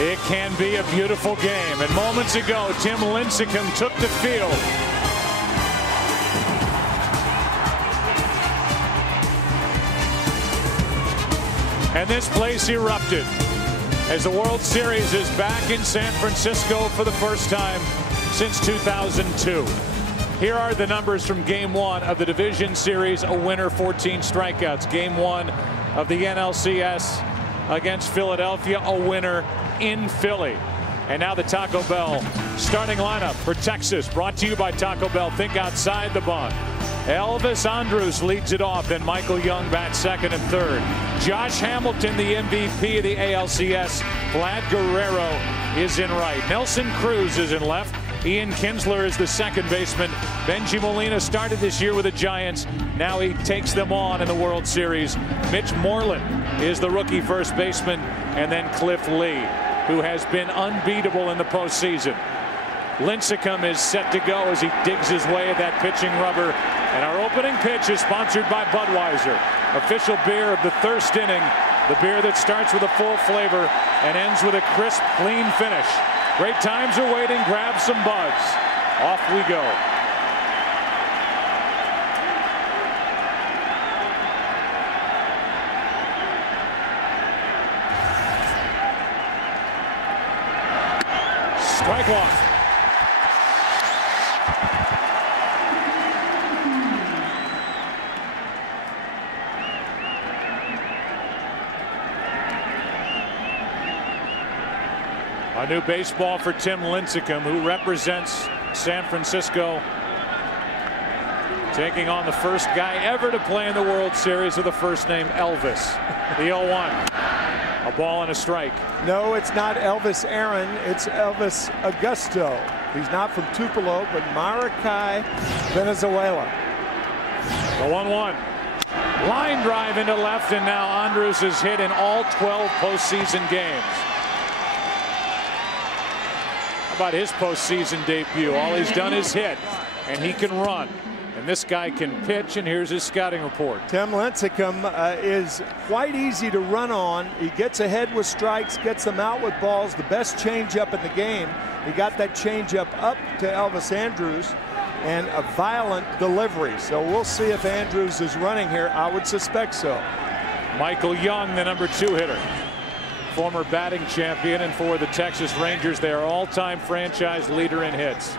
It can be a beautiful game. And moments ago, Tim Lincecum took the field. And this place erupted as the World Series is back in San Francisco for the first time since 2002. Here are the numbers from Game 1 of the Division Series. A winner, 14 strikeouts. Game 1 of the NLCS against Philadelphia, a winner in Philly. And now the Taco Bell starting lineup for Texas, brought to you by Taco Bell. Think outside the box. Elvis Andrus leads it off, then Michael Young bats second and third. Josh Hamilton, the MVP of the ALCS. Vlad Guerrero is in right. Nelson Cruz is in left. Ian Kinsler is the second baseman. Benji Molina started this year with the Giants. Now he takes them on in the World Series. Mitch Moreland is the rookie first baseman. And then Cliff Lee, who has been unbeatable in the postseason. Lincecum is set to go as he digs his way at that pitching rubber. And our opening pitch is sponsored by Budweiser, official beer of the thirst inning. The beer that starts with a full flavor and ends with a crisp, clean finish. Great times are waiting. Grab some buds. Off we go. Strike one. A new baseball for Tim Lincecum, who represents San Francisco, taking on the first guy ever to play in the World Series with the first name Elvis. The 0-1. A ball and a strike. No, it's not Elvis Aaron. It's Elvis Augusto. He's not from Tupelo, but Maracay, Venezuela. The 1-1. Line drive into left, and now Andrus is hit in all 12 postseason games. About his postseason debut. All he's done is hit, and he can run. And this guy can pitch, and here's his scouting report. Tim Lincecum is quite easy to run on. He gets ahead with strikes, gets them out with balls. The best changeup in the game. He got that changeup up to Elvis Andrus, and a violent delivery. So we'll see if Andrus is running here. I would suspect so. Michael Young, the number 2 hitter. Former batting champion, and for the Texas Rangers, they are all-time franchise leader in hits.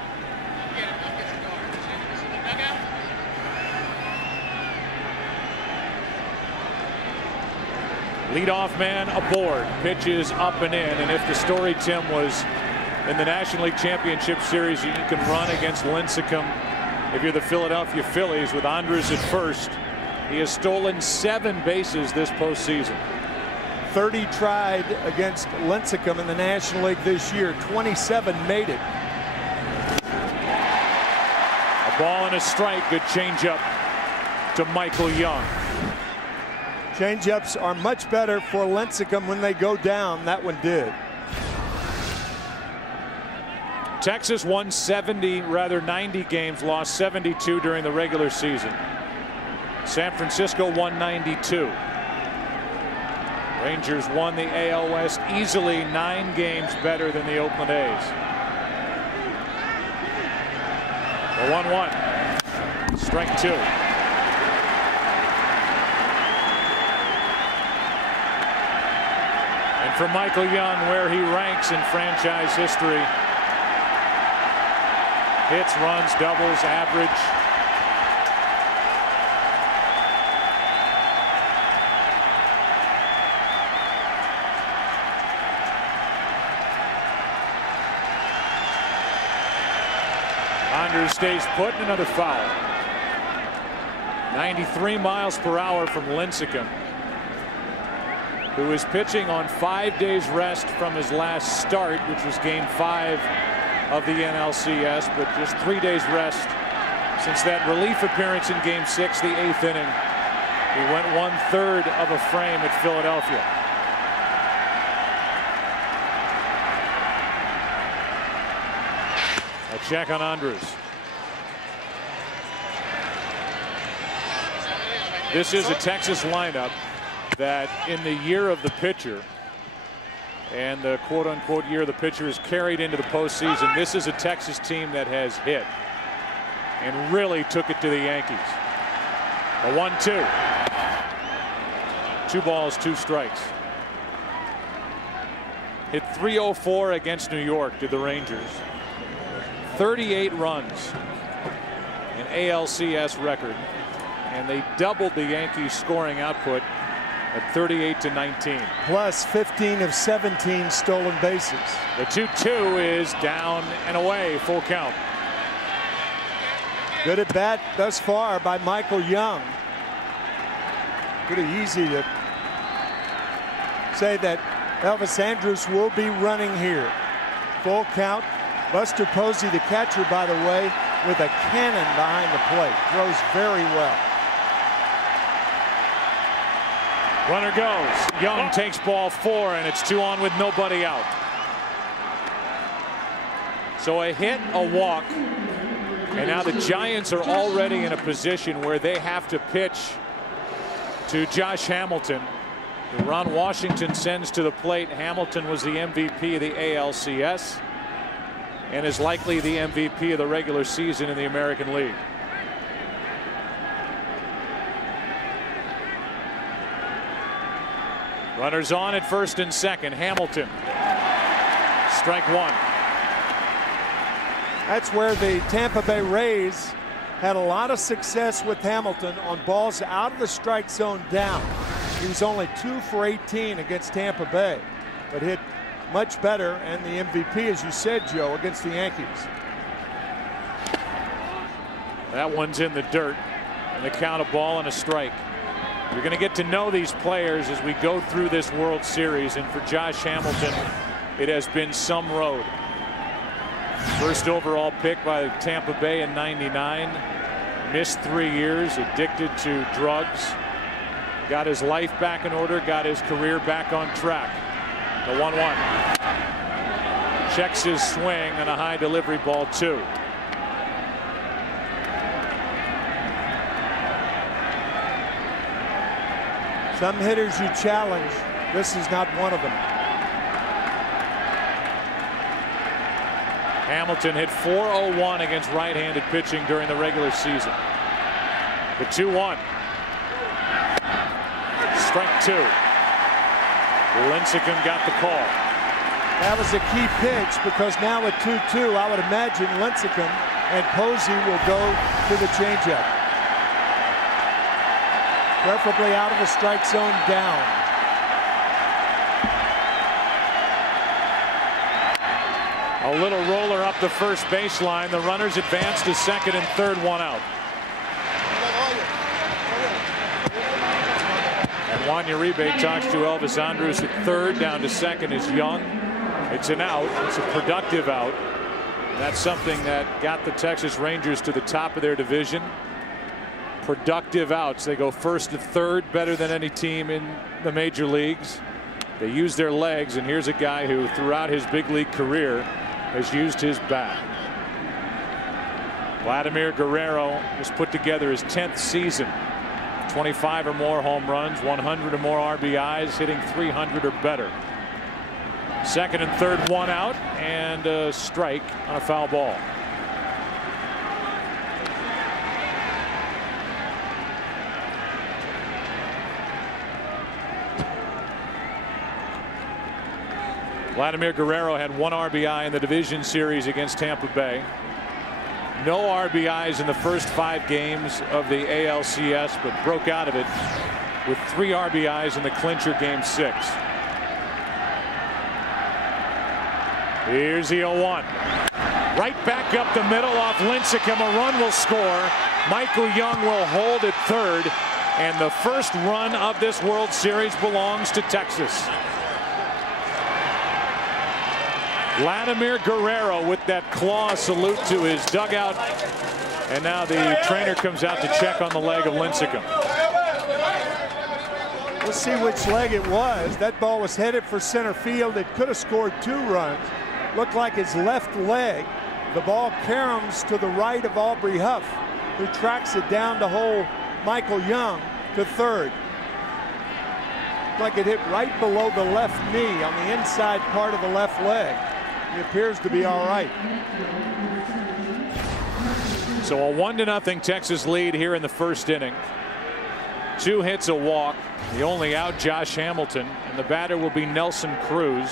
Leadoff man aboard. Pitches up and in. And if the story, Tim, was in the National League Championship Series, you can run against Lincecum. If you're the Philadelphia Phillies with Andrus at first, he has stolen 7 bases this postseason. 30 tried against Lincecum in the National League this year. 27 made it. A ball and a strike. Good changeup to Michael Young. Changeups are much better for Lincecum when they go down. That one did. Texas won 90 games, lost 72 during the regular season. San Francisco won 92. Rangers won the AL West easily, 9 games better than the Oakland A's. The 1-1. Strike 2. And for Michael Young, where he ranks in franchise history. Hits, runs, doubles, average. Andrus stays put, and another foul. 93 miles per hour from Lincecum, who is pitching on 5 days rest from his last start, which was Game 5 of the NLCS, but just 3 days rest since that relief appearance in Game 6, the 8th inning. He went 1/3 of a frame at Philadelphia. A check on Andrus. This is a Texas lineup that in the year of the pitcher and the quote-unquote year the pitcher is carried into the postseason. This is a Texas team that has hit and really took it to the Yankees. A 1-2. 2 balls, 2 strikes. Hit .304 against New York, did the Rangers. 38 runs, an ALCS record, and they doubled the Yankees scoring output at 38-19. Plus 15 of 17 stolen bases. The 2-2 is down and away, full count. Good at bat thus far by Michael Young. Pretty easy to say that Elvis Andrus will be running here. Full count. Buster Posey, the catcher, by the way, with a cannon behind the plate. Throws very well. Runner goes. Young takes ball 4, and it's 2 on with nobody out. So a hit, a walk, and now the Giants are already in a position where they have to pitch to Josh Hamilton, who Ron Washington sends to the plate. Hamilton was the MVP of the ALCS and is likely the MVP of the regular season in the American League. Runners on at first and second. Hamilton. Strike 1. That's where the Tampa Bay Rays had a lot of success with Hamilton on balls out of the strike zone down. He was only 2 for 18 against Tampa Bay, but hit much better, and the MVP, as you said, Joe, against the Yankees. That one's in the dirt, and the count, a ball and a strike. You're going to get to know these players as we go through this World Series, and for Josh Hamilton, it has been some road. First overall pick by Tampa Bay in '99. Missed 3 years, addicted to drugs. Got his life back in order, got his career back on track. The 1-1. Checks his swing on a high delivery ball 2. Some hitters you challenge. This is not one of them. Hamilton hit .401 against right-handed pitching during the regular season. The 2-1. Strike 2. Lincecum got the call. That was a key pitch, because now at 2-2, I would imagine Lincecum and Posey will go to the changeup. Preferably out of the strike zone down. A little roller up the first baseline. The runners advance to second and third, 1 out. And Juan Uribe talks to Elvis Andrus at third. Down to second is Young. It's an out. It's a productive out. That's something that got the Texas Rangers to the top of their division. Productive outs. They go first to third, better than any team in the major leagues. They use their legs, and here's a guy who throughout his big league career has used his bat. Vladimir Guerrero has put together his 10th season. 25 or more home runs, 100 or more RBIs, hitting 300 or better. Second and third, 1 out, and a strike on a foul ball. Vladimir Guerrero had 1 RBI in the division series against Tampa Bay. No RBIs in the first 5 games of the ALCS, but broke out of it with 3 RBIs in the clincher game 6. Here's the 0-1. Right back up the middle off Lincecum. A run will score. Michael Young will hold at third, and the first run of this World Series belongs to Texas. Vladimir Guerrero with that claw salute to his dugout, and now the trainer comes out to check on the leg of Lincecum. We'll see which leg it was. That ball was headed for center field. It could have scored 2 runs. Looked like his left leg. The ball caroms to the right of Aubrey Huff, who tracks it down to hole Michael Young to third. looked like it hit right below the left knee on the inside part of the left leg. He appears to be all right. So a 1-0 Texas lead here in the first inning. 2 hits, a walk. The only out, Josh Hamilton, and the batter will be Nelson Cruz,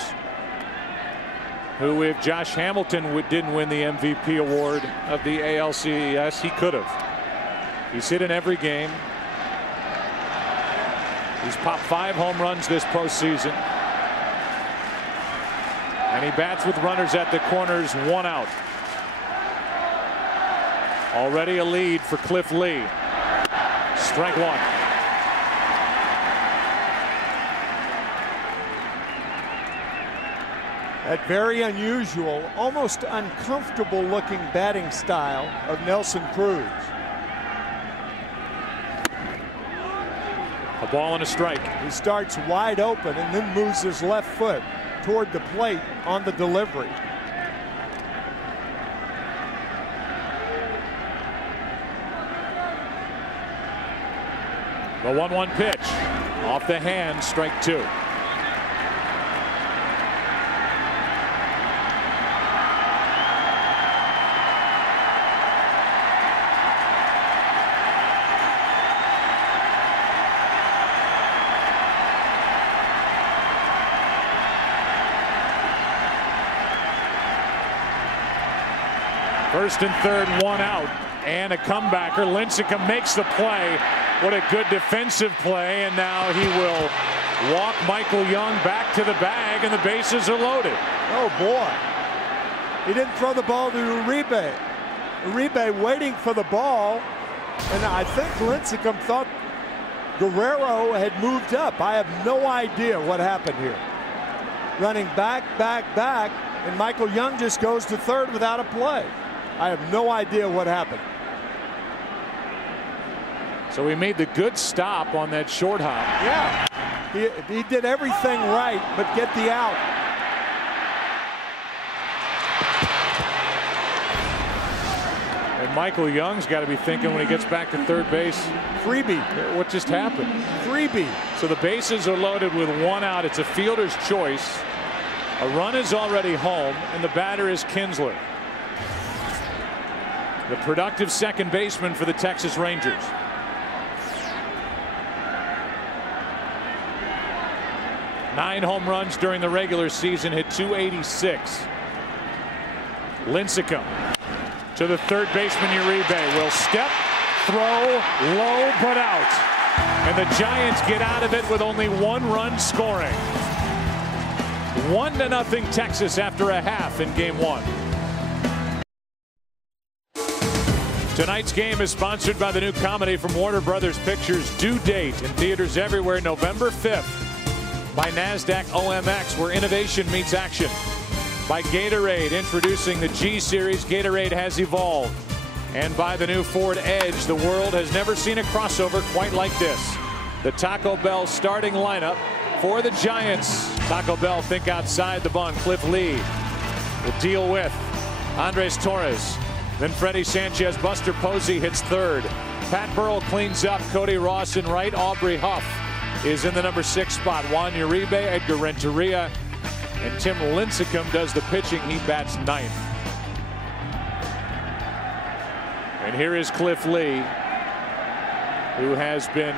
who, if Josh Hamilton didn't win the MVP award of the ALCS, he could have. He's hit in every game. He's popped 5 home runs this postseason. And he bats with runners at the corners, 1 out. Already a lead for Cliff Lee. Strike 1. That very unusual, almost uncomfortable looking batting style of Nelson Cruz. A ball and a strike. He starts wide open and then moves his left foot toward the plate on the delivery. The 1-1 pitch. Off the hand, strike 2. First and third, 1 out, and a comebacker. Lincecum makes the play. What a good defensive play, and now he will walk Michael Young back to the bag, and the bases are loaded. Oh boy, he didn't throw the ball to Uribe. Uribe waiting for the ball, and I think Lincecum thought Guerrero had moved up. I have no idea what happened here. Running back, and Michael Young just goes to third without a play. I have no idea what happened. So he made the good stop on that short hop. Yeah, he did everything right, but get the out. And Michael Young's got to be thinking when he gets back to third base, freebie. What just happened? Freebie. So the bases are loaded with 1 out. It's a fielder's choice. A run is already home, and the batter is Kinsler, the productive second baseman for the Texas Rangers. Nine home runs during the regular season, hit .286. Lincecum to the third baseman. Uribe will step, throw, low, but out. And the Giants get out of it with only 1 run scoring. 1-0 Texas after a half in game 1. Tonight's game is sponsored by the new comedy from Warner Brothers Pictures, Due Date, in theaters everywhere November 5th. By NASDAQ OMX, where innovation meets action. By Gatorade, introducing the G Series. Gatorade has evolved. And by the new Ford Edge, the world has never seen a crossover quite like this. The Taco Bell starting lineup for the Giants. Taco Bell think outside the bun. Cliff Lee will deal with Andres Torres. Then Freddie Sanchez. Buster Posey hits third. Pat Burrell cleans up. Cody Ross in right. Aubrey Huff is in the number 6 spot. Juan Uribe, Edgar Renteria, and Tim Lincecum does the pitching. He bats 9th. And here is Cliff Lee, who has been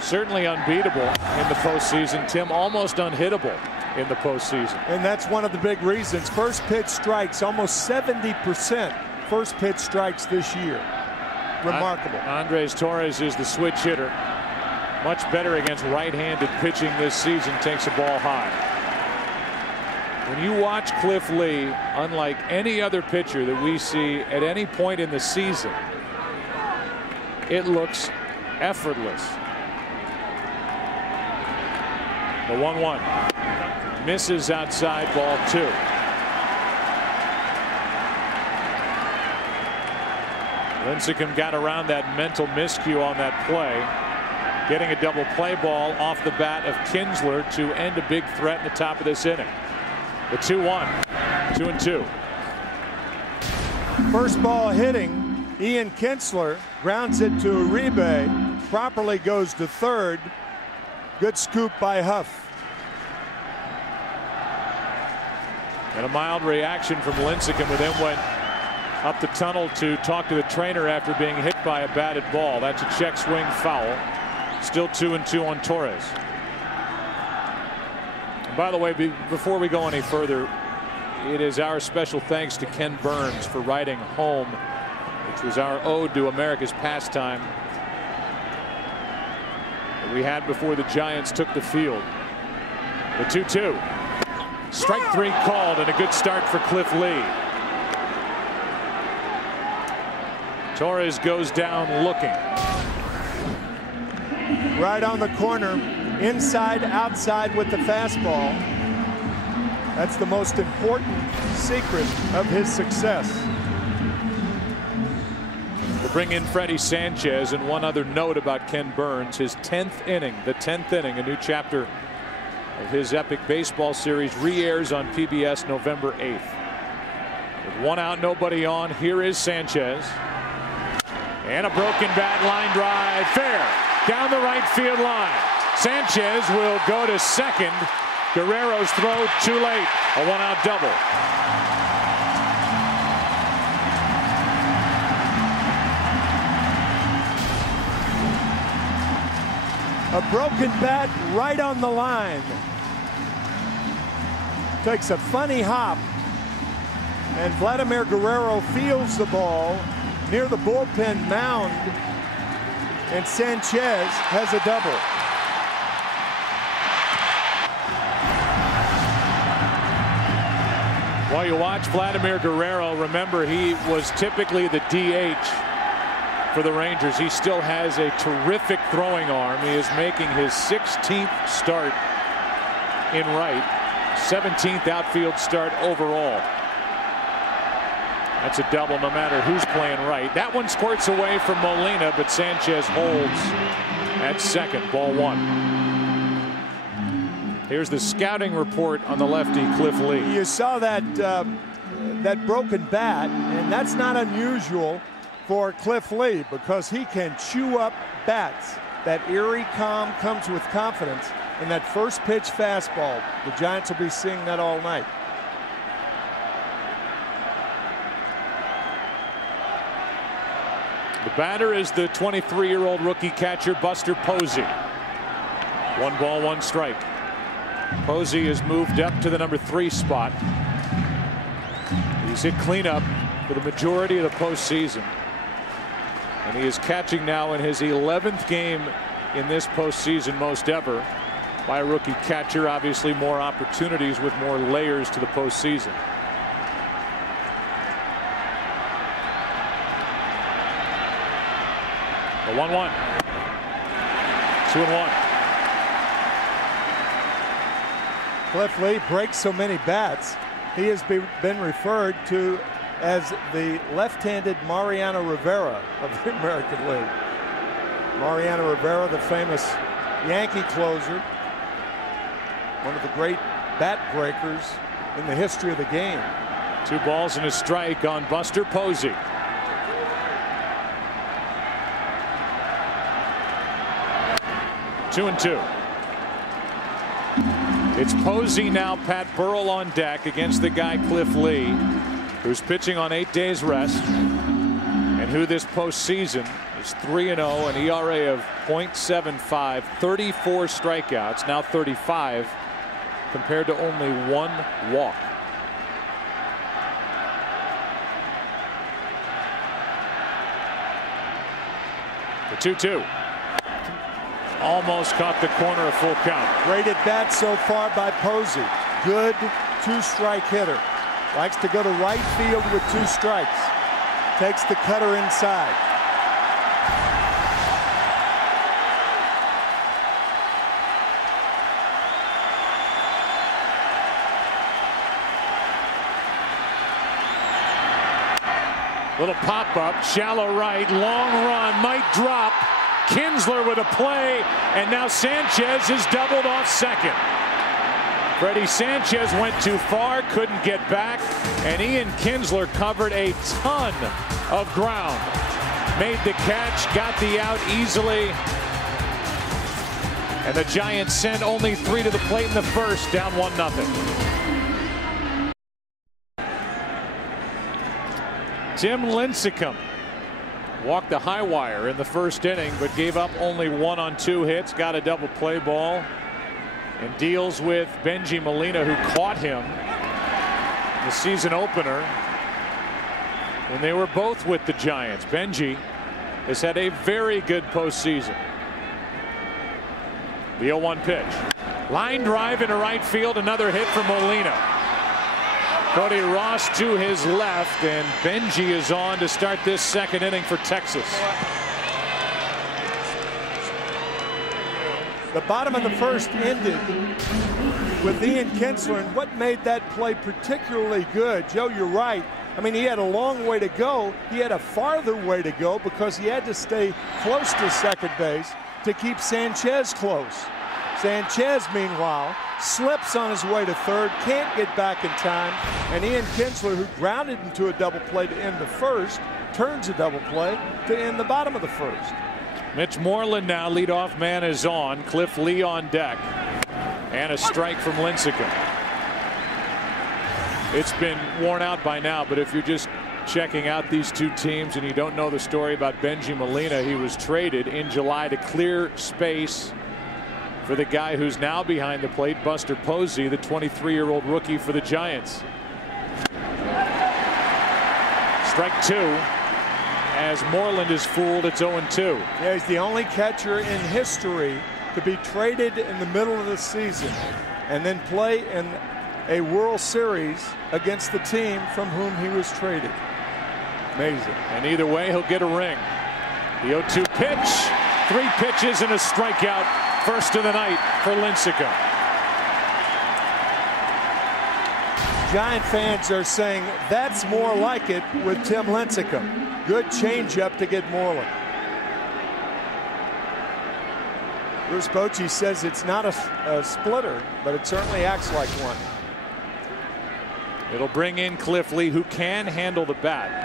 certainly unbeatable in the postseason. Tim, almost unhittable in the postseason. And that's one of the big reasons. First pitch strikes, almost 70% first pitch strikes this year. Remarkable. Andres Torres is the switch hitter. Much better against right-handed pitching this season. Takes a ball high. When you watch Cliff Lee, unlike any other pitcher that we see at any point in the season, it looks effortless. The 1-1 misses outside, ball 2. Lincecum got around that mental miscue on that play, getting a double play ball off the bat of Kinsler to end a big threat in the top of this inning. The 2-1, 2-2. First ball hitting, Ian Kinsler grounds it to Uribe, properly goes to third. Good scoop by Huff. And a mild reaction from Lincecum, who then went up the tunnel to talk to the trainer after being hit by a batted ball. That's a check swing foul. Still 2-2 on Torres. And by the way, before we go any further, it is our special thanks to Ken Burns for writing Home, which was our ode to America's pastime that we had before the Giants took the field. The 2-2. Strike 3 called, and a good start for Cliff Lee. Torres goes down looking. Right on the corner, inside, outside with the fastball. That's the most important secret of his success. We'll bring in Freddie Sanchez, and one other note about Ken Burns, his 10th inning, the 10th inning, a new chapter of his epic baseball series, re-airs on PBS November 8th. With one out, nobody on, here is Sanchez. And a broken bat, line drive, fair, down the right field line. Sanchez will go to second. Guerrero's throw too late, a one-out double. A broken bat right on the line. Takes a funny hop, and Vladimir Guerrero fields the ball near the bullpen mound, and Sanchez has a double. While you watch Vladimir Guerrero, remember he was typically the DH for the Rangers. He still has a terrific throwing arm. He is making his 16th start in right, 17th outfield start overall. That's a double no matter who's playing right. That one squirts away from Molina, but Sanchez holds at second, ball one. Here's the scouting report on the lefty Cliff Lee. You saw that that broken bat, and that's not unusual for Cliff Lee because he can chew up bats. That eerie calm comes with confidence, and that first pitch fastball, the Giants will be seeing that all night. The batter is the 23-year-old rookie catcher Buster Posey. 1 ball, 1 strike. Posey has moved up to the number 3 spot. He's hit cleanup for the majority of the postseason. And he is catching now in his 11th game in this postseason, most ever by a rookie catcher. Obviously more opportunities with more layers to the postseason. The 1-1. 2-1. Cliff Lee breaks so many bats, he has been referred to as the left-handed Mariano Rivera of the American League. Mariano Rivera, the famous Yankee closer, one of the great bat breakers in the history of the game. 2 balls and a strike on Buster Posey. Two and two. It's Posey now, Pat Burrell on deck against the guy Cliff Lee, who's pitching on 8 days rest, and who this postseason is 3-0, an ERA of .75, 34 strikeouts, now 35, compared to only 1 walk. The 2-2. Almost caught the corner, a full count. Great at bat so far by Posey. Good 2-strike hitter. Likes to go to right field with 2 strikes. Takes the cutter inside. Little pop-up, shallow right, long run, might drop. Kinsler with a play, and now Sanchez is doubled off second. Freddie Sanchez went too far, couldn't get back, and Ian Kinsler covered a ton of ground. Made the catch, got the out easily, And the Giants send only 3 to the plate in the first, down 1-0. Tim Lincecum walked the high wire in the first inning, but gave up only 1 on 2 hits, got a double play ball, and deals with Benji Molina, who caught him in the season opener when they were both with the Giants. Benji has had a very good postseason. The 0-1 pitch. Line drive into right field, another hit from Molina. Cody Ross to his left, and Benji is on to start this second inning for Texas. The bottom of the first ended with Ian Kinsler, and what made that play particularly good, Joe, you're right. I mean, he had a long way to go. He had a farther way to go because he had to stay close to second base to keep Sanchez close. Sanchez, meanwhile, slips on his way to third, can't get back in time, and Ian Kinsler, who grounded into a double play to end the first, turns a double play to end the bottom of the first. Mitch Moreland now, leadoff man is on. Cliff Lee on deck, and a strike from Lincecum. It's been worn out by now, but if you're just checking out these two teams and you don't know the story about Benji Molina, he was traded in July to clear space for the guy who's now behind the plate, Buster Posey, the 23-year-old rookie for the Giants. Strike 2 as Moreland is fooled. It's 0-2. Yeah, he's the only catcher in history to be traded in the middle of the season and then play in a World Series against the team from whom he was traded. Amazing. And either way, he'll get a ring. The 0-2 pitch. 3 pitches and a strikeout. First of the night for Lincecum. Giant fans are saying that's more like it with Tim Lincecum. Good changeup to get Moreland. Bruce Bochy says it's not a splitter, but it certainly acts like one. It'll bring in Cliff Lee, who can handle the bat.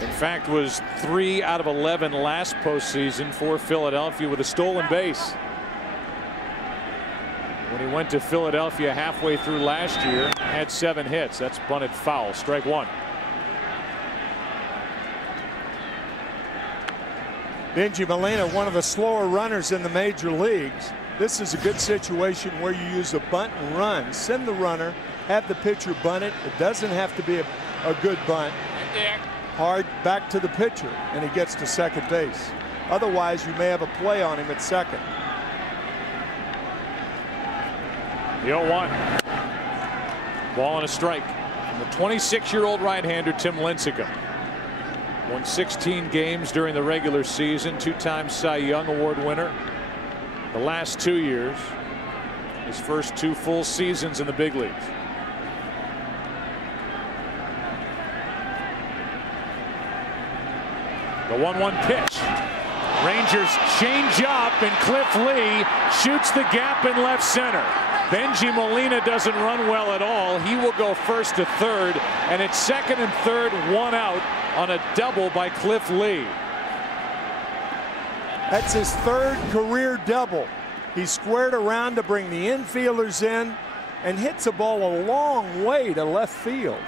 In fact, was 3 out of 11 last postseason for Philadelphia with a stolen base. When he went to Philadelphia halfway through last year, had 7 hits. That's bunted foul. Strike 1. Benji Molina, one of the slower runners in the major leagues. This is a good situation where you use a bunt and run. Send the runner, have the pitcher bunt it. It doesn't have to be a good bunt. Hard back to the pitcher, and he gets to second base. Otherwise, you may have a play on him at second. The 0-1. Ball and a strike. And the 26-year-old right-hander Tim Lincecum won 16 games during the regular season, 2-time Cy Young Award winner. The last 2 years, his first 2 full seasons in the big leagues. The 1-1 pitch. Rangers change up, and Cliff Lee shoots the gap in left center. Benji Molina doesn't run well at all. He will go first to third, and it's second and third, 1 out on a double by Cliff Lee. That's his 3rd career double. He squared around to bring the infielders in and hits a ball a long way to left field.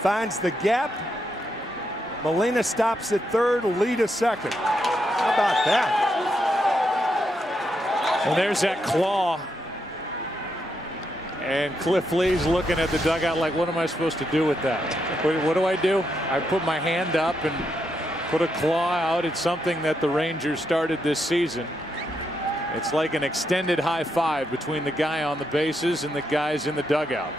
Finds the gap. Molina stops at third, Lee to second. How about that? And there's that claw. And Cliff Lee's looking at the dugout like, what am I supposed to do with that? What do I do? I put my hand up and put a claw out. It's something that the Rangers started this season. It's like an extended high five between the guy on the bases and the guys in the dugout.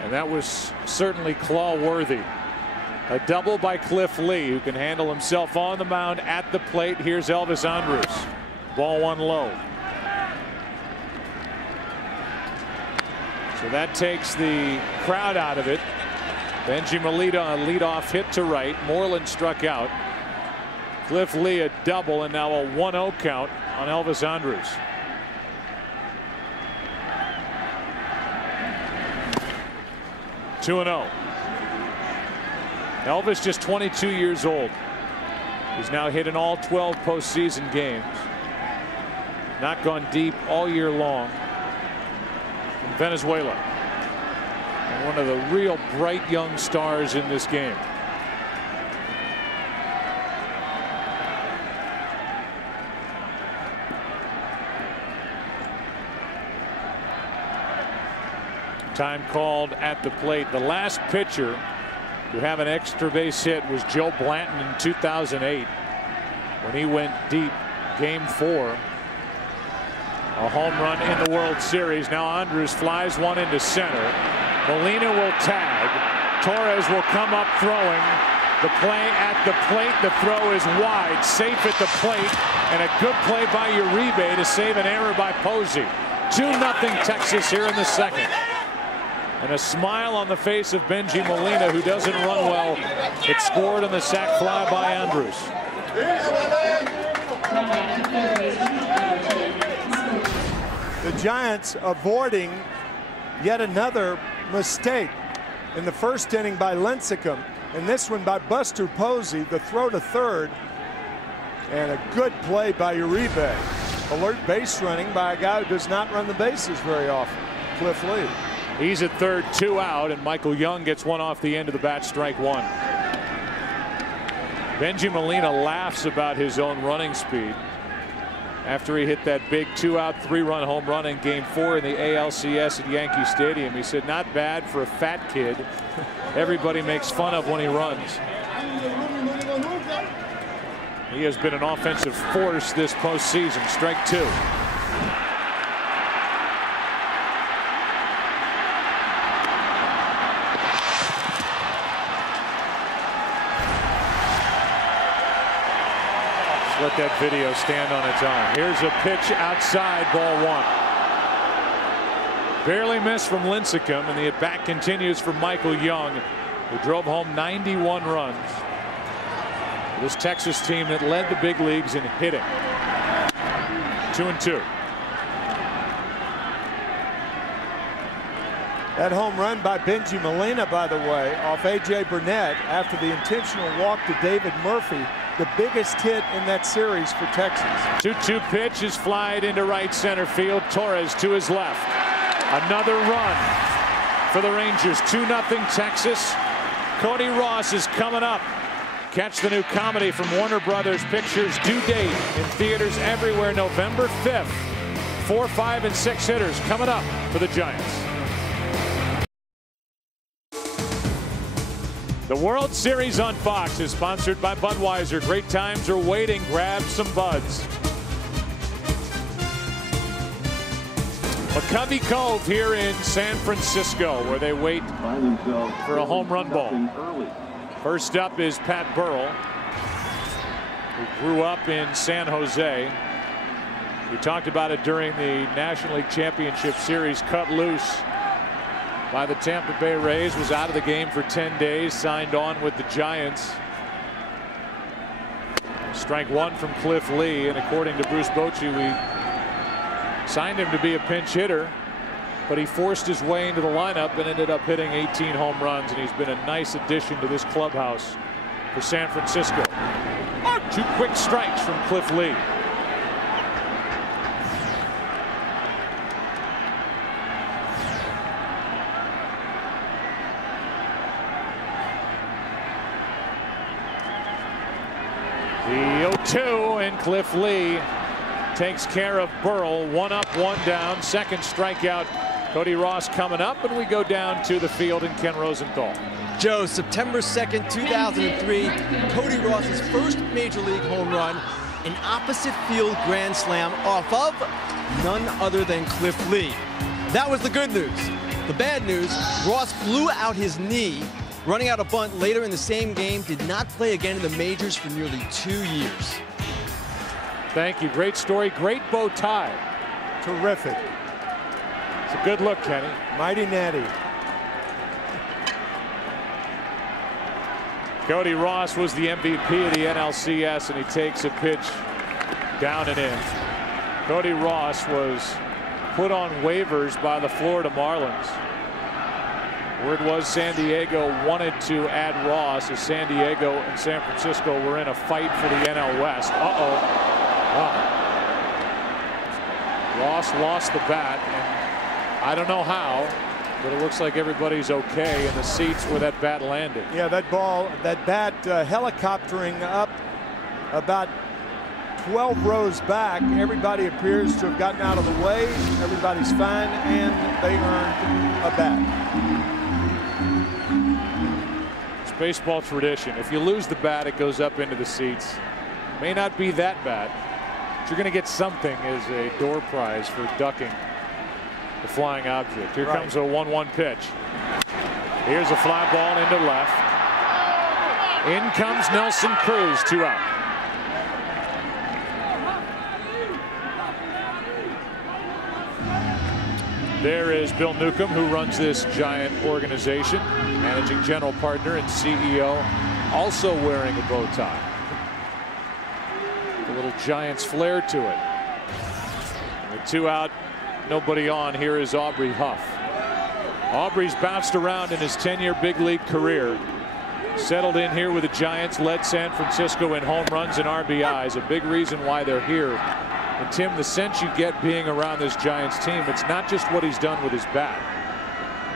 And that was certainly claw worthy. A double by Cliff Lee, who can handle himself on the mound, at the plate. Here's Elvis Andrus. Ball 1 low. So that takes the crowd out of it. Benji Molina, a leadoff hit to right. Moreland struck out. Cliff Lee a double, and now a 1-0 count on Elvis Andrus. Two 2-0. Elvis just 22 years old. He's now hit in all 12 postseason games. Not gone deep all year long. From Venezuela. And one of the real bright young stars in this game. Time called at the plate. The last pitcher to have an extra base hit was Joe Blanton in 2008 when he went deep. Game 4. A home run in the World Series. Now Andrus flies one into center. Molina will tag. Torres will come up throwing. The play at the plate. The throw is wide. Safe at the plate. And a good play by Uribe to save an error by Posey. 2-0 Texas here in the second. And a smile on the face of Benji Molina, who doesn't run well. It scored on the sac fly by Andrus. The Giants avoiding yet another mistake in the first inning by Lincecum, and this one by Buster Posey. The throw to third, and a good play by Uribe. Alert base running by a guy who does not run the bases very often, Cliff Lee. He's at third, 2 out, and Michael Young gets one off the end of the bat, strike 1. Benji Molina laughs about his own running speed after he hit that big 2-out, 3-run home run in Game 4 in the ALCS at Yankee Stadium. He said, not bad for a fat kid. Everybody makes fun of when he runs. He has been an offensive force this postseason. Strike 2. Let that video stand on its own. Here's a pitch outside, ball 1. Barely missed from Lincecum, and the at-bat continues for Michael Young, who drove home 91 runs. This Texas team that led the big leagues in hitting. 2-2. That home run by Benji Molina, by the way, off A.J. Burnett after the intentional walk to David Murphy. The biggest hit in that series for Texas. 2-2 pitch is flied into right center field. Torres to his left. Another run for the Rangers. 2-0 Texas. Cody Ross is coming up. Catch the new comedy from Warner Brothers Pictures. Due date in theaters everywhere November 5th. 4, 5, and 6 hitters coming up for the Giants. The World Series on Fox is sponsored by Budweiser. Great times are waiting. Grab some buds. McCovey Cove here in San Francisco, where they wait for a home run ball. First up is Pat Burrell, who grew up in San Jose. We talked about it during the National League Championship Series. Cut loose by the Tampa Bay Rays, was out of the game for 10 days, signed on with the Giants. Strike 1 from Cliff Lee, and according to Bruce Bochy, we signed him to be a pinch hitter, but he forced his way into the lineup and ended up hitting 18 home runs, and he's been a nice addition to this clubhouse for San Francisco. 2 quick strikes from Cliff Lee. The 0-2, and Cliff Lee takes care of Burrell. 1 up, 1 down. Second strikeout. Cody Ross coming up, and we go down to the field in Ken Rosenthal. Joe, September 2nd, 2003, Cody Ross's first major league home run, an opposite field grand slam off of none other than Cliff Lee. That was the good news. The bad news, Ross blew out his knee running out a bunt later in the same game, did not play again in the majors for nearly 2 years. Thank you. Great story. Great bow tie. Terrific. It's a good look, Kenny. Mighty natty. Cody Ross was the MVP of the NLCS, and he takes a pitch down and in. Cody Ross was put on waivers by the Florida Marlins. Word was San Diego wanted to add Ross, as San Diego and San Francisco were in a fight for the NL West. Ross lost the bat, and I don't know how, but it looks like everybody's okay in the seats where that bat landed. Yeah, that bat helicoptering up about 12 rows back. Everybody appears to have gotten out of the way. Everybody's fine, and they earned a bat. It's baseball tradition. If you lose the bat, it goes up into the seats. May not be that bad, but you're going to get something as a door prize for ducking the flying object. Here comes a 1-1 pitch. Here's a fly ball into left. In comes Nelson Cruz, 2 out. There is Bill Newcomb, who runs this Giant organization, managing general partner and CEO, also wearing a bow tie. A little Giants flair to it. With 2 out, nobody on, here is Aubrey Huff. Aubrey's bounced around in his 10-year big league career. Settled in here with the Giants, led San Francisco in home runs and RBIs. A big reason why they're here. And Tim, the sense you get being around this Giants team, it's not just what he's done with his bat.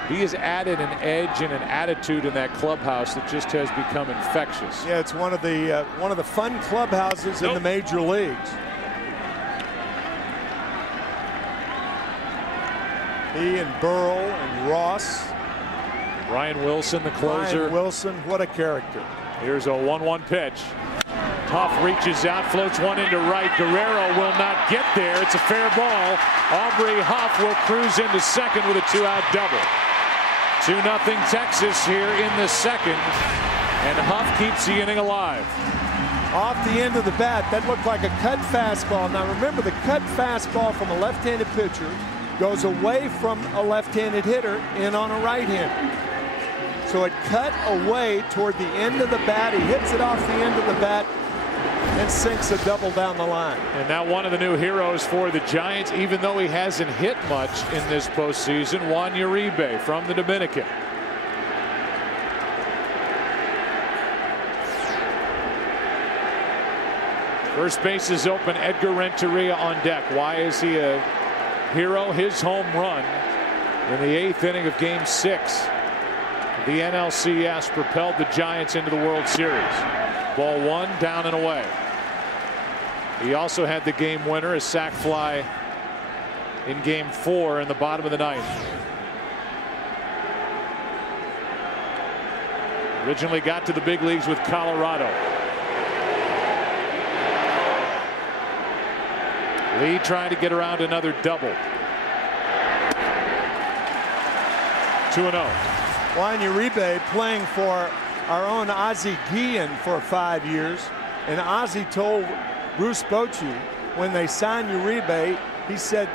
He has added an edge and an attitude in that clubhouse that just has become infectious. Yeah, it's one of the fun clubhouses in the major leagues. He and Burrell and Ross. Ryan Wilson, the closer. Ryan Wilson, what a character. Here's a 1-1 pitch. Huff reaches out, floats one into right. Guerrero will not get there. It's a fair ball. Aubrey Huff will cruise into second with a 2-out double. 2-0 Texas here in the second, and Huff keeps the inning alive. Off the end of the bat, that looked like a cut fastball. Now remember, the cut fastball from a left-handed pitcher goes away from a left-handed hitter in on a right-hander. So it cut away toward the end of the bat. He hits it off the end of the bat and sinks a double down the line. And now one of the new heroes for the Giants, even though he hasn't hit much in this postseason, Juan Uribe from the Dominican. First base is open. Edgar Renteria on deck. Why is he a hero? His home run in the 8th inning of Game 6. The NLCS propelled the Giants into the World Series. Ball 1, down and away. He also had the game winner, a sac fly in Game 4 in the bottom of the 9th. Originally got to the big leagues with Colorado. Lee trying to get around another double. 2-0. Juan Uribe playing for our own Ozzie Guillen for 5 years. And Ozzie told Bruce Bochy when they signed Uribe, he said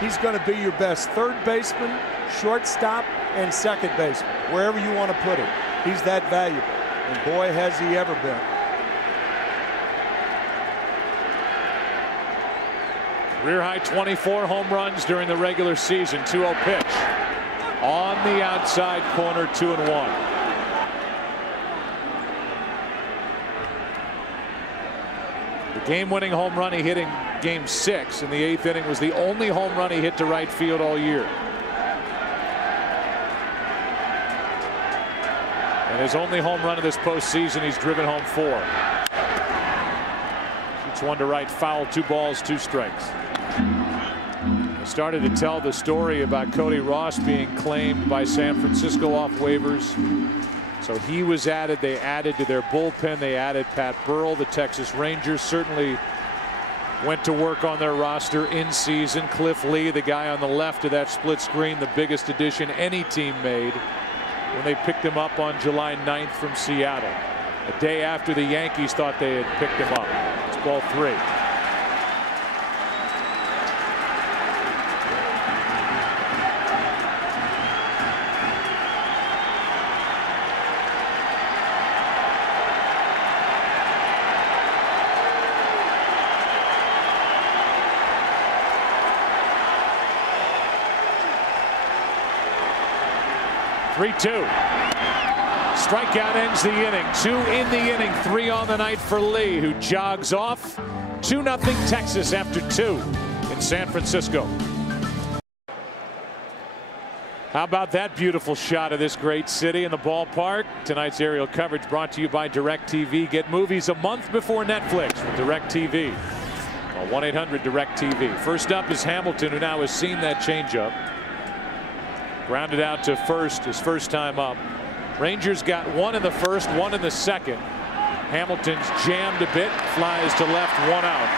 he's going to be your best third baseman, shortstop, and second baseman, wherever you want to put it. He's that valuable. And boy, has he ever been. Career high 24 home runs during the regular season. 2-0 pitch. On the outside corner, 2-1. The game-winning home run he hit in Game 6 in the 8th inning was the only home run he hit to right field all year. And his only home run of this postseason, he's driven home 4. Shoots one to right, foul, 2 balls, 2 strikes. I started to tell the story about Cody Ross being claimed by San Francisco off waivers. So he was added. They added to their bullpen. They added Pat Burrell. The Texas Rangers certainly went to work on their roster in season. Cliff Lee, the guy on the left of that split screen, the biggest addition any team made when they picked him up on July 9th from Seattle. A day after the Yankees thought they had picked him up. It's ball 3. 3-2. Strikeout ends the inning. 2 in the inning. 3 on the night for Lee, who jogs off. 2-0 Texas after 2 in San Francisco. How about that beautiful shot of this great city in the ballpark? Tonight's aerial coverage brought to you by DirecTV. Get movies a month before Netflix with DirecTV. 1-800-DirecTV. First up is Hamilton, who now has seen that changeup. Grounded out to first his first time up. Rangers got 1 in the first, 1 in the second. Hamilton's jammed a bit, flies to left, 1 out.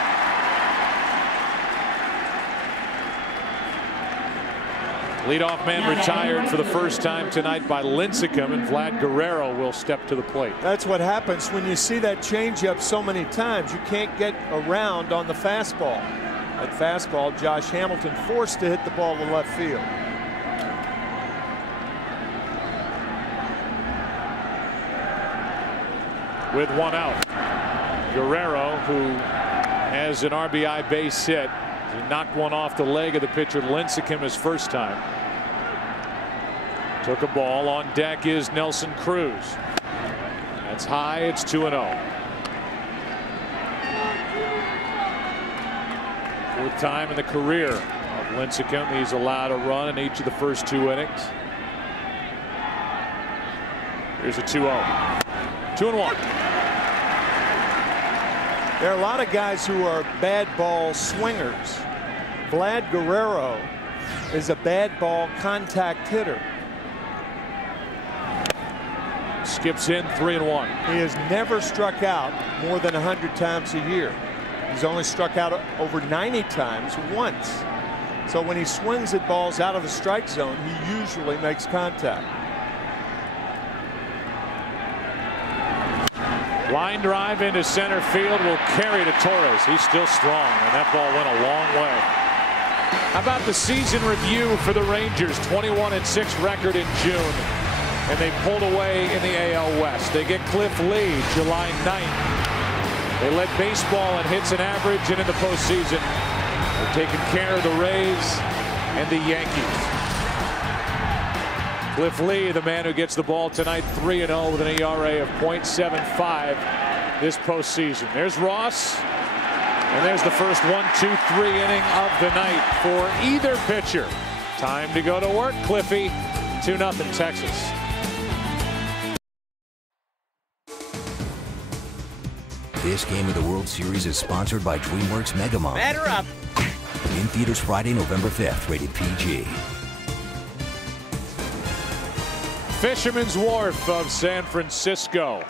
Leadoff man retired for the first time tonight by Lincecum, and Vlad Guerrero will step to the plate. That's what happens when you see that changeup so many times. You can't get around on the fastball. That fastball, Josh Hamilton forced to hit the ball to left field. With 1 out, Guerrero, who has an RBI base hit, he knocked one off the leg of the pitcher Lincecum his first time. Took a ball. On deck is Nelson Cruz. That's high. It's 2-0. Fourth time in the career of Lincecum he's allowed a run in each of the first 2 innings. Here's a 2-0. 2-1. There are a lot of guys who are bad ball swingers. Vlad Guerrero is a bad ball contact hitter. Skips in 3-1. He has never struck out more than 100 times a year. He's only struck out over 90 times once. So when he swings at balls out of the strike zone, he usually makes contact. Line drive into center field will carry to Torres. He's still strong, and that ball went a long way. How about the season review for the Rangers? 21-6 record in June, and they pulled away in the AL West. They get Cliff Lee July 9th. They led baseball in hits and average, and in the postseason, they're taking care of the Rays and the Yankees. Cliff Lee, the man who gets the ball tonight, 3-0 with an ERA of .75 this postseason. There's Ross, and there's the first 1-2-3 inning of the night for either pitcher. Time to go to work, Cliffy. 2-0 Texas. This game of the World Series is sponsored by DreamWorks Megamom. Batter up. In theaters Friday, November 5th, rated PG. Fisherman's Wharf of San Francisco.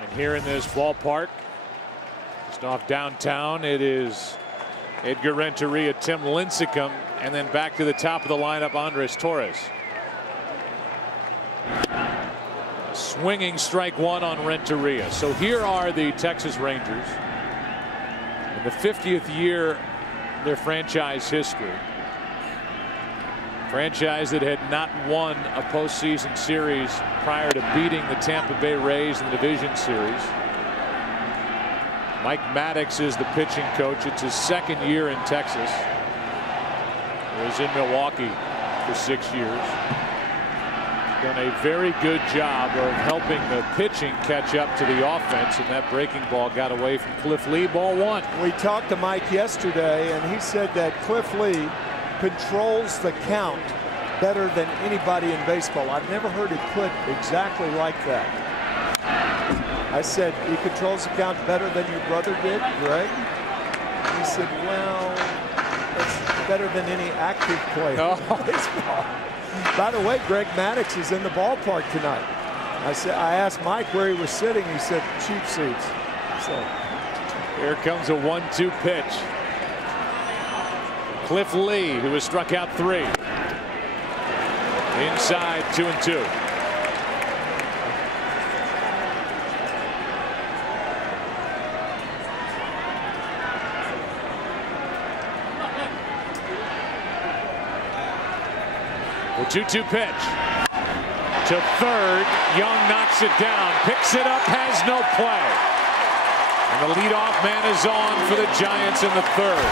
And here in this ballpark, just off downtown, it is Edgar Renteria, Tim Lincecum, and then back to the top of the lineup, Andres Torres. Swinging strike 1 on Renteria. So here are the Texas Rangers in the 50th year of their franchise history. Franchise that had not won a postseason series prior to beating the Tampa Bay Rays in the division series. Mike Maddox is the pitching coach. It's his 2nd year in Texas. He was in Milwaukee for 6 years. Done a very good job of helping the pitching catch up to the offense, and that breaking ball got away from Cliff Lee. Ball 1. We talked to Mike yesterday, and he said that Cliff Lee controls the count better than anybody in baseball. I've never heard it put exactly like that. I said, he controls the count better than your brother did, Greg? He said, well, that's better than any active player in baseball. By the way, Greg Maddux is in the ballpark tonight. I asked Mike where he was sitting. He said cheap seats. So here comes a 1-2 pitch. Cliff Lee, who has struck out 3. Inside, 2-2. The 2-2 pitch to third. Young knocks it down, picks it up, has no play. And the leadoff man is on for the Giants in the 3rd.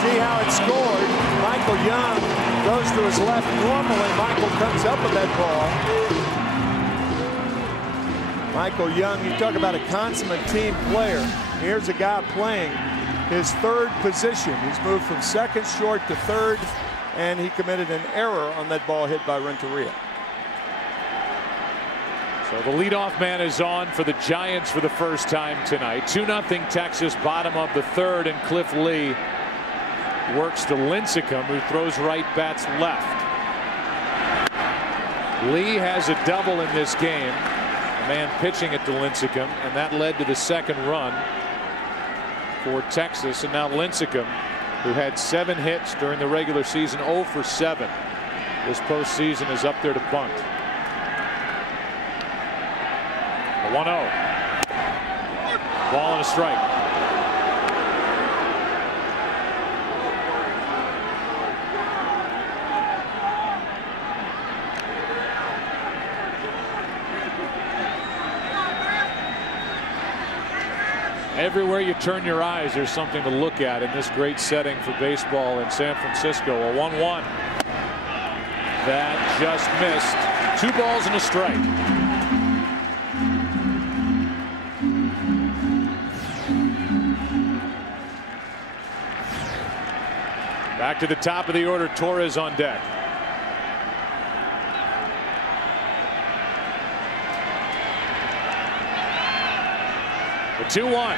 See how it scored. Mike Michael Young goes to his left. Normally, Michael comes up with that ball. Michael Young, you talk about a consummate team player. Here's a guy playing his third position. He's moved from second short to third, and he committed an error on that ball hit by Renteria. So the leadoff man is on for the Giants for the first time tonight. 2-0 Texas, bottom of the third, and Cliff Lee works to Lincecum, who throws right, bats left. Lee has a double in this game. A man pitching it to Lincecum, and that led to the second run for Texas. And now Lincecum, who had 7 hits during the regular season, 0 for 7 this postseason, is up there to bunt. 1-0. Ball and a strike. Everywhere you turn your eyes, there's something to look at in this great setting for baseball in San Francisco. A 1-1. That just missed. 2 balls and a strike. Back to the top of the order, Torres on deck. The 2-1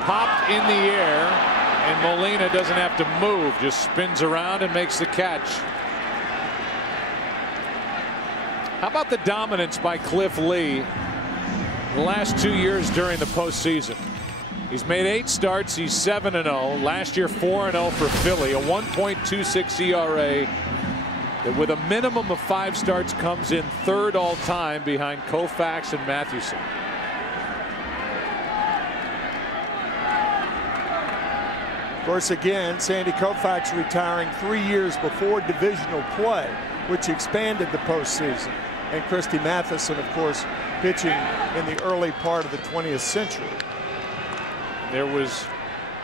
popped in the air, and Molina doesn't have to move, just spins around and makes the catch. How about the dominance by Cliff Lee the last 2 years during the postseason? He's made 8 starts. He's 7-0. Last year 4-0 for Philly. A 1.26 ERA that with a minimum of 5 starts comes in third all time behind Koufax and Mathewson. Of course, again, Sandy Koufax retiring 3 years before divisional play, which expanded the postseason. And Christy Mathewson, of course, pitching in the early part of the 20th century. There was,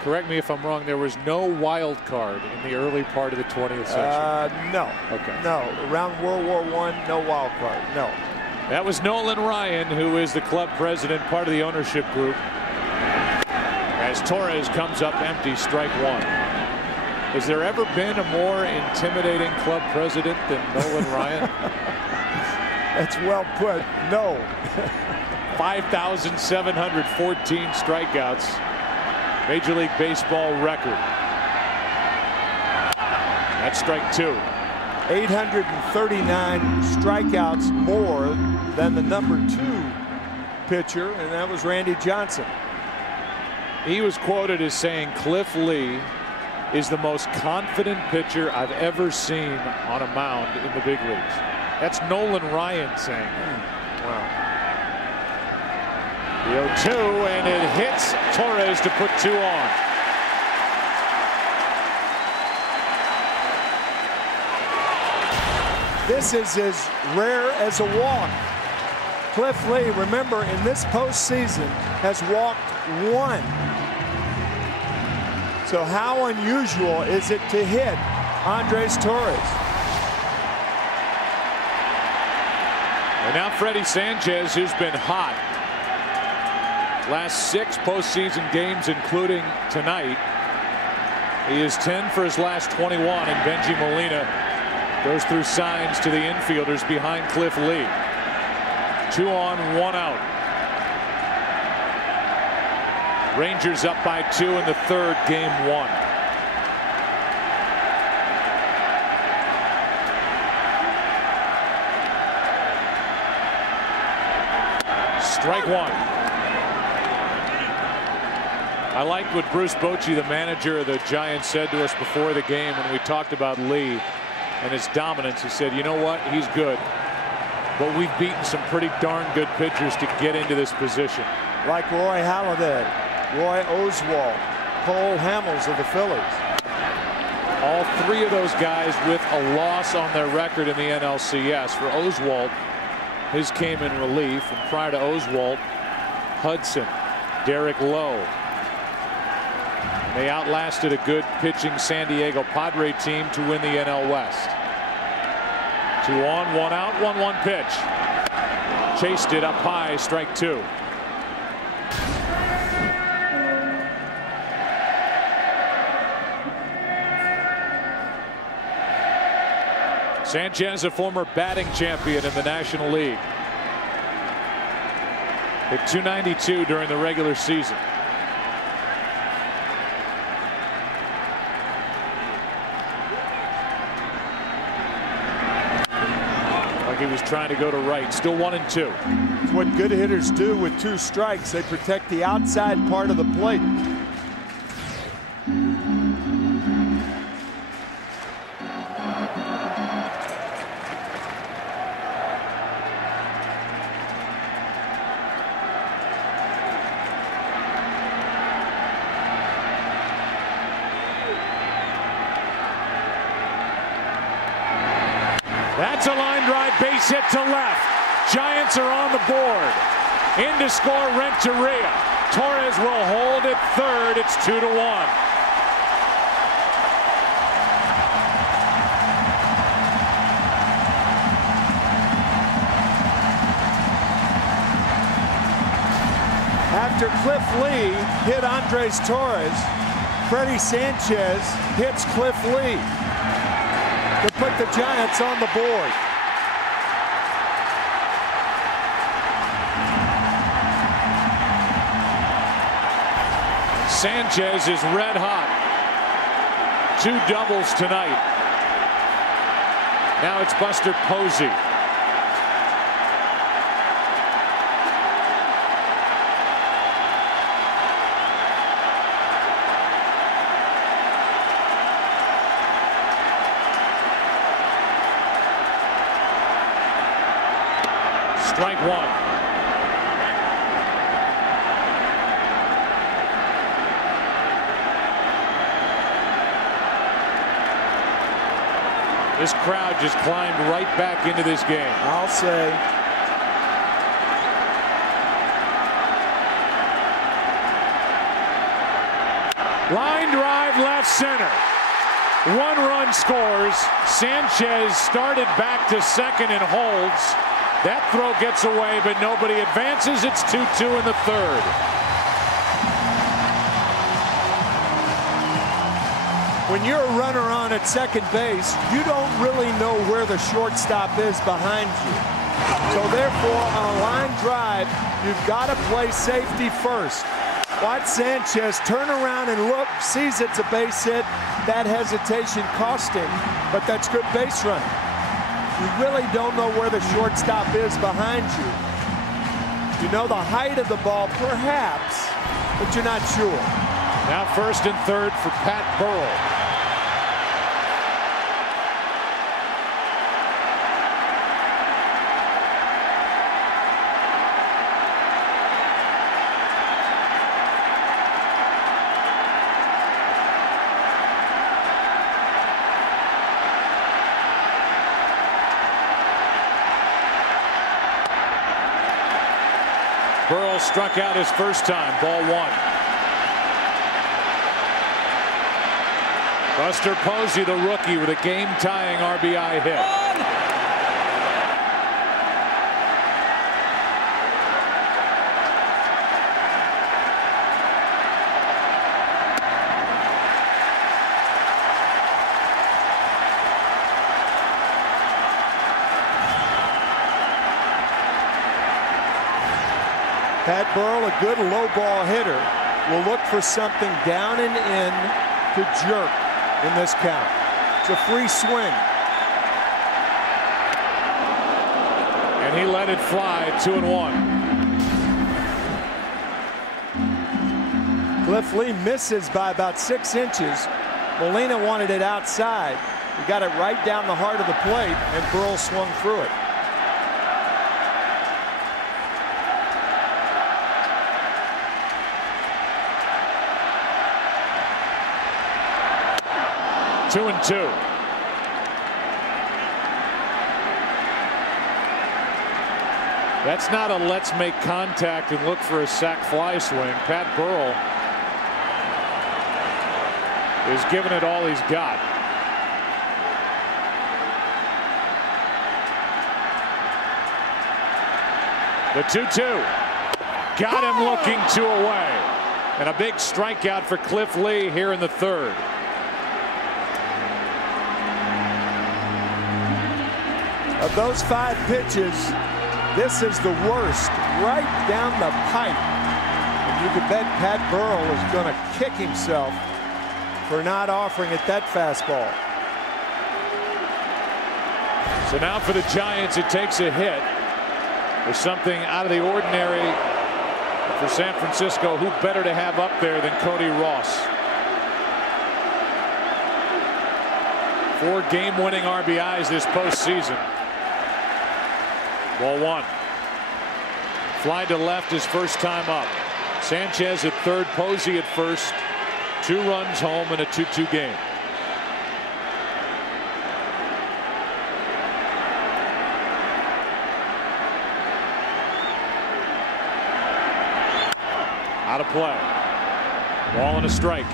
correct me if I'm wrong, there was no wild card in the early part of the 20th century. No. Okay. No. Around World War I, no wild card. No. That was Nolan Ryan, who is the club president, part of the ownership group. As Torres comes up empty, strike 1. Has there ever been a more intimidating club president than Nolan Ryan? That's well put. No. 5,714 strikeouts. Major League Baseball record. That's strike 2. 839 strikeouts more than the number 2 pitcher, and that was Randy Johnson. He was quoted as saying Cliff Lee is the most confident pitcher I've ever seen on a mound in the big leagues. That's Nolan Ryan saying that. Wow. The 0-2, and it hits Torres to put 2 on. This is as rare as a walk. Cliff Lee, remember, in this postseason has walked 1. So how unusual is it to hit Andres Torres? And now Freddie Sanchez, who's been hot last 6 postseason games, including tonight. He is 10 for his last 21, and Benji Molina goes through signs to the infielders behind Cliff Lee. 2 on, 1 out. Rangers up by 2 in the third, game 1. Strike 1. I liked what Bruce Bochy, the manager of the Giants, said to us before the game when we talked about Lee and his dominance. He said, you know what, he's good, but we've beaten some pretty darn good pitchers to get into this position. Like Roy Halladay, Roy Oswalt, Cole Hamels of the Phillies. All 3 of those guys with a loss on their record in the NLCS. For Oswalt, his came in relief, and prior to Oswalt, Hudson, Derek Lowe. They outlasted a good pitching San Diego Padre team to win the NL West. 2 on, 1 out, 1-1 pitch. Chased it up high, strike 2. Sanchez, a former batting champion in the National League. Hit .292 during the regular season. Like he was trying to go to right. Still 1-2. It's what good hitters do with 2 strikes. They protect the outside part of the plate. That's a line drive, base hit to left. Giants are on the board. In to score Renteria. Torres will hold at third. It's 2-1. After Cliff Lee hit Andres Torres, Freddie Sanchez hits Cliff Lee to put the Giants on the board. Sanchez is red hot. 2 doubles tonight. Now it's Buster Posey. Strike 1. This crowd just climbed right back into this game. I'll say. Line drive left center. 1 run scores. Sanchez started back to second and holds. That throw gets away, but nobody advances. It's 2-2 in the third. When you're a runner on at second base, you don't really know where the shortstop is behind you. So therefore, on a line drive, you've got to play safety first. Watch Sanchez turn around and look, sees it's a base hit. That hesitation cost him, but that's good base running. You really don't know where the shortstop is behind you. You know the height of the ball, perhaps, but you're not sure. Now first and third for Pat Burrell. Burrell struck out his first time, ball 1. Buster Posey, the rookie, with a game-tying RBI hit. Pat Burrell, a good low ball hitter, will look for something down and in to jerk in this count. It's a free swing. And he let it fly, 2-1. Cliff Lee misses by about 6 inches. Molina wanted it outside. He got it right down the heart of the plate, and Burrell swung through it. Two and 2. That's not a let's make contact and look for a sac fly swing. Pat Burrell is giving it all he's got. The 2-2. Got him looking 2 away. And a big strikeout for Cliff Lee here in the 3rd. Of those 5 pitches, this is the worst, right down the pipe. And you could bet Pat Burrell is going to kick himself for not offering it that fastball. So now for the Giants, it takes a hit. There's something out of the ordinary for San Francisco. Who better to have up there than Cody Ross? 4 game-winning RBIs this postseason. Ball 1. Fly to left his first time up. Sanchez at 3rd, Posey at 1st. 2 runs home in a 2-2 game. Out of play. Ball and a strike.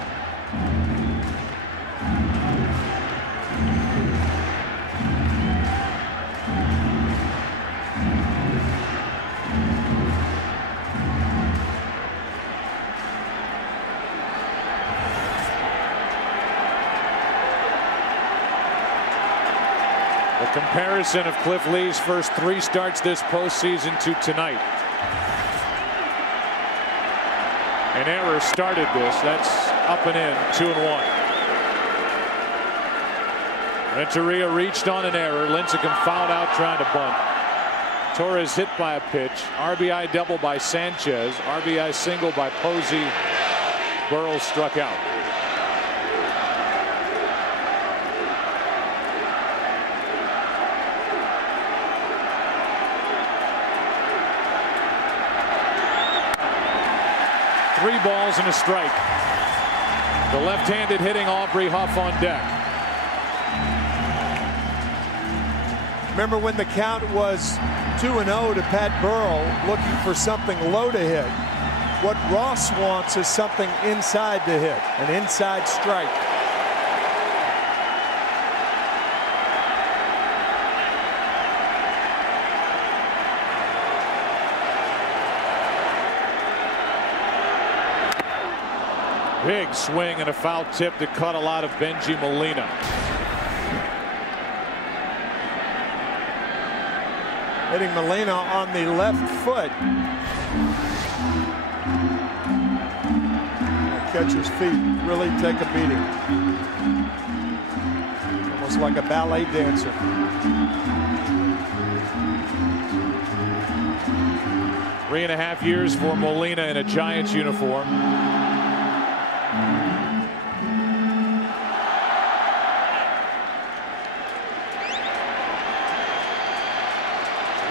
The comparison of Cliff Lee's first 3 starts this postseason to tonight. An error started this. That's up and in, 2-1. Renteria reached on an error. Lincecum fouled out trying to bunt. Torres hit by a pitch. RBI double by Sanchez. RBI single by Posey. Burrell struck out. Three balls and a strike. The left-handed hitting Aubrey Huff on deck. Remember when the count was 2-0 to Pat Burrell, looking for something low to hit. What Ross wants is something inside to hit, an inside strike. Big swing and a foul tip to cut a lot of Benji Molina. Hitting Molina on the left foot. Catcher's feet really take a beating. Almost like a ballet dancer. Three and a half years for Molina in a Giants uniform.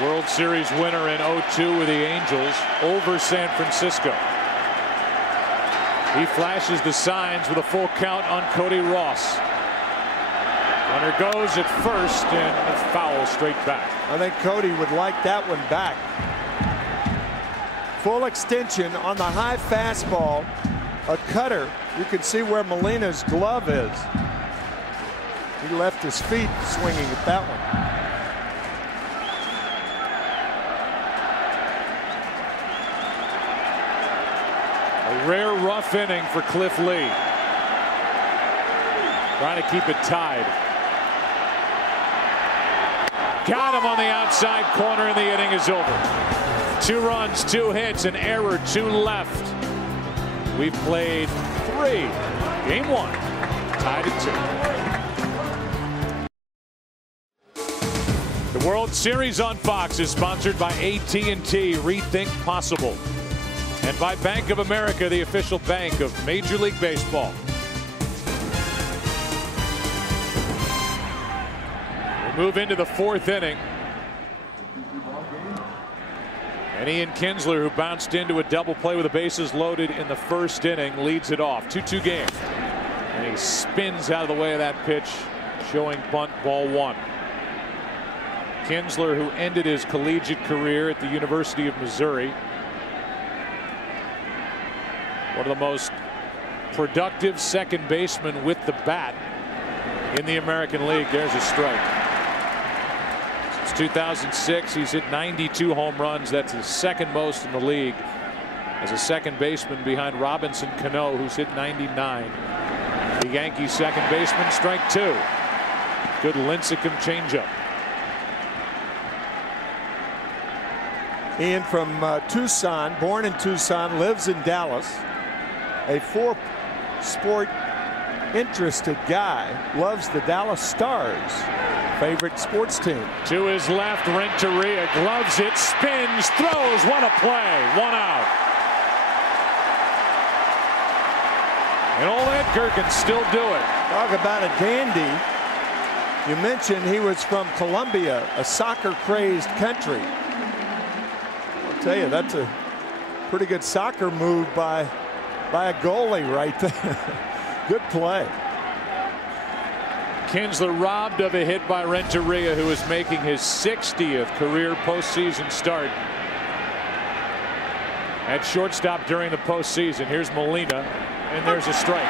World Series winner in 2002 with the Angels over San Francisco. He flashes the signs with a full count on Cody Ross. Runner goes at first and a foul straight back. I think Cody would like that one back. Full extension on the high fastball. A cutter. You can see where Molina's glove is. He left his feet swinging at that one. A rare rough inning for Cliff Lee. Trying to keep it tied. Got him on the outside corner and the inning is over. 2 runs, 2 hits, an error, 2 left. We've played 3. Game 1. Tied at 2. The World Series on Fox is sponsored by AT&T Rethink Possible. And by Bank of America, the official bank of Major League Baseball. We move into the 4th inning. And Ian Kinsler, who bounced into a double play with the bases loaded in the 1st inning, leads it off. 2-2 game. And he spins out of the way of that pitch, showing bunt, ball 1. Kinsler, who ended his collegiate career at the University of Missouri. One of the most productive second baseman with the bat in the American League. There's a strike. Since 2006, he's hit 92 home runs. That's the second most in the league as a second baseman behind Robinson Cano, who's hit 99. The Yankees second baseman, strike two. Good Lincecum changeup. Ian from Tucson, born in Tucson, lives in Dallas. A four-sport interested guy, loves the Dallas Stars, favorite sports team. To his left, Renteria gloves it, spins, throws. What a play. 1 out. And old Edgar can still do it. Talk about a dandy. You mentioned he was from Colombia, a soccer-crazed country. I'll tell you, that's a pretty good soccer move by a goalie right there. Good play. Kinsler robbed of a hit by Renteria, who is making his 60th career postseason start at shortstop during the postseason. Here's Molina, and there's a strike.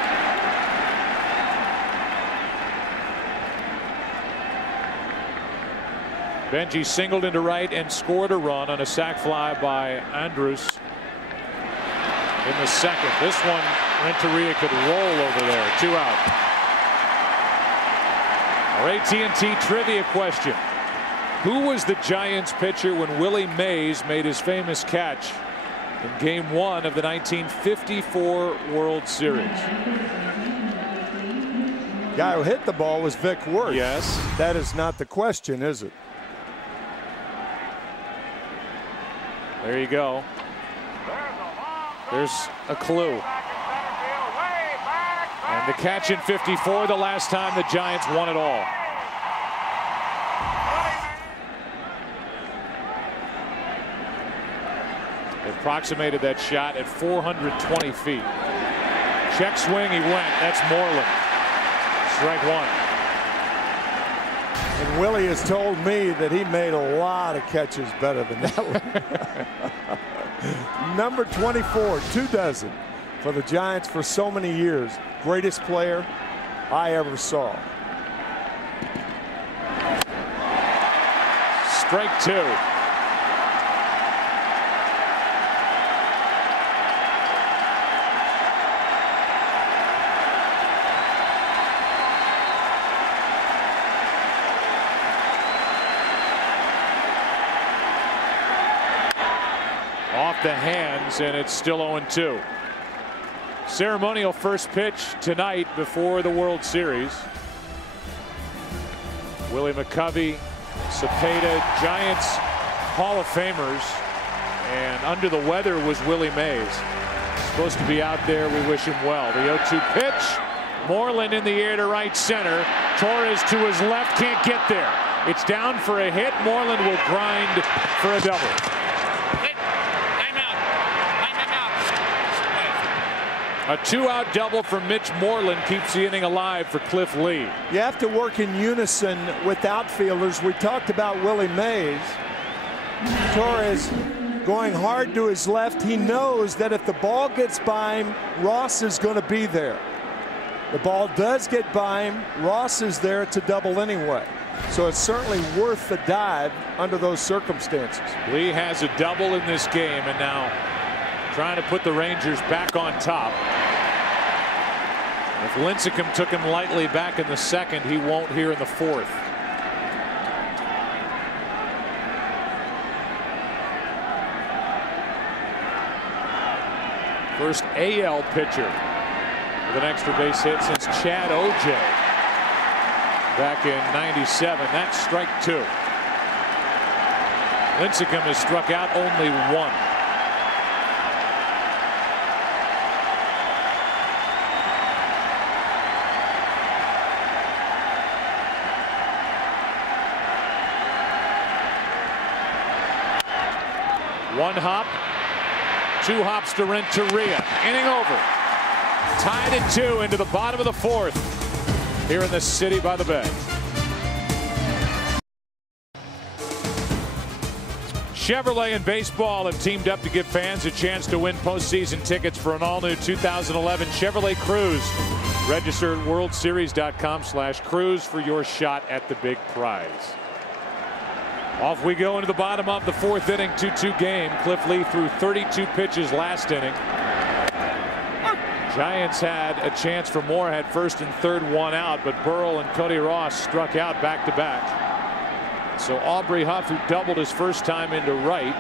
Benji singled into right and scored a run on a sac fly by Andrus in the second. This one, Renteria could roll over there. 2 out. Our AT&T trivia question. Who was the Giants pitcher when Willie Mays made his famous catch in Game 1 of the 1954 World Series? Guy who hit the ball was Vic Wertz. Yes. That is not the question, is it? There you go. There's a clue. And the catch in 54, the last time the Giants won it all. They approximated that shot at 420 feet. Check swing, he went. That's Moreland. Strike one. And Willie has told me that he made a lot of catches better than that one. Number 24, 24 for the Giants for so many years. Greatest player I ever saw. Strike two. Off the hands, and it's still 0-2. Ceremonial first pitch tonight before the World Series. Willie McCovey, Cepeda, Giants Hall of Famers, and under the weather was Willie Mays. Supposed to be out there. We wish him well. The 0-2 pitch. Moreland in the air to right center. Torres to his left, can't get there. It's down for a hit. Moreland will grind for a double. A 2-out double from Mitch Moreland keeps the inning alive for Cliff Lee. You have to work in unison with outfielders. We talked about Willie Mays. Torres going hard to his left. He knows that if the ball gets by him, Ross is going to be there. The ball does get by him. Ross is there. It's a double anyway. So it's certainly worth the dive under those circumstances. Lee has a double in this game, and now trying to put the Rangers back on top. If Lincecum took him lightly back in the second, he won't here in the fourth. First AL pitcher with an extra base hit since Chad O.J. back in '97. That's strike two. Lincecum has struck out only one. One hop, 2 hops to Renteria. Inning over. Tied at 2 into the bottom of the fourth here in the city by the bay. Chevrolet and baseball have teamed up to give fans a chance to win postseason tickets for an all-new 2011 Chevrolet Cruze. Register at worldseries.com/cruise for your shot at the big prize. Off we go into the bottom of the fourth inning, 2-2 game. Cliff Lee threw 32 pitches last inning. Giants had a chance for more, had first and third, one out, but Burrell and Cody Ross struck out back-to-back. So Aubrey Huff, who doubled his first time into right,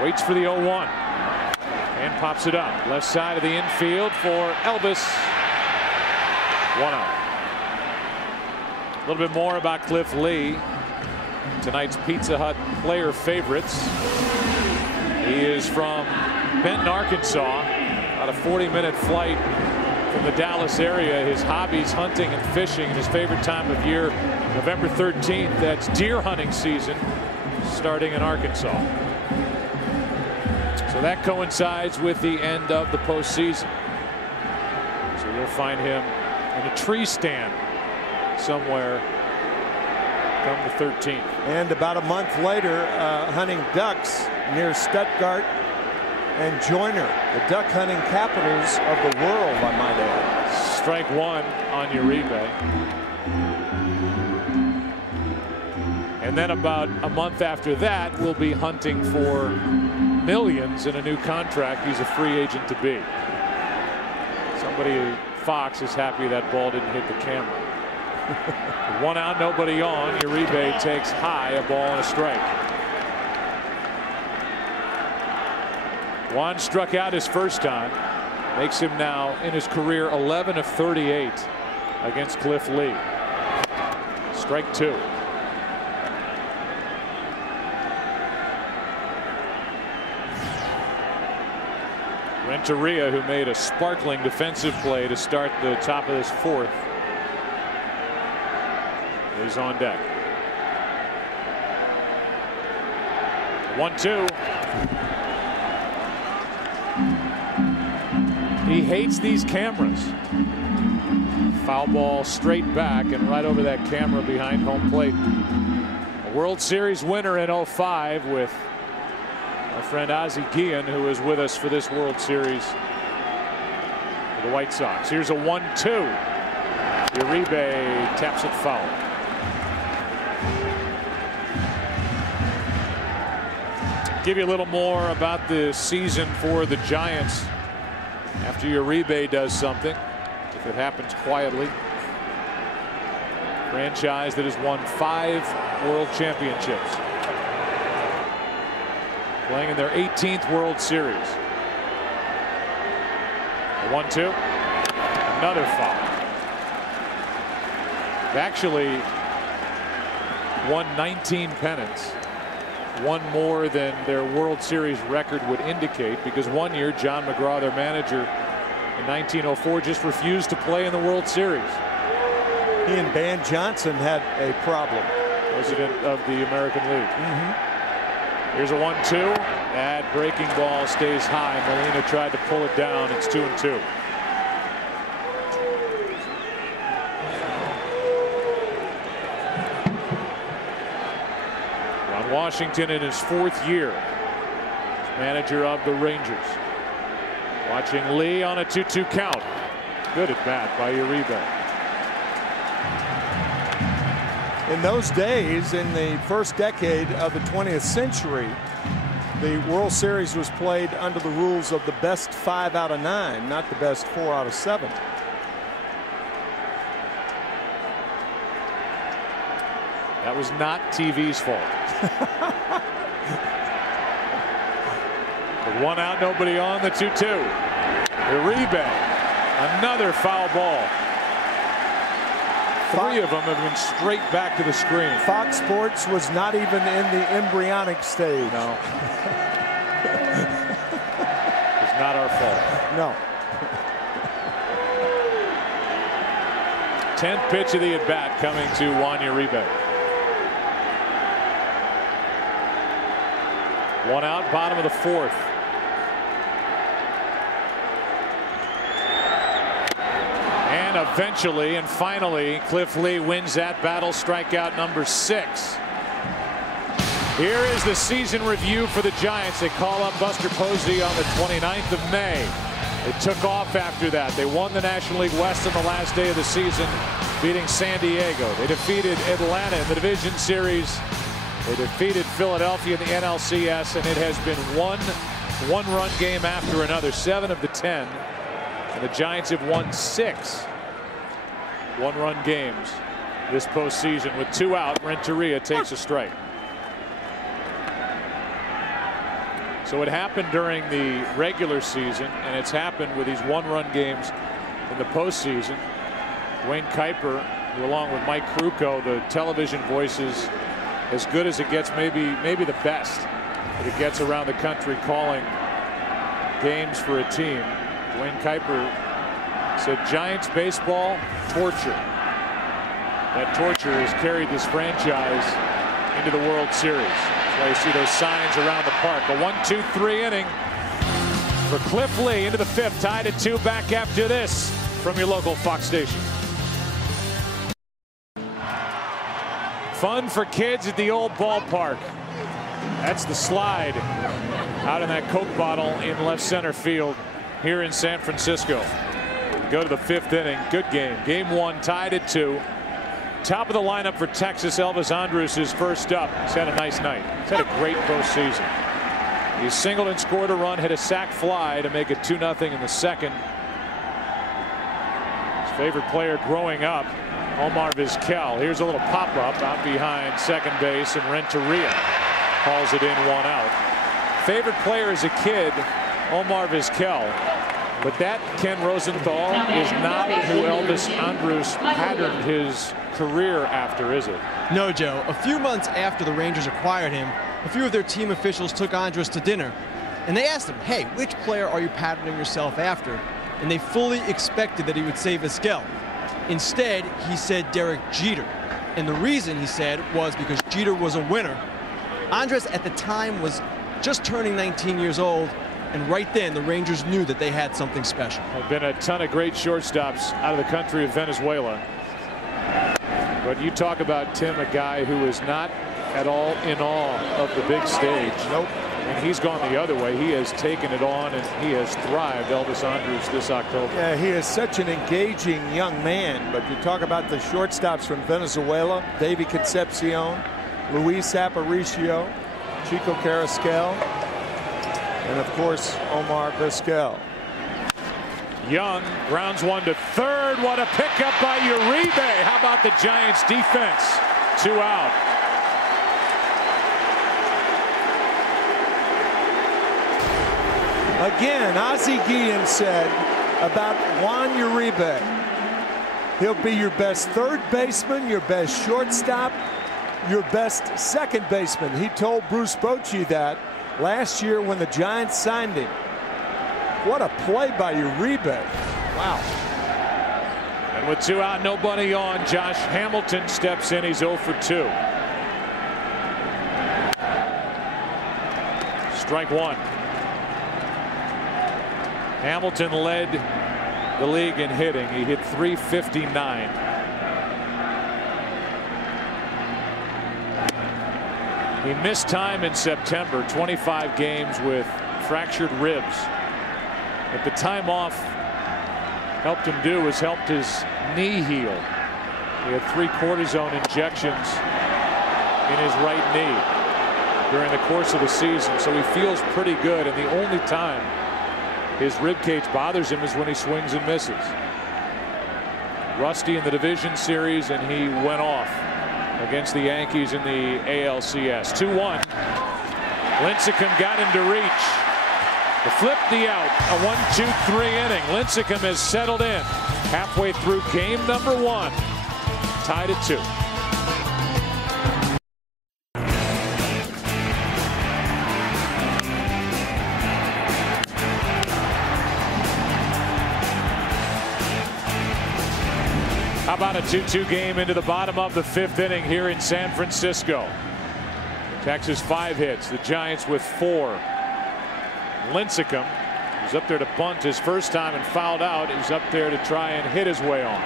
waits for the 0-1 and pops it up. Left side of the infield for Elvis. 1 out. A little bit more about Cliff Lee. Tonight's Pizza Hut player favorites. He is from Benton, Arkansas. About a 40-minute flight from the Dallas area. His hobbies hunting and fishing, and his favorite time of year, November 13th. That's deer hunting season starting in Arkansas. So that coincides with the end of the postseason. So you'll find him in a tree stand somewhere come the 13th. And about a month later, hunting ducks near Stuttgart and Joyner, the duck hunting capitals of the world, I might add. Strike one on Uribe. And then about a month after that, we'll be hunting for millions in a new contract he's a free agent to be. Somebody, Fox, is happy that ball didn't hit the camera. 1 out, nobody on. Uribe takes high, a ball and a strike. Juan struck out his first time. Makes him now in his career 11 of 38 against Cliff Lee. Strike two. Renteria, who made a sparkling defensive play to start the top of this fourth, is on deck. 1-2. He hates these cameras. Foul ball straight back and right over that camera behind home plate. A World Series winner in 05 with our friend Ozzie Guillen, who is with us for this World Series for the White Sox. Here's a 1-2. Uribe taps it foul. Give you a little more about the season for the Giants after Uribe does something, if it happens quietly. Franchise that has won 5 World Championships, playing in their 18th World Series. A 1-2. Another foul. They've actually won 19 pennants. One more than their World Series record would indicate, because one year John McGraw, their manager in 1904, just refused to play in the World Series. He and Ban Johnson had a problem. President of the American League. Here's a 1-2. That breaking ball stays high. Molina tried to pull it down. It's 2-2. Washington in his 4th year as manager of the Rangers. Watching Lee on a 2-2 count. Good at bat by Uribe. In those days, in the first decade of the 20th century, the World Series was played under the rules of the best 5 out of 9, not the best 4 out of 7. That was not TV's fault. With 1 out, nobody on, the 2-2. Uribe, another foul ball. 3 of them have been straight back to the screen. Fox Sports was not even in the embryonic stage. No. It's not our fault. No. 10th pitch of the at-bat coming to Juan Uribe. 1 out, bottom of the 4th. And eventually and finally, Cliff Lee wins that battle. Strikeout number 6. Here is the season review for the Giants. They call up Buster Posey on the 29th of May. They took off after that. They won the National League West on the last day of the season, beating San Diego. They defeated Atlanta in the division series. They defeated Philadelphia in the NLCS, and it has been one-run game after another, 7 of the 10. And the Giants have won 6 one-run games this postseason. With 2 out, Renteria takes a strike. So it happened during the regular season, and it's happened with these one-run games in the postseason. Dwayne Kuiper, who along with Mike Krukow, the television voices, as good as it gets, maybe the best that it gets around the country calling games for a team. Dwayne Kuiper said Giants baseball torture. That torture has carried this franchise into the World Series. That's why you see those signs around the park. A 1-2-3 inning for Cliff Lee into the 5th, tied at 2. Back after this from your local Fox station. Fun for kids at the old ballpark. That's the slide out in that Coke bottle in left center field here in San Francisco. Go to the 5th inning. Good game. Game 1 tied at 2. Top of the lineup for Texas, Elvis Andrus is first up. He's had a nice night. He's had a great postseason. He singled and scored a run, hit a sac fly to make it 2-0 in the 2nd. His favorite player growing up, Omar Vizquel. Here's a little pop-up out behind second base, and Renteria calls it in, 1 out. Favorite player as a kid, Omar Vizquel. But that, Ken Rosenthal, is not who Elvis Andrus patterned his career after, is it? No, Joe. A few months after the Rangers acquired him, a few of their team officials took Andrus to dinner, and they asked him, hey, which player are you patterning yourself after? And they fully expected that he would say Vizquel. Instead, he said Derek Jeter. And the reason, he said, was because Jeter was a winner. Andrus at the time was just turning 19 years old, and right then the Rangers knew that they had something special. There have been a ton of great shortstops out of the country of Venezuela. But you talk about, Tim, a guy who is not at all in awe of the big stage. Nope. And he's gone the other way. He has taken it on, and he has thrived, Elvis Andrus, this October. Yeah, he is such an engaging young man. But you talk about the shortstops from Venezuela, Davey Concepcion, Luis Aparicio, Chico Carrasquel, and of course Omar Vizquel. Young grounds 1 to 3rd. What a pickup by Uribe. How about the Giants defense? 2 out. Again, Ozzie Guillen said about Juan Uribe, he'll be your best 3rd baseman, your best shortstop, your best second baseman. He told Bruce Bochy that last year when the Giants signed him. What a play by Uribe. Wow. And with 2 out, nobody on, Josh Hamilton steps in. He's 0 for 2. Strike 1. Hamilton led the league in hitting. He hit .359. He missed time in September, 25 games with fractured ribs. But the time off helped him do was helped his knee heal. He had 3 cortisone injections in his right knee during the course of the season, so he feels pretty good. And the only time his rib cage bothers him is when he swings and misses. Rusty in the division series, and he went off against the Yankees in the ALCS. 2-1. Lincecum got him to reach. The flip, the out. A 1-2-3 inning. Lincecum has settled in halfway through game number 1. Tied at 2. How about a 2-2 game into the bottom of the 5th inning here in San Francisco? Texas 5 hits. The Giants with 4. Lincecum, who's up there to bunt his first time and fouled out, is up there to try and hit his way on.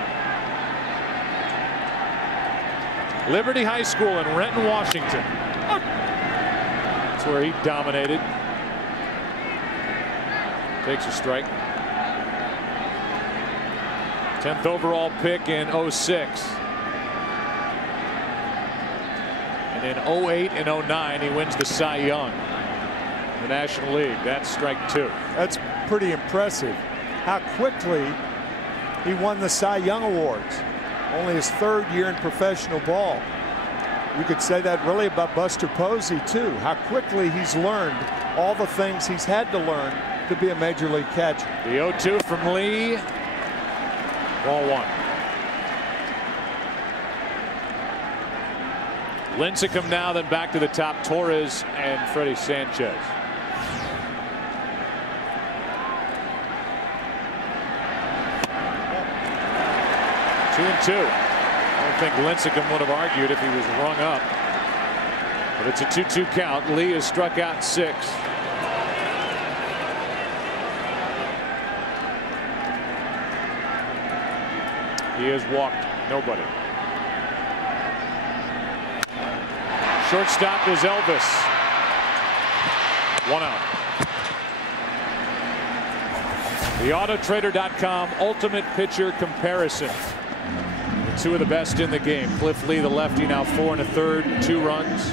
Liberty High School in Renton, Washington. That's where he dominated. Takes a strike. 10th overall pick in 06. And in 08 and 09, he wins the Cy Young, the National League. That's strike 2. That's pretty impressive. How quickly he won the Cy Young Awards. Only his 3rd year in professional ball. You could say that really about Buster Posey, too. How quickly he's learned all the things he's had to learn to be a major league catcher. The 0-2 from Lee. Ball 1. Lincecum now, then back to the top. Torres and Freddie Sanchez. Two and 2. I don't think Lincecum would have argued if he was rung up. But it's a 2-2 count. Lee is struck out 6. He has walked nobody. Shortstop is Elvis. 1 out. The Autotrader.com ultimate pitcher comparison. The 2 of the best in the game. Cliff Lee, the lefty, now 4 1/3, 2 runs,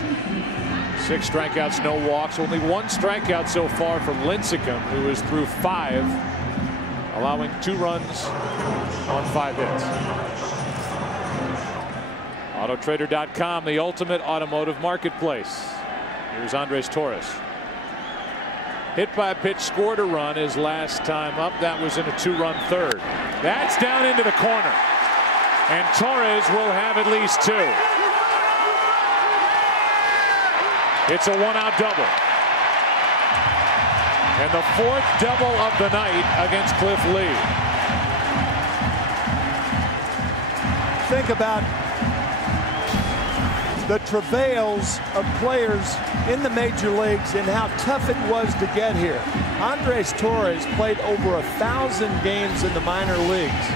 6 strikeouts, no walks. Only 1 strikeout so far from Lincecum, who is through 5, allowing 2 runs on 5 hits. Autotrader.com, the ultimate automotive marketplace. Here's Andres Torres. Hit by a pitch, scored a run his last time up. That was in a 2-run 3rd. That's down into the corner. And Torres will have at least 2. It's a 1-out double. And the 4th double of the night against Cliff Lee. Think about the travails of players in the major leagues and how tough it was to get here. Andres Torres played over 1,000 games in the minor leagues.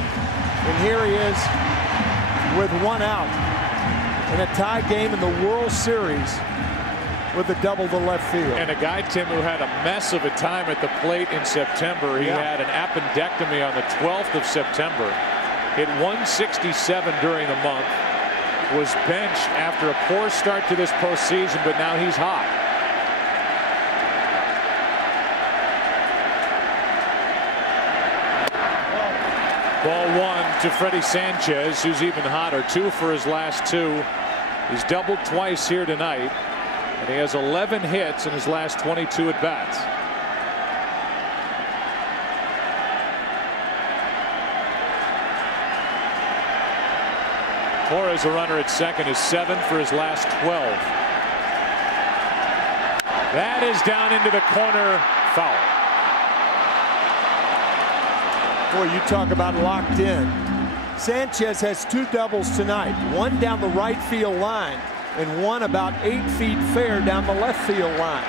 And here he is with 1 out in a tie game in the World Series with a double to left field. And a guy, Tim, who had a mess of a time at the plate in September. He had an appendectomy on the 12th of September. Hit 167 during the month. Was benched after a poor start to this postseason, but now he's hot. Ball 1 to Freddie Sanchez, who's even hotter. 2 for his last 2. He's doubled twice here tonight, and he has 11 hits in his last 22 at bats. Torres, a runner at second, is 7 for his last 12. That is down into the corner, foul. Boy, you talk about locked in. Sanchez has 2 doubles tonight. 1 down the right field line and 1 about 8 feet fair down the left field line.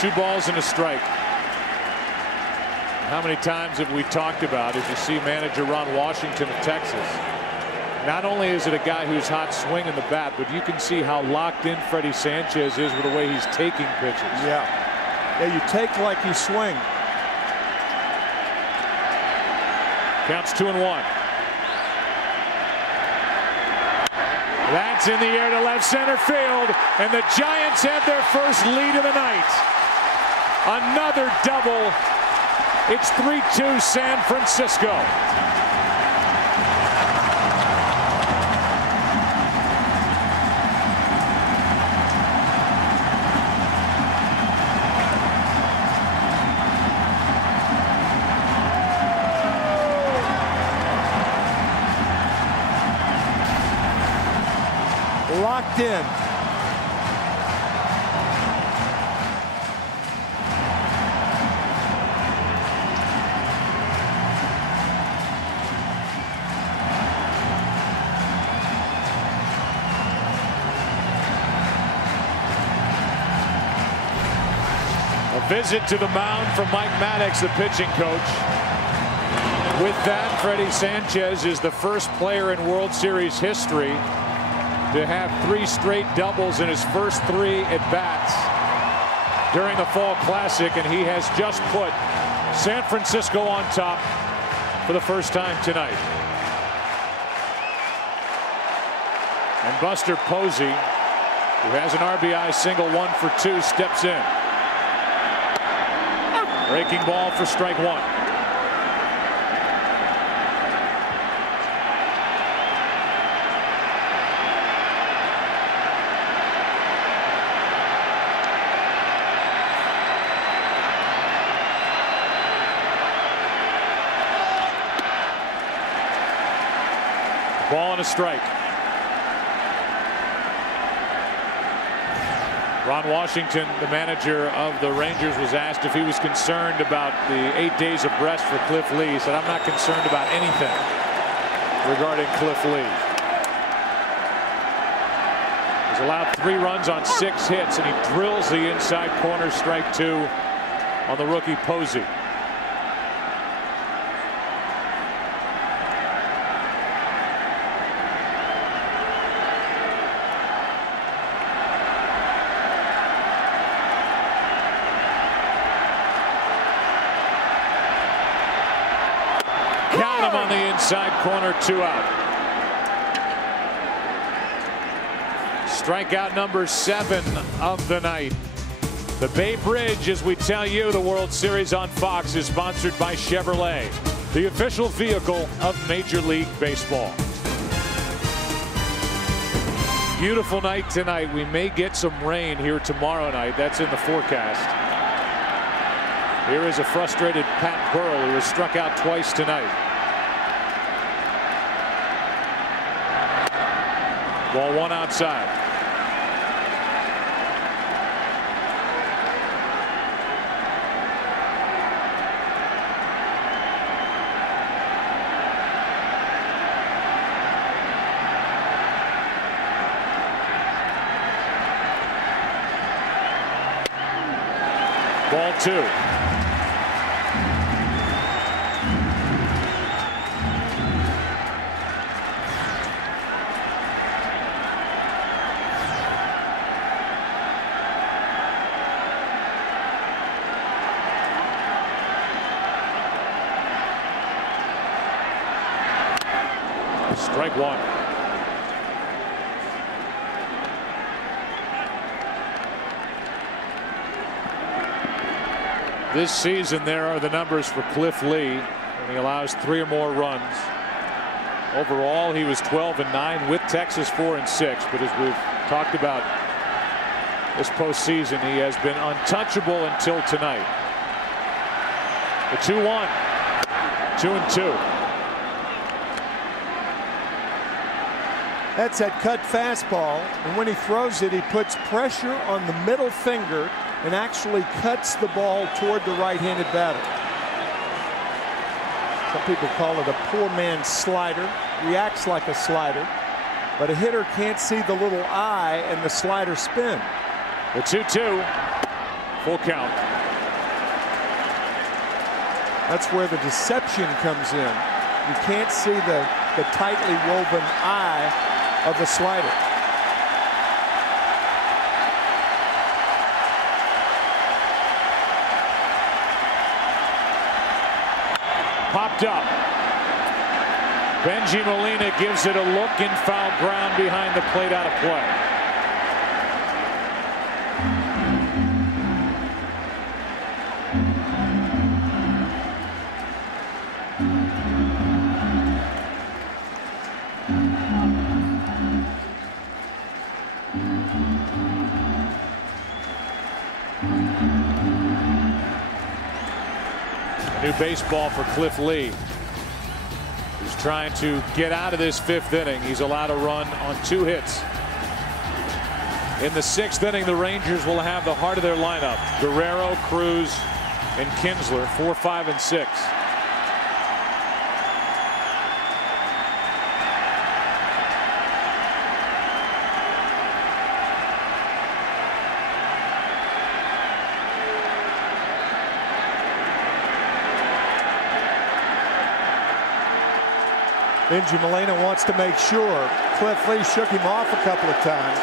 Two balls and a strike. How many times have we talked about, as you see manager Ron Washington of Texas, not only is it a guy who's hot swinging the bat, but you can see how locked in Freddie Sanchez is with the way he's taking pitches. Yeah, you take like you swing. Counts 2-1. That's in the air to left center field, and the Giants have their first lead of the night. Another double. It's 3-2 San Francisco. Locked in. A visit to the mound from Mike Maddox, the pitching coach. With that, Freddie Sanchez is the first player in World Series history to have 3 straight doubles in his first 3 at-bats during the Fall Classic, and he has just put San Francisco on top for the first time tonight. And Buster Posey, who has an RBI single, 1 for 2, steps in. Breaking ball for strike 1. Ball and a strike. Ron Washington, the manager of the Rangers, was asked if he was concerned about the 8 days of rest for Cliff Lee. He said, "I'm not concerned about anything regarding Cliff Lee." He's allowed 3 runs on 6 hits, and he drills the inside corner, strike 2 on the rookie Posey. Count him on the inside corner, 2 out. Strikeout number 7 of the night. The Bay Bridge, as we tell you, the World Series on Fox is sponsored by Chevrolet, the official vehicle of Major League Baseball. Beautiful night tonight. We may get some rain here tomorrow night. That's in the forecast. Here is a frustrated Pat Burrell, who has struck out twice tonight. Ball 1 outside. Ball 2. Strike 1. This season, there are the numbers for Cliff Lee, and he allows 3 or more runs. Overall, he was 12-9 with Texas 4-6. But as we've talked about this postseason, he has been untouchable until tonight. The 2-1, 2-2. That's that cut fastball, and when he throws it, he puts pressure on the middle finger and actually cuts the ball toward the right-handed batter. Some people call it a poor man's slider. Reacts like a slider, but a hitter can't see the little eye and the slider spin. The 2-2, full count. That's where the deception comes in. You can't see the tightly woven eye of the slider. Popped up. Benji Molina gives it a look in foul ground behind the plate, out of play. New baseball for Cliff Lee, who's trying to get out of this 5th inning. He's allowed a run on 2 hits. In the 6th inning, the Rangers will have the heart of their lineup: Guerrero, Cruz, and Kinsler, 4, 5, and 6. Benji Molina wants to make sure. Cliff Lee shook him off a couple of times.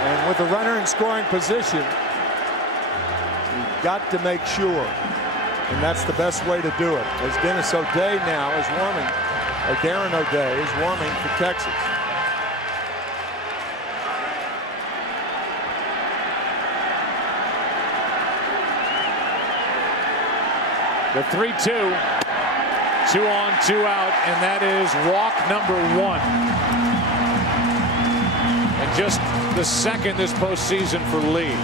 And with the runner in scoring position, you've got to make sure. And that's the best way to do it. As Dennis O'Day now is warming, or Darren O'Day is warming for Texas. The 3-2. 2 on, 2 out, and that is walk number 1. And just the second this postseason for Lee.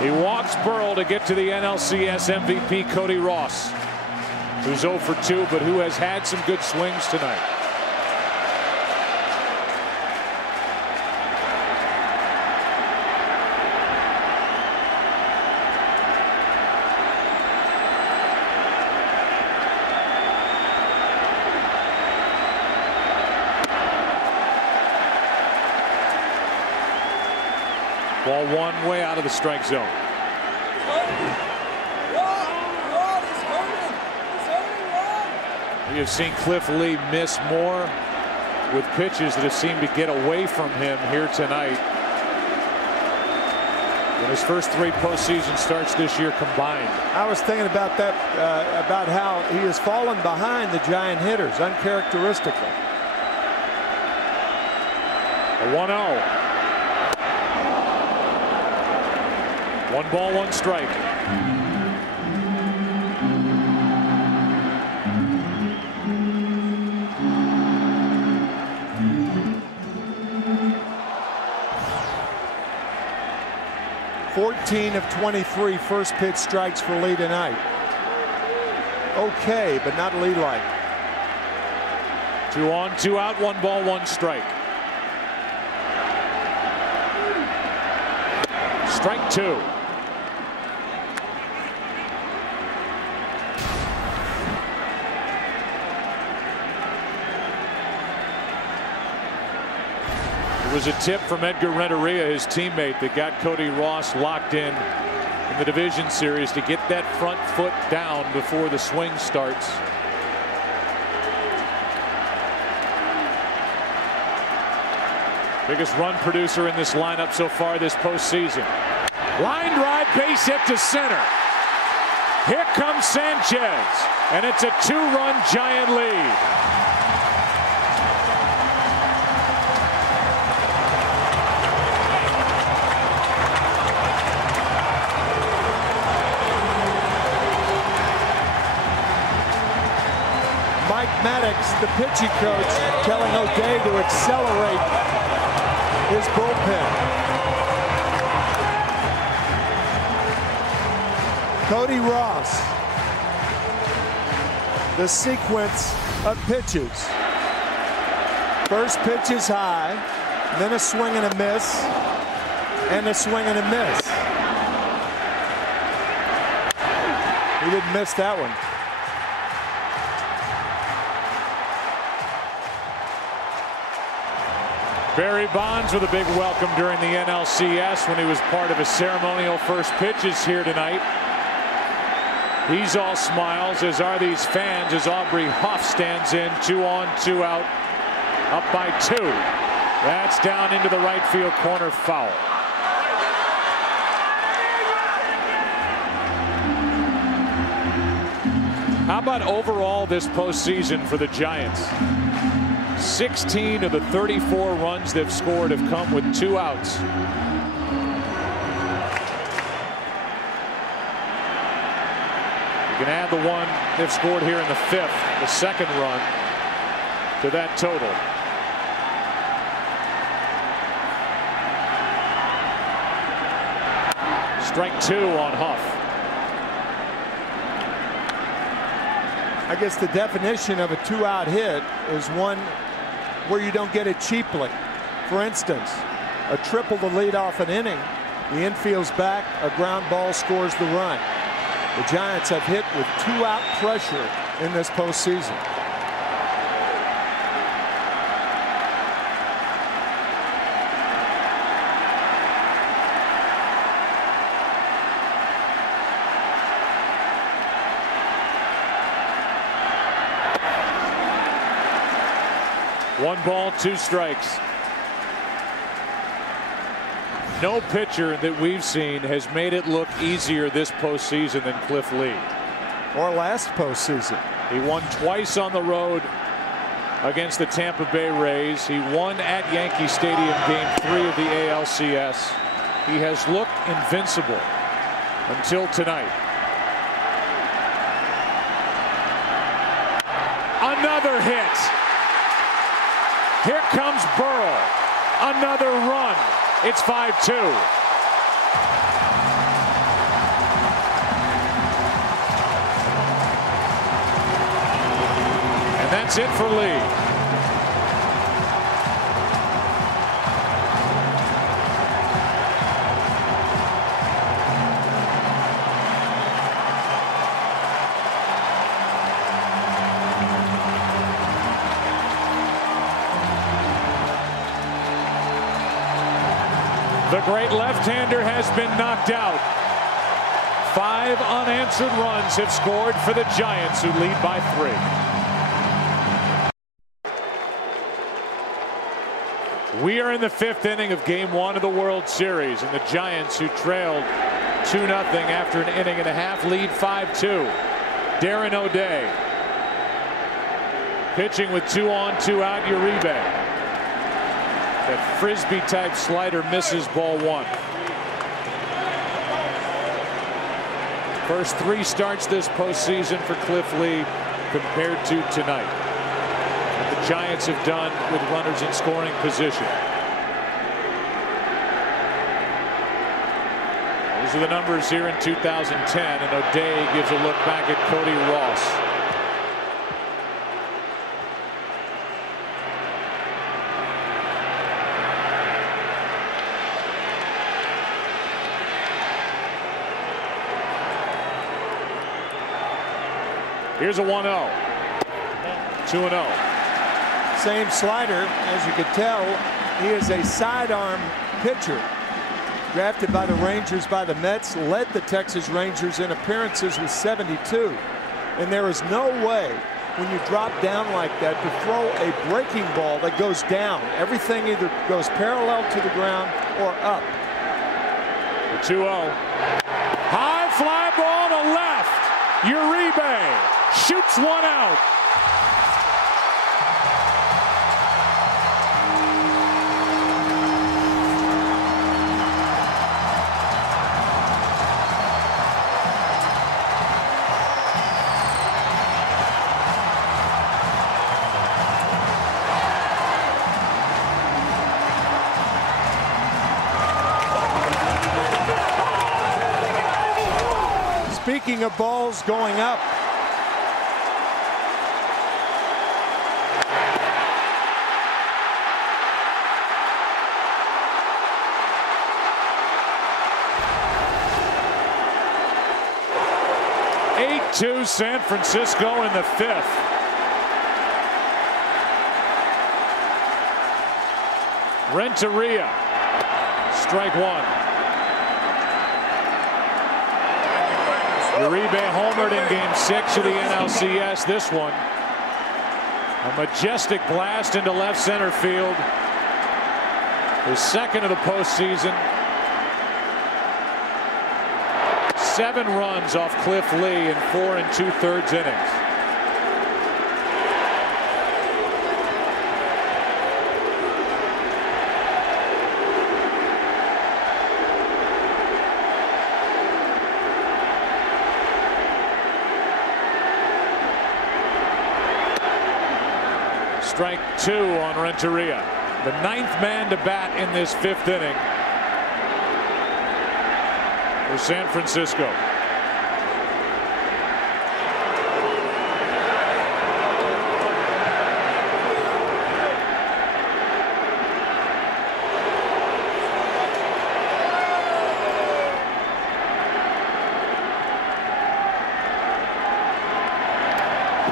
He walks Burrell to get to the NLCS MVP Cody Ross, who's 0 for 2, but who has had some good swings tonight. Ball 1 way out of the strike zone. We have seen Cliff Lee miss more with pitches that have seemed to get away from him here tonight in his first 3 postseason starts this year combined. I was thinking about that, about how he has fallen behind the Giant hitters uncharacteristically. A 1-0. 1 ball, 1 strike. (14 of 23 first pitch strikes for Lee tonight. Okay, but not Lee-like. 2 on, 2 out, 1 ball, 1 strike. Strike 2. It was a tip from Edgar Renteria, his teammate, that got Cody Ross locked in the division series to get that front foot down before the swing starts. Biggest run producer in this lineup so far this postseason. Line drive, base hit to center. Here comes Sanchez, and it's a 2-run Giant lead. Mike Maddox, the pitching coach, telling O'Day to accelerate his bullpen. Cody Ross, the sequence of pitches. First pitch is high, then a swing and a miss, and a swing and a miss. He didn't miss that one. Barry Bonds with a big welcome during the NLCS when he was part of his ceremonial first pitches here tonight. He's all smiles, as are these fans, as Aubrey Huff stands in. 2 on, 2 out, up by 2. That's down into the right field corner, foul. How about overall this postseason for the Giants? 16 of the 34 runs they've scored have come with 2 outs. You can add the one they've scored here in the 5th, the 2nd run, to that total. Strike 2 on Huff. I guess the definition of a 2-out hit is one where you don't get it cheaply. For instance, a triple to lead off an inning, the infield's back, a ground ball scores the run. The Giants have hit with 2-out pressure in this postseason. 1 ball, 2 strikes. No pitcher that we've seen has made it look easier this postseason than Cliff Lee. Or last postseason. He won twice on the road against the Tampa Bay Rays. He won at Yankee Stadium Game 3 of the ALCS. He has looked invincible until tonight. Another hit. Here comes Burrell. Another run. It's 5-2. And that's it for Lee. The great left-hander has been knocked out. 5 unanswered runs have scored for the Giants, who lead by 3. We are in the 5th inning of Game 1 of the World Series, and the Giants, who trailed 2-0 after an inning and a half, lead 5-2. Darren O'Day pitching with 2 on, 2 out. Uribe. That frisbee-type slider misses ball 1. First 3 starts this postseason for Cliff Lee compared to tonight. What the Giants have done with runners in scoring position. Those are the numbers here in 2010, and O'Day gives a look back at Cody Ross. Here's a 1-0. 2-0. Same slider. As you could tell, he is a sidearm pitcher. Drafted by the Rangers by the Mets, led the Texas Rangers in appearances with 72. And there is no way when you drop down like that to throw a breaking ball that goes down. Everything either goes parallel to the ground or up. The 2-0. High fly ball to left. Uribe shoots 1 out. Speaking of balls going up, to San Francisco in the 5th. Renteria, strike 1. Uribe homered in Game 6 of the NLCS. This one, a majestic blast into left center field. His 2nd of the postseason. 7 runs off Cliff Lee in 4 2/3 innings. Strike 2 on Renteria. The 9th man to bat in this 5th inning for San Francisco.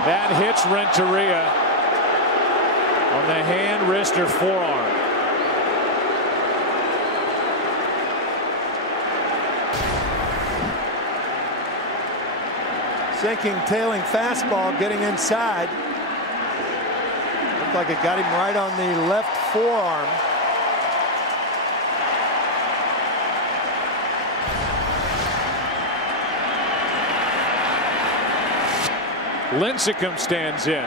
That hits Renteria on the hand, wrist, or forearm. Sinking, tailing fastball getting inside. Looked like it got him right on the left forearm. Lincecum stands in,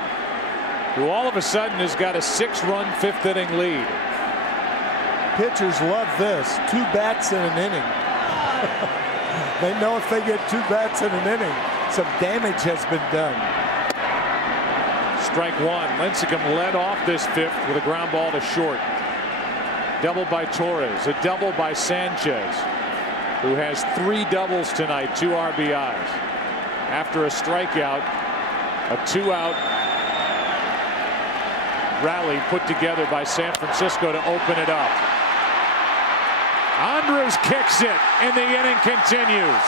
who all of a sudden has got a 6-run 5th-inning lead. Pitchers love this. 2 bats in an inning. They know if they get 2 bats in an inning, some damage has been done. Strike 1. Lincecum led off this 5th with a ground ball to short. Double by Torres. A double by Sanchez, who has 3 doubles tonight, 2 RBIs. After a strikeout, a 2-out rally put together by San Francisco to open it up. Andrus kicks it, and the inning continues.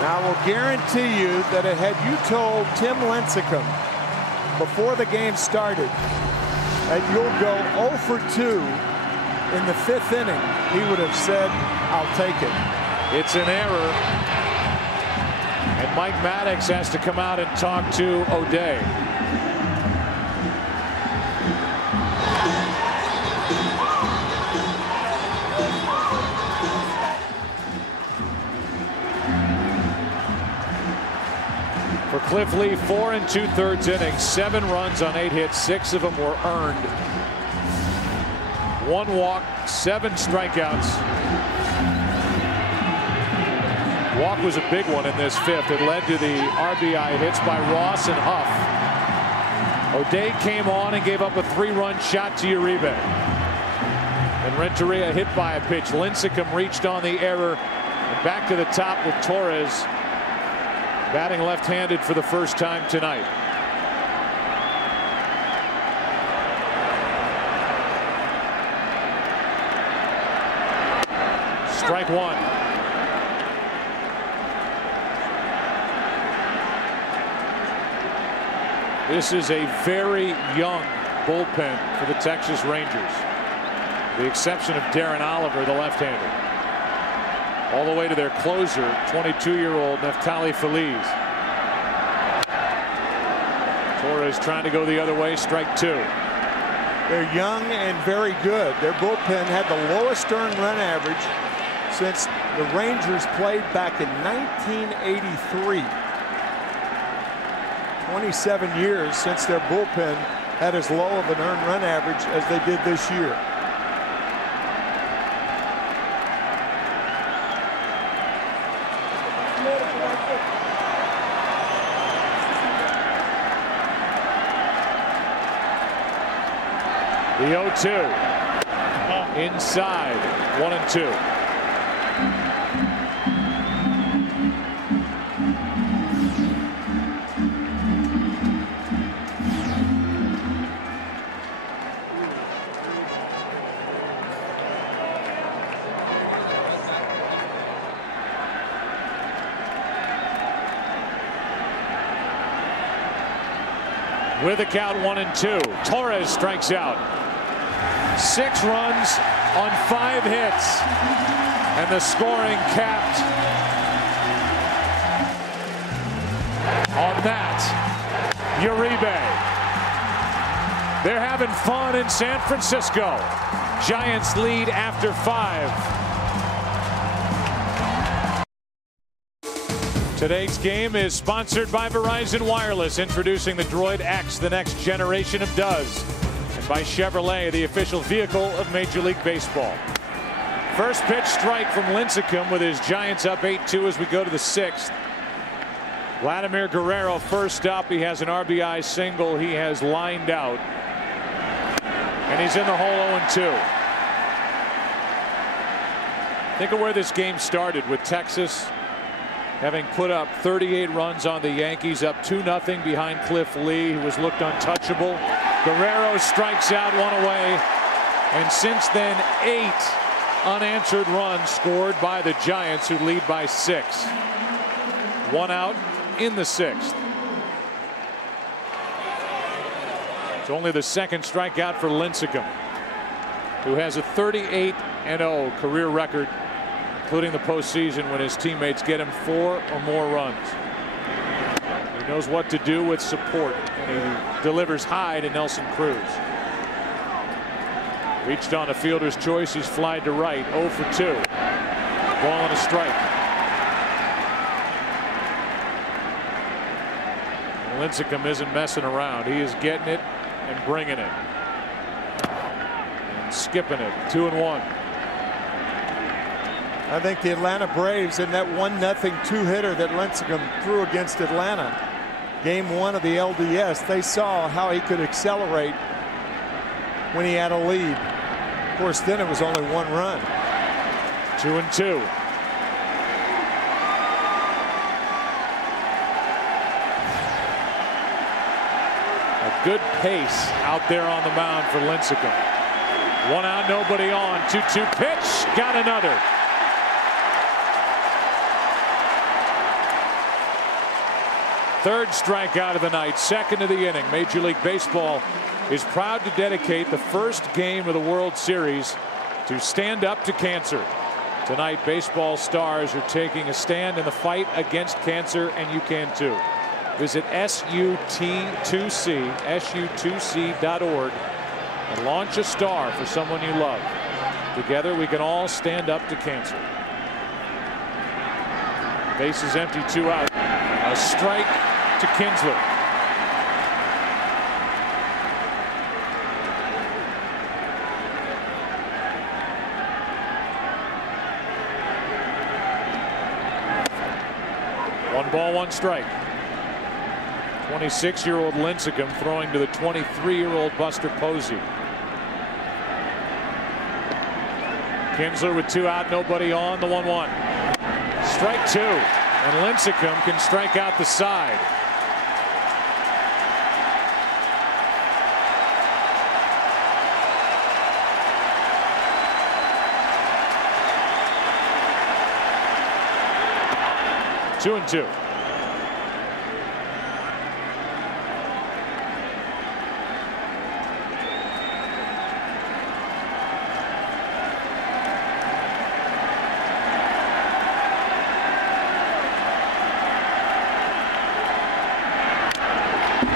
Now, I will guarantee you that had you told Tim Lincecum before the game started that you'll go 0 for 2 in the 5th inning, he would have said, "I'll take it." It's an error, and Mike Maddox has to come out and talk to O'Day. For Cliff Lee, 4 2/3 innings, 7 runs on 8 hits, 6 of them were earned. 1 walk, 7 strikeouts. Walk was a big one in this 5th. It led to the RBI hits by Ross and Huff. O'Day came on and gave up a 3-run shot to Uribe. And Renteria hit by a pitch. Lincecum reached on the error and back to the top with Torres batting left-handed for the first time tonight. Strike 1. This is a very young bullpen for the Texas Rangers. The exception of Darren Oliver, the left-hander. All the way to their closer, 22-year-old Neftali Feliz. Torres trying to go the other way, strike 2. They're young and very good. Their bullpen had the lowest earned run average since the Rangers played back in 1983. 27 years since their bullpen had as low of an earned run average as they did this year. The 0-2 inside, 1-2. With a count 1-2, Torres strikes out. 6 runs on 5 hits, and the scoring capped on that. Uribe. They're having fun in San Francisco. Giants lead after 5. Today's game is sponsored by Verizon Wireless, introducing the Droid X, the next generation of does. By Chevrolet, the official vehicle of Major League Baseball. First pitch strike from Lincecum with his Giants up 8-2 as we go to the 6th. Vladimir Guerrero first up. He has an RBI single. He has lined out. And he's in the hole 0-2. Think of where this game started with Texas having put up 38 runs on the Yankees, up 2-0 behind Cliff Lee, who was looked untouchable. Guerrero strikes out, 1 away, and since then 8 unanswered runs scored by the Giants, who lead by 6. 1 out in the 6th. It's only the 2nd strikeout for Lincecum, who has a 38-0 career record including the postseason when his teammates get him 4 or more runs. He knows what to do with support, and he delivers high to Nelson Cruz. Reached on a fielder's choice. He's flied to right. 0 for 2. Ball and a strike. Lincecum isn't messing around. He is getting it and bringing it. And skipping it. 2-1. I think the Atlanta Braves in that 1-0 two-hitter that Lincecum threw against Atlanta, game 1 of the LDS, they saw how he could accelerate when he had a lead. Of course, then it was only 1 run. 2-2. A good pace out there on the mound for Lincecum. 1 out, nobody on. 2-2 pitch. Got another. Third strikeout of the night, second of the inning. Major League Baseball is proud to dedicate the first game of the World Series to Stand Up to Cancer. Tonight, baseball stars are taking a stand in the fight against cancer, and you can too. Visit SUT2C.org and launch a star for someone you love. Together, we can all stand up to cancer. Base is empty, 2 out. A strike to Kinsler. One ball, 1 strike. 26-year-old Lincecum throwing to the 23-year-old Buster Posey. Kinsler with 2 out, nobody on. The 1-1. Strike 2. And Lincecum can strike out the side. Two and 2.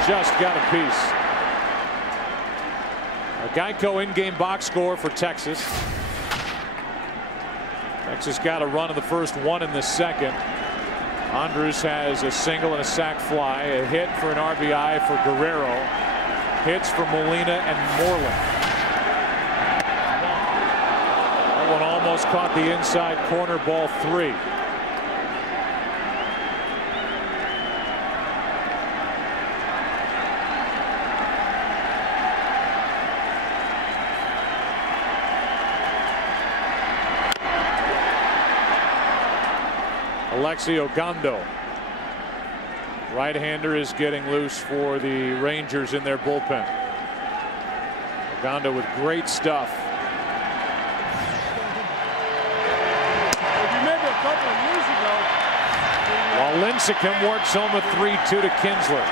Just got a piece. A Geico in-game box score for Texas. Texas got a run in the first, 1 in the second. Andrus has a single and a sac fly. A hit for an RBI for Guerrero. Hits for Molina and Moreland. That one almost caught the inside corner, ball 3. Alexi Ogando, right-hander, is getting loose for the Rangers in their bullpen. Ogando with great stuff. Remember a couple of years ago, While Lincecum works home a 3-2 to Kinsler.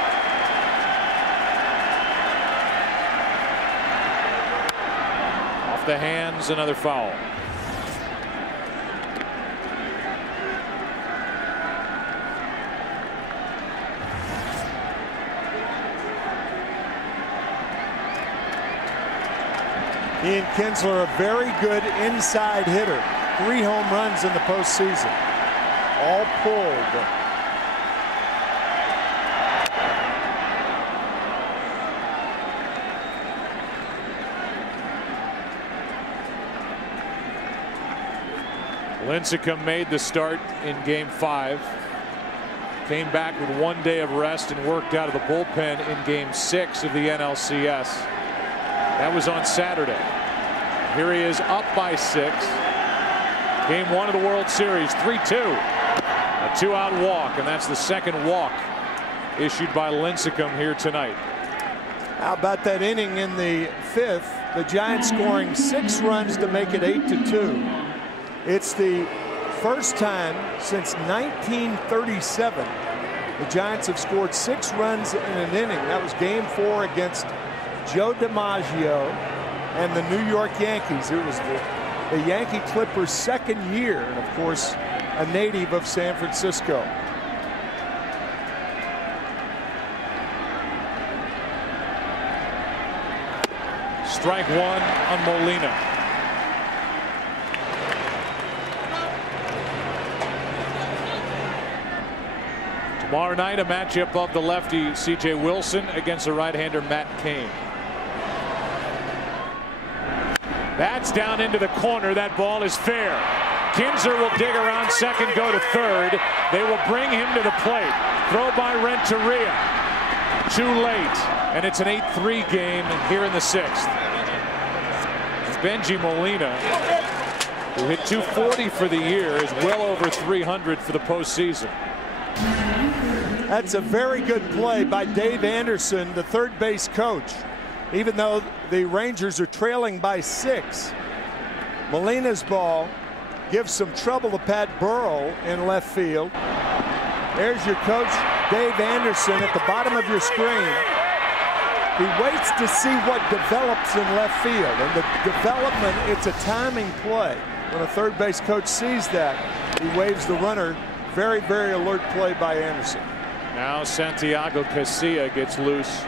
Off the hands, another foul. Ian Kinsler, a very good inside hitter. 3 home runs in the postseason. All pulled. Lincecum made the start in game 5. Came back with 1 day of rest and worked out of the bullpen in game 6 of the NLCS. That was on Saturday. Here he is up by 6. Game 1 of the World Series, 3-2. A 2-out walk, and that's the second walk issued by Lincecum here tonight. How about that inning in the 5th? The Giants scoring 6 runs to make it 8-2. It's the first time since 1937 the Giants have scored 6 runs in an inning. That was game 4 against Joe DiMaggio and the New York Yankees. It was the the Yankee Clippers' second year, and of course a native of San Francisco. Strike one on Molina. Tomorrow night, a matchup of the lefty C.J. Wilson against the right-hander Matt Cain. That's down into the corner. That ball is fair. Kinzer will dig around second, go to third. They will bring him to the plate. Throw by Renteria. Too late. And it's an 8-3 game here in the sixth. Benji Molina, who hit .240 for the year, is well over .300 for the postseason. That's a very good play by Dave Anderson, the third base coach. Even though the Rangers are trailing by 6, Molina's ball gives some trouble to Pat Burrell in left field. There's your coach, Dave Anderson, at the bottom of your screen. He waits to see what develops in left field, and the development, it's a timing play. When a third base coach sees that, he waves the runner. Very, very alert play by Anderson. Now Santiago Casilla gets loose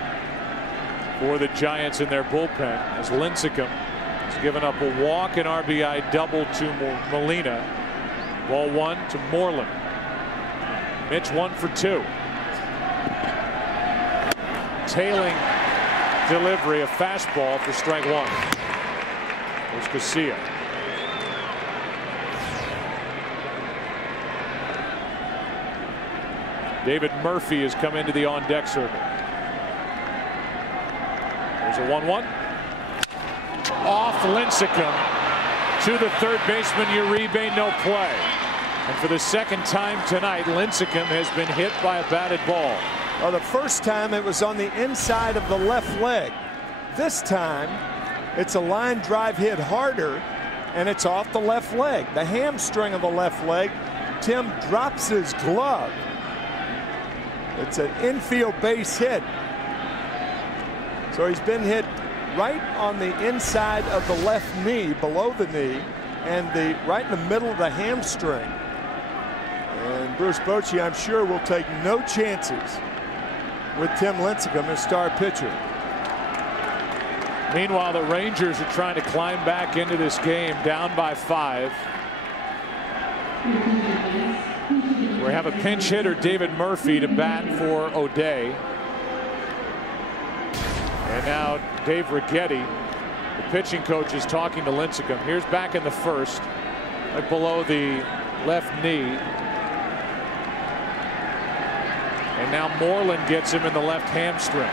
for the Giants in their bullpen as Lincecum has given up a walk and RBI double to Molina. Ball one to Moreland. Mitch 1 for 2. Tailing delivery, a fastball for strike one. There's Casilla. David Murphy has come into the on-deck circle. There's a 1-1. Off Lincecum to the third baseman Uribe, no play. And for the second time tonight, Lincecum has been hit by a batted ball. Well, the first time it was on the inside of the left leg. This time it's a line drive hit harder, and it's off the left leg, the hamstring of the left leg. Tim drops his glove. It's an infield base hit. So he's been hit right on the inside of the left knee, below the knee, and right in the middle of the hamstring. And Bruce Bochy, I'm sure, will take no chances with Tim Lincecum, his star pitcher. Meanwhile, the Rangers are trying to climb back into this game, down by 5. We have a pinch hitter, David Murphy, to bat for O'Day. And now Dave Righetti, the pitching coach, is talking to Lincecum. Here's back in the first, right below the left knee. And now Moreland gets him in the left hamstring.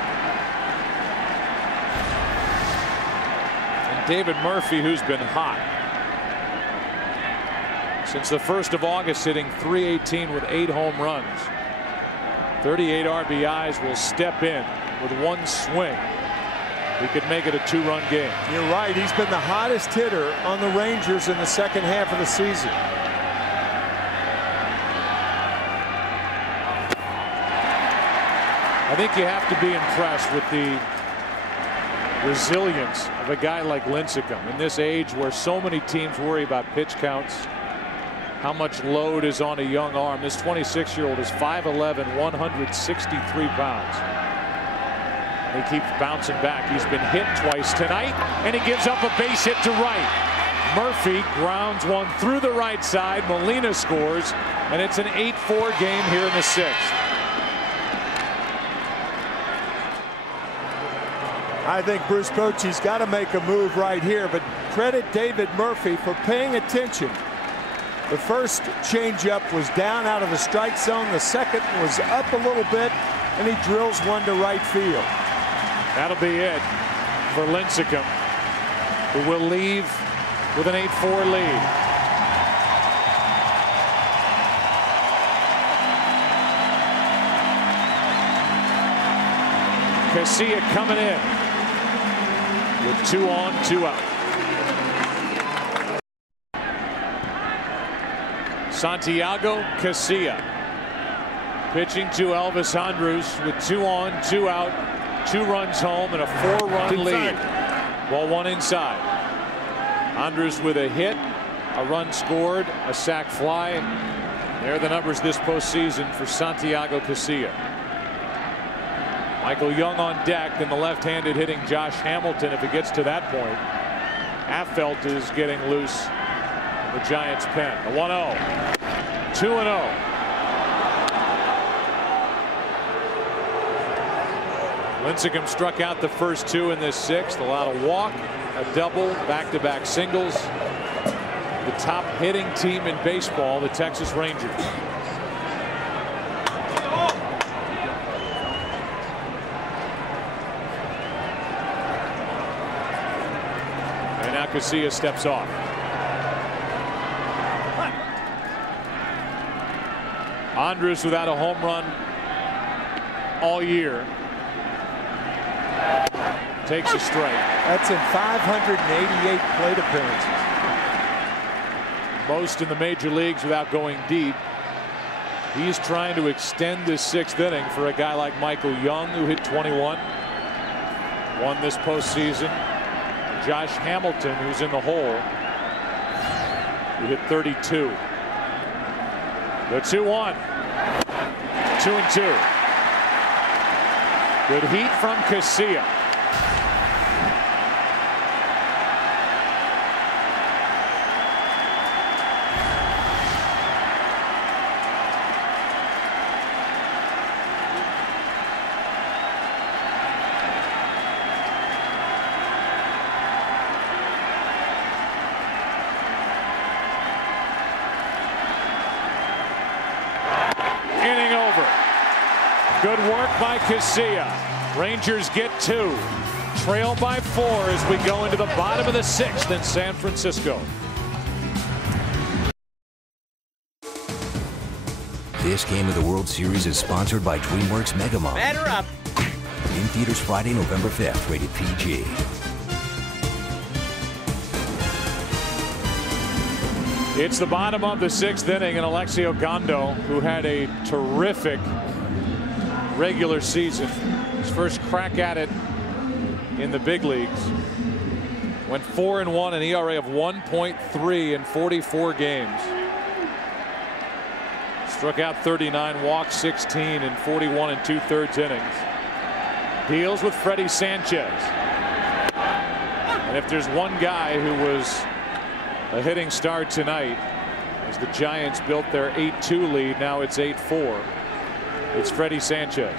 And David Murphy, who's been hot since the 1st of August, hitting .318 with 8 home runs. 38 RBIs, will step in with 1 swing. He could make it a 2-run game. You're right. He's been the hottest hitter on the Rangers in the second half of the season. I think you have to be impressed with the resilience of a guy like Lincecum in this age where so many teams worry about pitch counts, how much load is on a young arm. This 26-year-old is 5'11", 163 pounds. And he keeps bouncing back. He's been hit twice tonight, and he gives up a base hit to right. Murphy grounds one through the right side. Molina scores, and it's an 8-4 game here in the 6th. I think Bruce Bochy's got to make a move right here, but credit David Murphy for paying attention. The first changeup was down out of the strike zone. The second was up a little bit, and he drills one to right field. That'll be it for Lincecum, who will leave with an 8-4 lead. Casilla coming in with 2 on, 2 out. Santiago Casilla pitching to Elvis Andrus with 2 on, 2 out, 2 runs home, and a 4-run lead. Ball 1 inside. Andrus with a hit, a run scored, a sac fly. There are the numbers this postseason for Santiago Casilla. Michael Young on deck, and the left-handed hitting Josh Hamilton if it gets to that point. Affelt is getting loose in the Giants' pen. The 1-0. 2-0. Lincecum struck out the first two in this sixth, allowed a walk, a double, back-to-back singles. The top hitting team in baseball, the Texas Rangers. And now Casilla steps off. Andrus without a home run all year. Takes a strike. That's in 588 plate appearances. Most in the major leagues without going deep. He's trying to extend this sixth inning for a guy like Michael Young, who hit 21. Won this postseason. Josh Hamilton, who's in the hole, who hit 32. The 2-1. 2-2. Good heat from Casilla. Inning over. Good work by Casilla. Rangers get 2. Trail by 4 as we go into the bottom of the 6th in San Francisco. This game of the World Series is sponsored by DreamWorks Megamom. Batter up. In theaters Friday, November 5th. Rated PG. It's the bottom of the 6th inning, and Alexio Gondo, who had a terrific regular season, his first crack at it in the big leagues, went 4-1, an ERA of 1.3 in 44 games. Struck out 39, walked 16 in 41 2/3 innings. Deals with Freddie Sanchez. And if there's one guy who was a hitting star tonight, as the Giants built their 8-2 lead, now it's 8-4. It's Freddie Sanchez.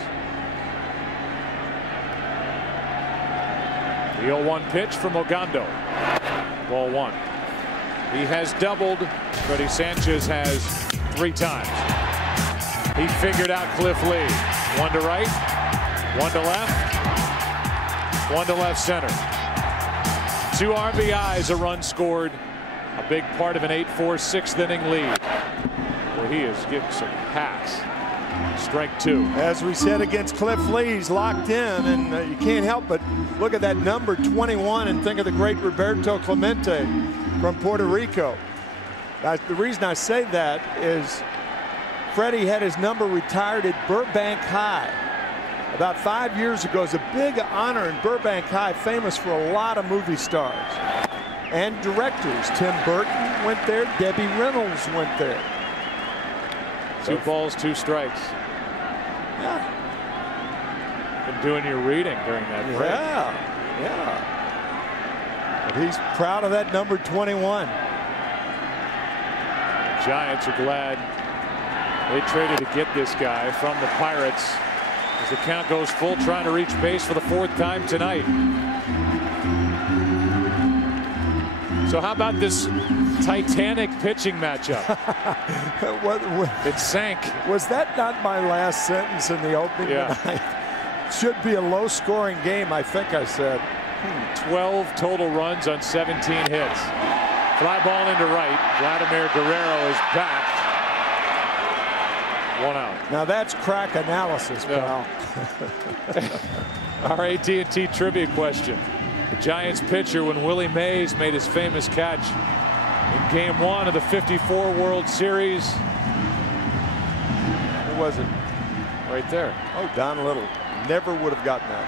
The 0-1 pitch from Ogando. Ball 1. He has doubled. Freddie Sanchez has 3 times. He figured out Cliff Lee. 1 to right, 1 to left, 1 to left center. 2 RBIs, a run scored. A big part of an 8-4 6th inning lead. Well, he is getting some hacks. Strike 2. As we said against Cliff Lee, he's locked in, and you can't help but look at that number 21 and think of the great Roberto Clemente from Puerto Rico. The reason I say that is Freddie had his number retired at Burbank High about 5 years ago. It's a big honor in Burbank High, famous for a lot of movie stars and directors. Tim Burton went there. Debbie Reynolds went there. 2 balls, 2 strikes. Yeah. Been doing your reading during that break. Yeah. But he's proud of that number 21. The Giants are glad they traded to get this guy from the Pirates as the count goes full, trying to reach base for the 4th time tonight. So how about this titanic pitching matchup? It sank. Was that not my last sentence in the opening tonight? Should be a low-scoring game, I think I said. 12 total runs on 17 hits. Fly ball into right. Vladimir Guerrero is back. 1 out. Now that's crack analysis, pal. Our AT&T trivia question. The Giants pitcher when Willie Mays made his famous catch in Game 1 of the '54 World Series. Who was it? Right there. Oh, Don Little. Never would have gotten that.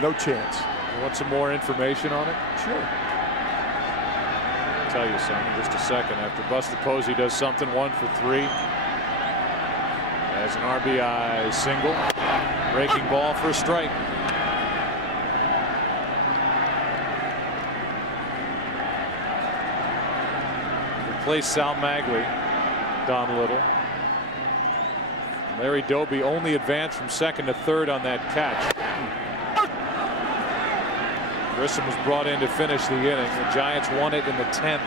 No chance. You want some more information on it? Sure. tell you something in just a second. After Buster Posey does something, 1 for 3. As an RBI single. Breaking ball for a strike. Replaced Sal Maglie, Don Little. Larry Doby only advanced from second to third on that catch. Grissom was brought in to finish the inning. The Giants won it in the 10th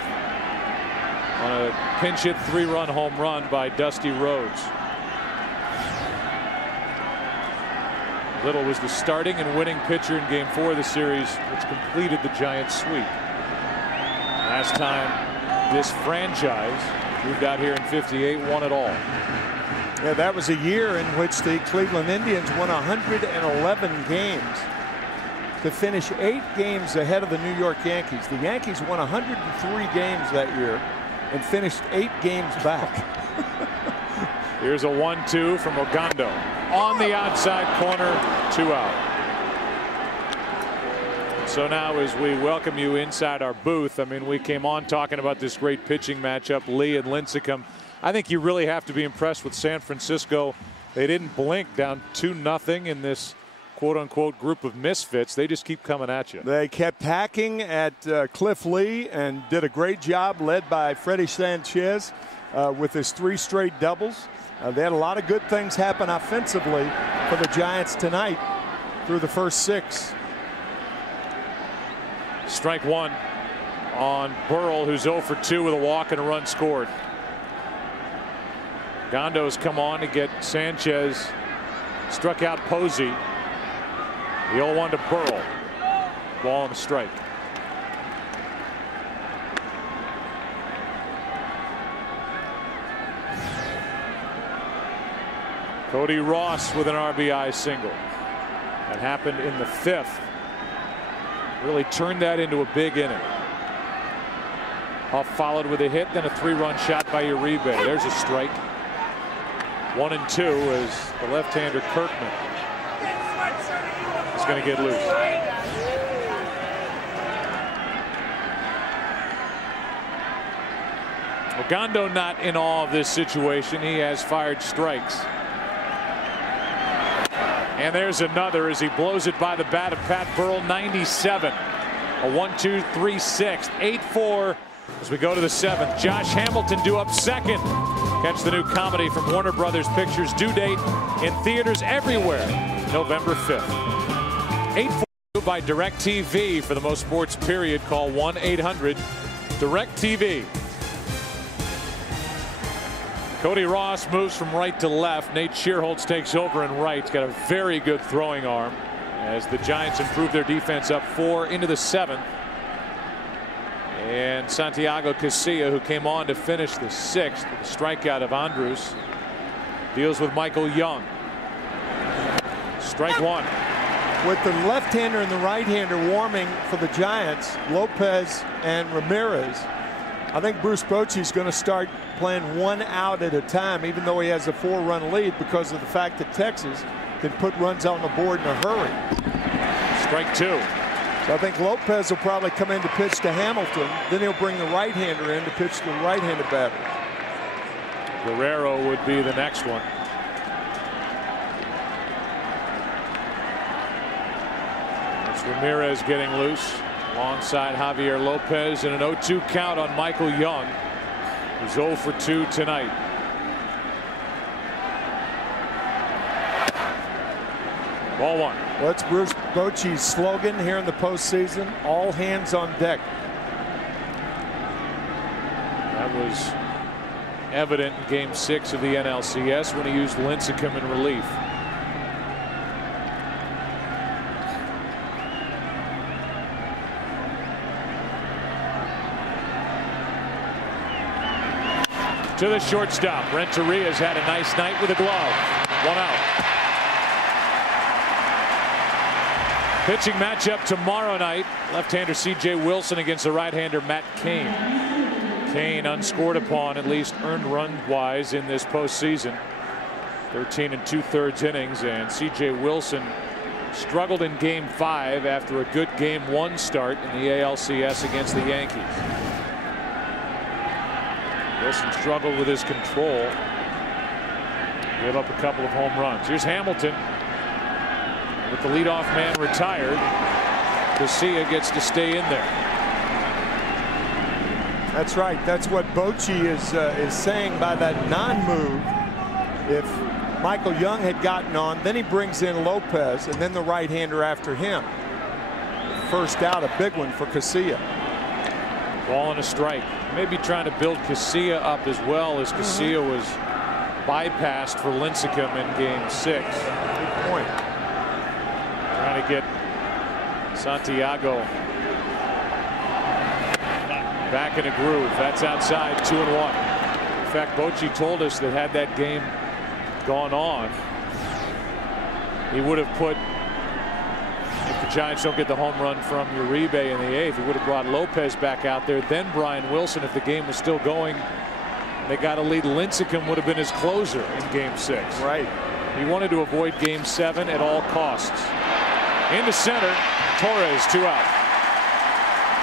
on a pinch hit 3-run home run by Dusty Rhodes. Little was the starting and winning pitcher in Game 4 of the series, which completed the Giants' sweep. Last time this franchise moved out here in '58, won it all. Yeah, that was a year in which the Cleveland Indians won 111 games to finish 8 games ahead of the New York Yankees. The Yankees won 103 games that year and finished 8 games back. Here's a 1-2 from Ogando on the outside corner, 2 out. So now as we welcome you inside our booth, I mean, we came on talking about this great pitching matchup, Lee and Lincecum. I think you really have to be impressed with San Francisco. They didn't blink, down 2-0 in this quote-unquote group of misfits. They just keep coming at you. They kept hacking at Cliff Lee and did a great job, led by Freddie Sanchez with his 3 straight doubles. They had a lot of good things happen offensively for the Giants tonight through the first 6. Strike 1 on Burrell, who's 0 for 2 with a walk and a run scored. Gondo's come on to get Sanchez. Struck out Posey. The 0-1 to Burrell. Ball and a strike. Cody Ross with an RBI single. That happened in the 5th. Really turned that into a big inning. Huff followed with a hit, then a 3-run shot by Uribe. There's a strike. 1 and 2 as the left-hander Kirkman is going to get loose. Ogando not in awe of this situation. He has fired strikes. And there's another as he blows it by the bat of Pat Burrell, 97. A 1-2-3-6, 8-4 as we go to the 7th. Josh Hamilton due up second. Catch the new comedy from Warner Brothers Pictures, due date in theaters everywhere, November 5th. 8-4 by DirecTV. For the most sports period, call 1-800-DirecTV. Cody Ross moves from right to left. Nate Shearholtz takes over in right. He's got a very good throwing arm as the Giants improve their defense up 4 into the 7th. And Santiago Casilla, who came on to finish the 6th with a strikeout of Andrus, deals with Michael Young. Strike 1. With the left-hander and the right-hander warming for the Giants, Lopez and Ramirez, I think Bruce Bochy's going to start playing 1 out at a time, even though he has a 4-run lead, because of the fact that Texas can put runs on the board in a hurry. Strike 2. So I think Lopez will probably come in to pitch to Hamilton. Then he'll bring the right-hander in to pitch to the right-handed batter. Guerrero would be the next one. That's Ramirez getting loose alongside Javier Lopez, and an 0-2 count on Michael Young, who's 0 for 2 tonight. Ball 1. Well, it's Bruce Bochy's slogan here in the postseason: all hands on deck. That was evident in Game 6 of the NLCS when he used Lincecum in relief. To the shortstop. Renteria's had a nice night with a glove. 1 out. Pitching matchup tomorrow night. Left-hander C.J. Wilson against the right-hander Matt Cain. Cain unscored upon, at least earned run-wise, in this postseason. 13 2/3 innings, and C.J. Wilson struggled in Game 5 after a good Game 1 start in the ALCS against the Yankees. Wilson struggled with his control. Gave up a couple of home runs. Here's Hamilton with the leadoff man retired. Casilla gets to stay in there. That's right. That's what Bochy is saying by that non-move. If Michael Young had gotten on, then he brings in Lopez, and then the right-hander after him. First out, a big one for Casilla. Ball and a strike. Maybe trying to build Casilla up as well, as Casilla was bypassed for Lincecum in Game 6. Good point. Trying to get Santiago back in a groove. That's outside, 2-1. In fact, Bochy told us that had that game gone on, he would have put, if the Giants don't get the home run from Uribe in the 8th, he would have brought Lopez back out there, then Brian Wilson. If the game was still going, they got a lead. Lincecum would have been his closer in Game 6. Right. He wanted to avoid Game 7 at all costs. Into center, Torres, 2 out.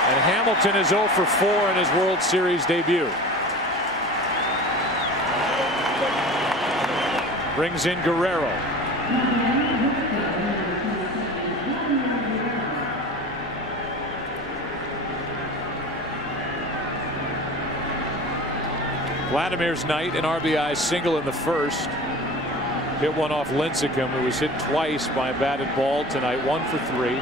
And Hamilton is 0 for 4 in his World Series debut. Brings in Guerrero. Vladimir's night, an RBI single in the first. Hit one off Lincecum, who was hit twice by a batted ball tonight. 1 for 3.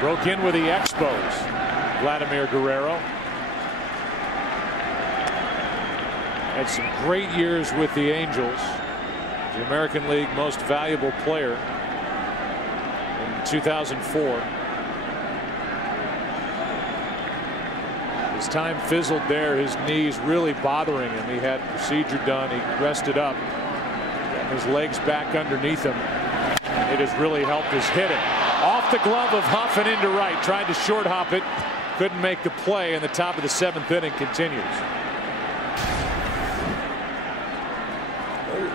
Broke in with the Expos, Vladimir Guerrero. Had some great years with the Angels. The American League Most Valuable Player in 2004. His time fizzled there. His knees really bothering him. He had procedure done. He rested up. Got his legs back underneath him. It has really helped his hitting. Off the glove of Huff and into right. Tried to short hop it. Couldn't make the play, and the top of the 7th inning continues.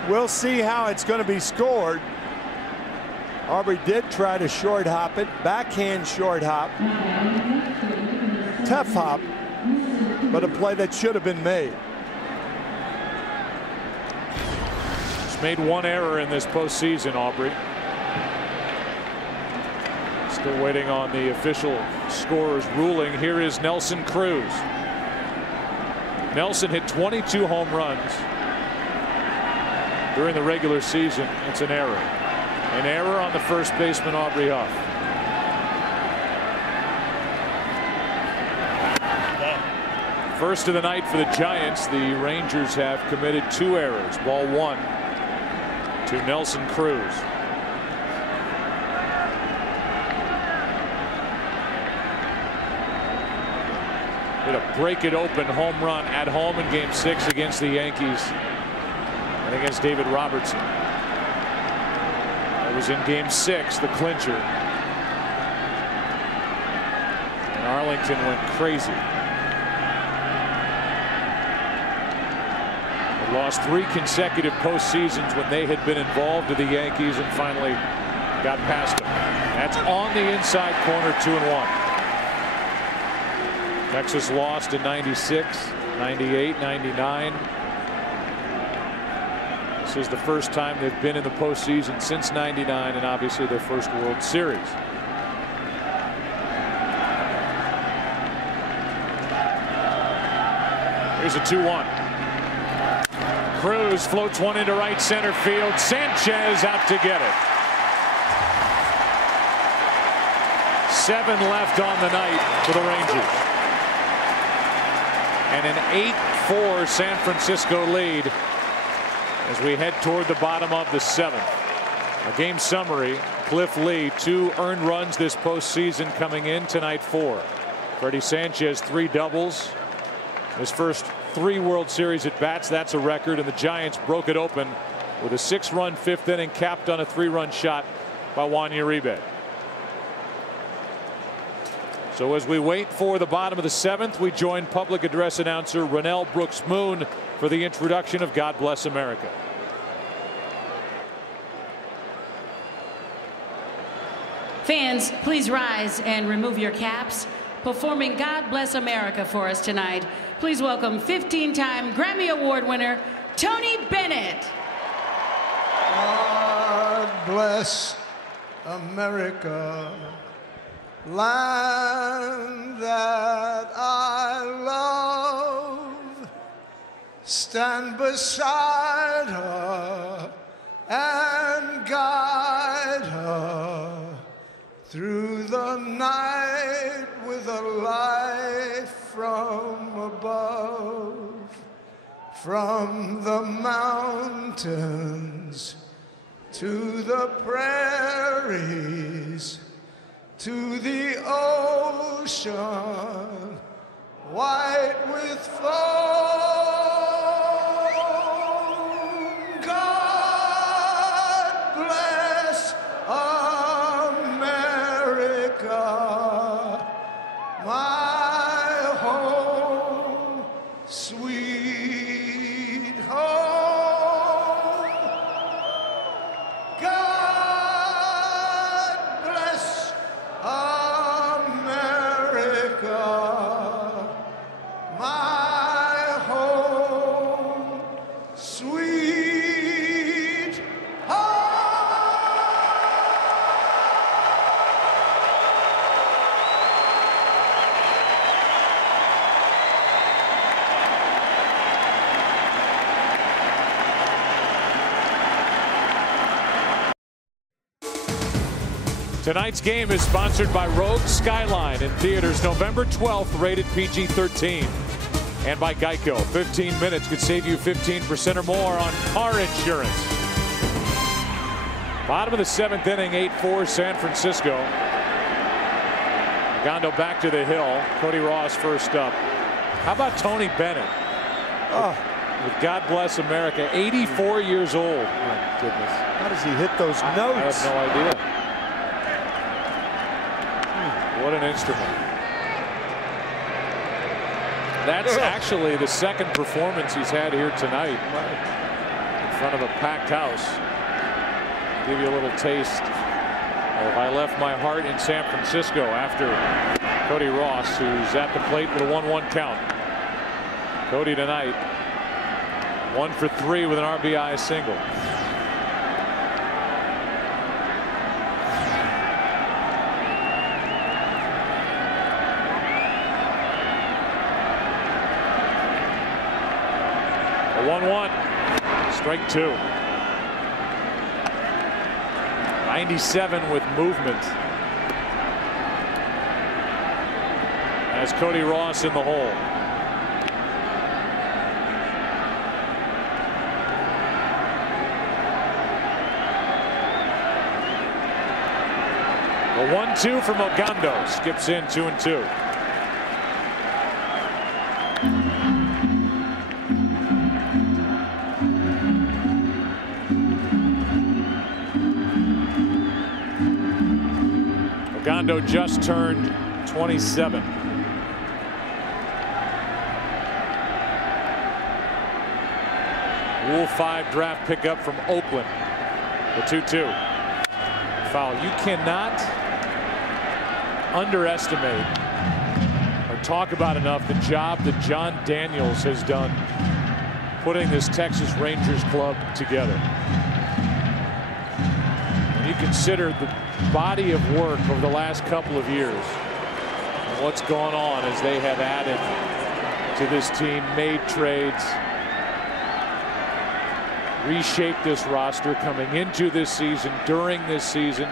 We'll see how it's going to be scored. Aubrey did try to short hop it. Backhand short hop. Tough hop, but a play that should have been made. He's made one error in this postseason, Aubrey. Still waiting on the official scorer's ruling. Here is Nelson Cruz. Nelson hit 22 home runs during the regular season. It's an error. An error on the first baseman, Aubrey Huff. First of the night for the Giants. The Rangers have committed 2 errors. Ball 1 to Nelson Cruz. Hit a break it open home run at home in Game 6 against the Yankees and against David Robertson. That was in Game 6, the clincher. And Arlington went crazy. They lost 3 consecutive postseasons when they had been involved with the Yankees and finally got past them. That's on the inside corner, 2-1. Texas lost in 96, 98, 99. This is the first time they've been in the postseason since 99, and obviously their first World Series. Here's a 2-1. Cruz floats one into right center field. Sanchez out to get it. 7 left on the night for the Rangers. And an 8-4 San Francisco lead as we head toward the bottom of the 7th. A game summary. Cliff Lee, 2 earned runs this postseason coming in tonight. 4. Freddie Sanchez, 3 doubles. His first 3 World Series at bats. That's a record. And the Giants broke it open with a 6-run 5th inning capped on a 3-run shot by Juan Uribe. So as we wait for the bottom of the 7th, we join public address announcer Ronnell Brooks Moon for the introduction of God Bless America. Fans, please rise and remove your caps. Performing God Bless America for us tonight, please welcome 15-time Grammy Award winner, Tony Bennett. God bless America, land that I love. Stand beside her and guide her through the night with a light from above, from the mountains to the prairies, to the ocean, white with foam. God bless America, my home, sweet home. God bless America, my home, sweet home. Tonight's game is sponsored by Rogue Skyline in theaters November 12th, rated PG-13. And by Geico. 15 minutes could save you 15% or more on car insurance. Bottom of the 7th inning, 8-4 San Francisco. Gondo back to the hill. Cody Ross first up. How about Tony Bennett? With God Bless America, 84 years old. My goodness. How does he hit those notes? I have no idea. What an instrument. That's actually the second performance he's had here tonight in front of a packed house. Give you a little taste of I Left My Heart in San Francisco after Cody Ross, who's at the plate with a 1-1 count. Cody tonight 1 for 3 with an RBI single. A 1-1, strike 2. 97 with movement. As Cody Ross in the hole. A 1-2 from Ogando, skips in 2-2. Ogando just turned 27. Rule 5 draft pickup from Oakland. The 2-2. Foul. You cannot underestimate or talk about enough the job that John Daniels has done putting this Texas Rangers club together. When you consider the body of work over the last couple of years and what's gone on as they have added to this team, made trades, reshaped this roster coming into this season, during this season.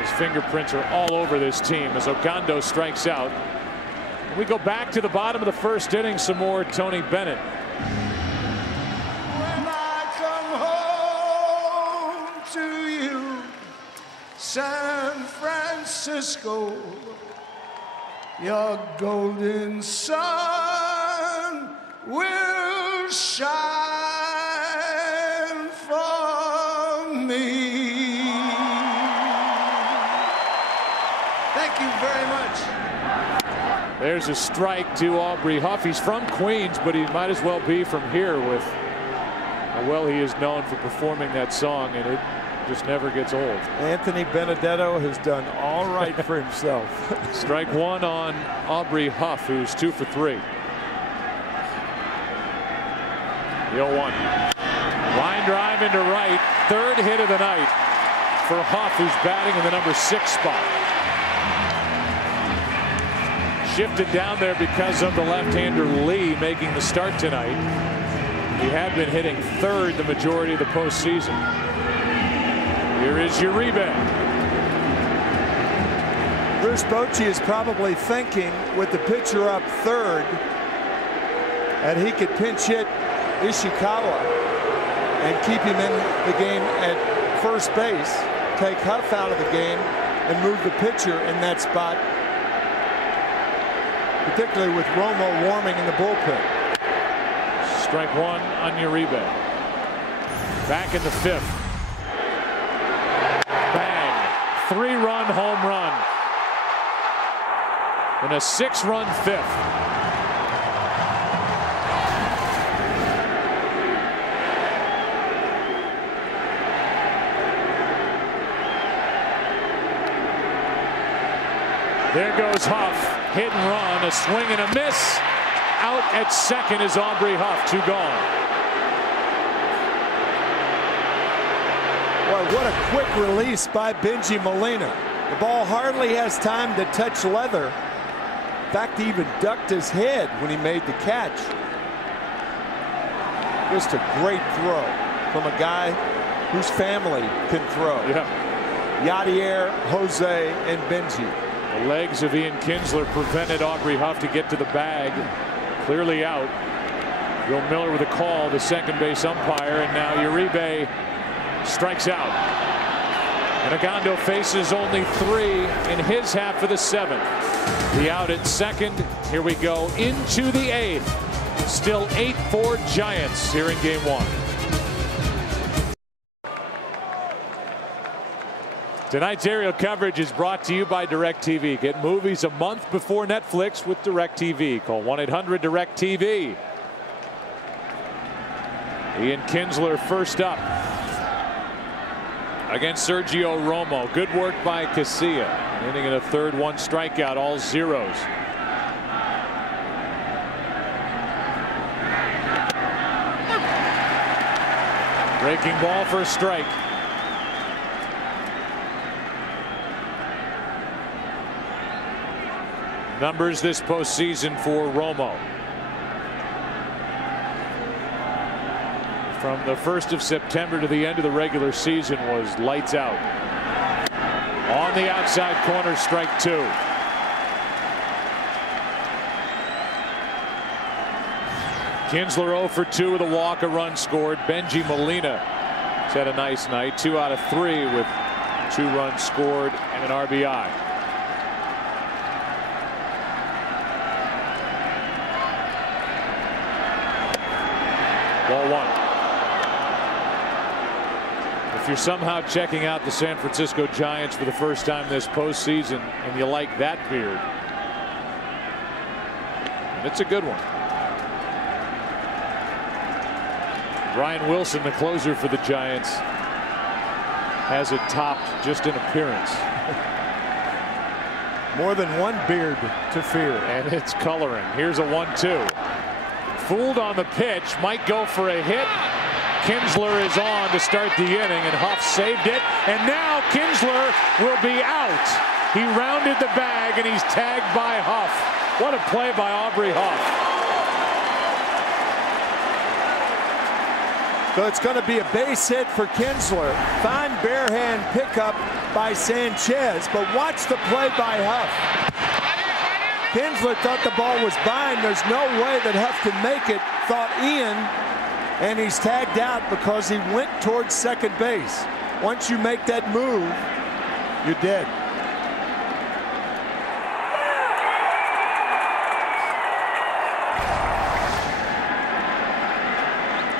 His fingerprints are all over this team as Ogando strikes out. And we go back to the bottom of the first inning, some more Tony Bennett. When I come home to you, San Francisco, your golden sun will shine for me. Thank you very much. There's a strike to Aubrey Huff. He's from Queens, but he might as well be from here with how well he is known for performing that song. And it just never gets old. Anthony Benedetto has done all right for himself. Strike one on Aubrey Huff, who's 2 for 3. The 0-1. Line drive into right. Third hit of the night for Huff, who's batting in the number 6 spot. Shifted down there because of the left-hander Lee making the start tonight. He had been hitting third the majority of the postseason. Here is Uribe. Bruce Bochy is probably thinking with the pitcher up third that he could pinch hit Ishikawa and keep him in the game at first base, take Huff out of the game and move the pitcher in that spot, particularly with Romo warming in the bullpen. Strike one on Uribe. Back in the 5th. Bang. 3-run home run. And a 6-run 5th. There goes Huff. Hit and run. A swing and a miss. Out at second is Aubrey Huff. 2 gone. Boy, what a quick release by Benji Molina. The ball hardly has time to touch leather. In fact, he even ducked his head when he made the catch. Just a great throw from a guy whose family can throw. Yeah. Yadier, Jose, and Benji. The legs of Ian Kinsler prevented Aubrey Huff to get to the bag. Clearly out. Bill Miller with a call, the second base umpire, and now Uribe strikes out. And Agondo faces only 3 in his half of the 7th. The out at second. Here we go into the 8th. Still 8-4 Giants here in game 1. Tonight's aerial coverage is brought to you by DirecTV. Get movies a month before Netflix with DirecTV. Call 1-800-DirecTV. Ian Kinsler first up against Sergio Romo. Good work by Casilla. Inning in a third, 1 strikeout, all zeros. Breaking ball for a strike. Numbers this postseason for Romo. From the 1st of September to the end of the regular season was lights out. On the outside corner, strike 2. Kinsler 0 for 2 with a walk, a run scored. Benji Molina has had a nice night. 2 out of 3 with 2 runs scored and an RBI. Ball 1. If you're somehow checking out the San Francisco Giants for the first time this postseason and you like that beard, and it's a good one. Brian Wilson, the closer for the Giants, has it topped just in appearance. More than one beard to fear. And it's coloring. Here's a 1-2. Fooled on the pitch, might go for a hit. Kinsler is on to start the inning, and Huff saved it. And now Kinsler will be out. He rounded the bag, and he's tagged by Huff. What a play by Aubrey Huff. So it's going to be a base hit for Kinsler. Fine bare hand pickup by Sanchez, but watch the play by Huff. Kinsler thought the ball was by him. There's no way that Huff can make it, thought Ian, and he's tagged out because he went towards second base. Once you make that move, you're dead.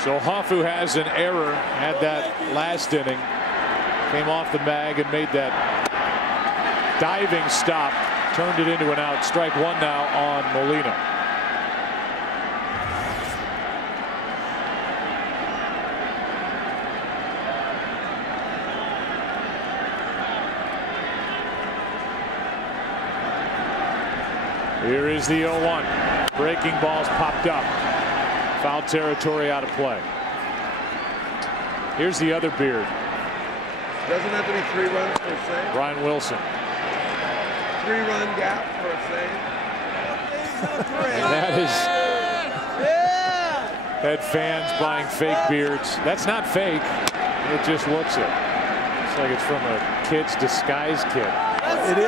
So Huff, who has an error, had that last inning, came off the bag and made that diving stop, turned it into an out. Strike 1 now on Molina. Here is the 0-1. Breaking balls popped up. Foul territory, out of play. Here's the other beard. Doesn't have to be 3 runs for a save. Brian Wilson. 3-run gap for a save. And that is. Had fans buying fake beards. That's not fake. It just looks it. It's like it's from a kid's disguise kit. It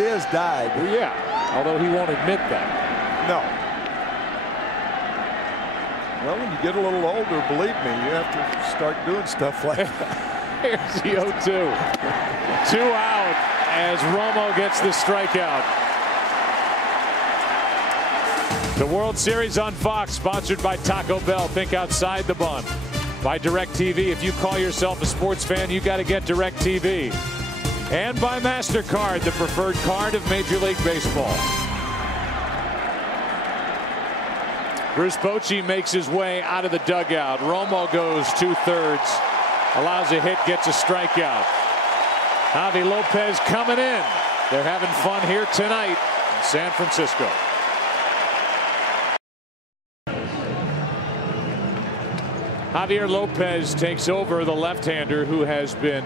is dyed. Well, yeah, although he won't admit that. No. Well, when you get a little older, believe me, you have to start doing stuff like that. Here's the 0-2. 2 out as Romo gets the strikeout. The World Series on Fox, sponsored by Taco Bell. Think outside the bun. By DirecTV. If you call yourself a sports fan, you got to get DirecTV. And by MasterCard, the preferred card of Major League Baseball. Bruce Bochy makes his way out of the dugout. Romo goes 2/3. Allows a hit, gets a strikeout. Javi Lopez coming in. They're having fun here tonight in San Francisco. Javier Lopez takes over, the left-hander who has been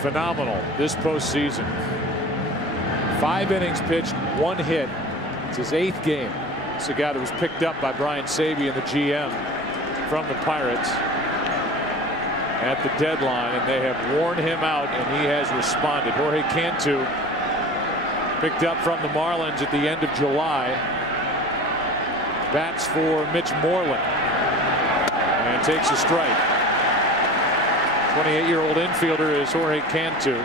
phenomenal this postseason. 5 innings pitched, 1 hit. It's his 8th game. It's a guy that was picked up by Brian Sabian, the GM, from the Pirates at the deadline, and they have worn him out, and he has responded. Jorge Cantu, picked up from the Marlins at the end of July, bats for Mitch Moreland and takes a strike. 28-year-old infielder is Jorge Cantu.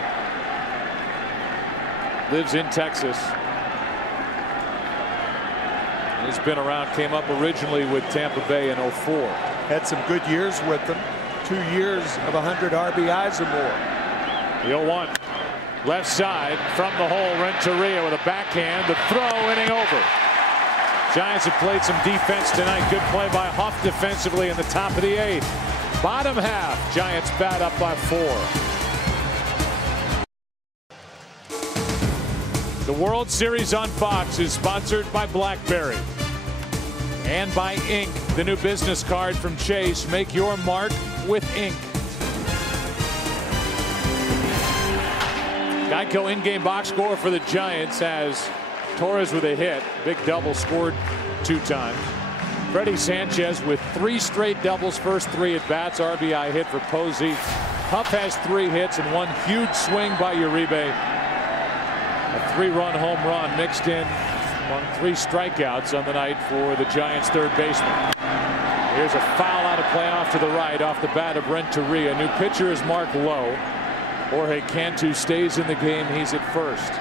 Lives in Texas. He's been around, came up originally with Tampa Bay in 04. Had some good years with them. 2 years of 100 RBIs or more. The 0-1. Left side from the hole. Renteria with a backhand. The throw, inning over. Giants have played some defense tonight. Good play by Huff defensively in the top of the 8th. Bottom half. Giants bat up by 4. The World Series on Fox is sponsored by BlackBerry and by Ink, the new business card from Chase. Make your mark with Ink. Geico in-game box score for the Giants has Torres with a hit. Big double, scored 2 times. Freddie Sanchez with 3 straight doubles, first 3 at bats. RBI hit for Posey. Huff has 3 hits and 1 huge swing by Uribe. A 3-run home run mixed in among 3 strikeouts on the night for the Giants' third baseman. Here's a foul out of play off to the right off the bat of Renteria. New pitcher is Mark Lowe. Jorge Cantu stays in the game. He's at first.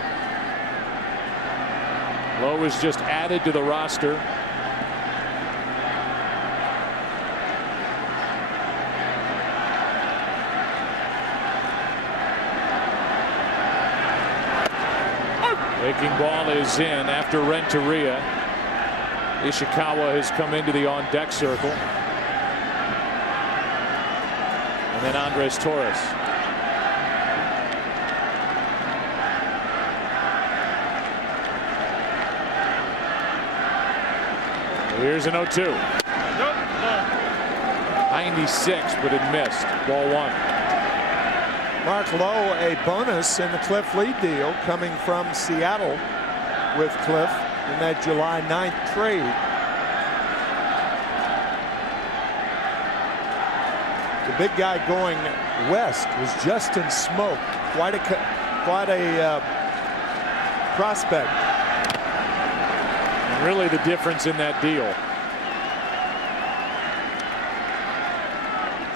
Lowe was just added to the roster. Breaking ball is in after Renteria. Ishikawa has come into the on-deck circle. And then Andres Torres. Here's an 0-2. 96, but it missed. Ball 1. Mark Lowe, a bonus in the Cliff Lee deal, coming from Seattle with Cliff in that July 9th trade. The big guy going west was Justin Smoke. Quite a prospect. And really the difference in that deal.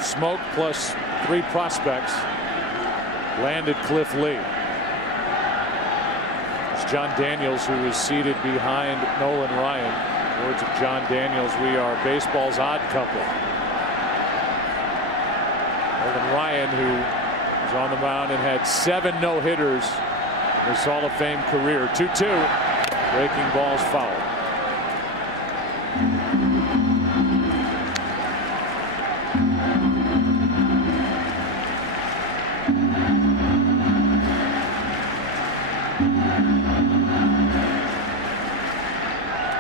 Smoke plus 3 prospects landed Cliff Lee. It's John Daniels who is seated behind Nolan Ryan. Words of John Daniels, we are baseball's odd couple. Nolan Ryan, who was on the mound and had 7 no-hitters in his Hall of Fame career. 2-2. Breaking balls foul.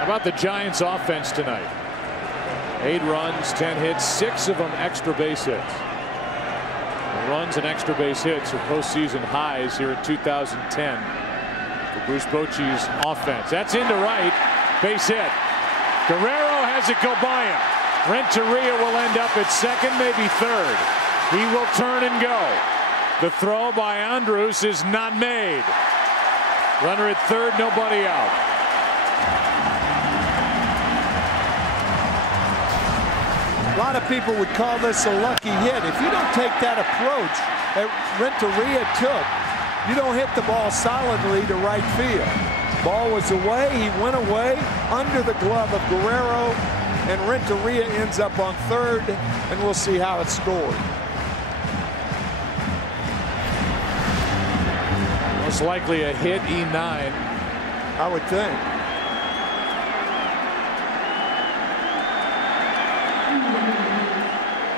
How about the Giants offense tonight? 8 runs, 10 hits, 6 of them extra base hits. The runs and extra base hits are postseason highs here in 2010 for Bruce Bochy's offense. That's into right, base hit. Guerrero has it go by him. Renteria will end up at second, maybe third. He will turn and go. The throw by Andrus is not made. Runner at third, nobody out. A lot of people would call this a lucky hit. If you don't take that approach that Renteria took, you don't hit the ball solidly to right field. Ball was away, he went away under the glove of Guerrero, and Renteria ends up on third, and we'll see how it's scored. Most likely a hit, E9. I would think.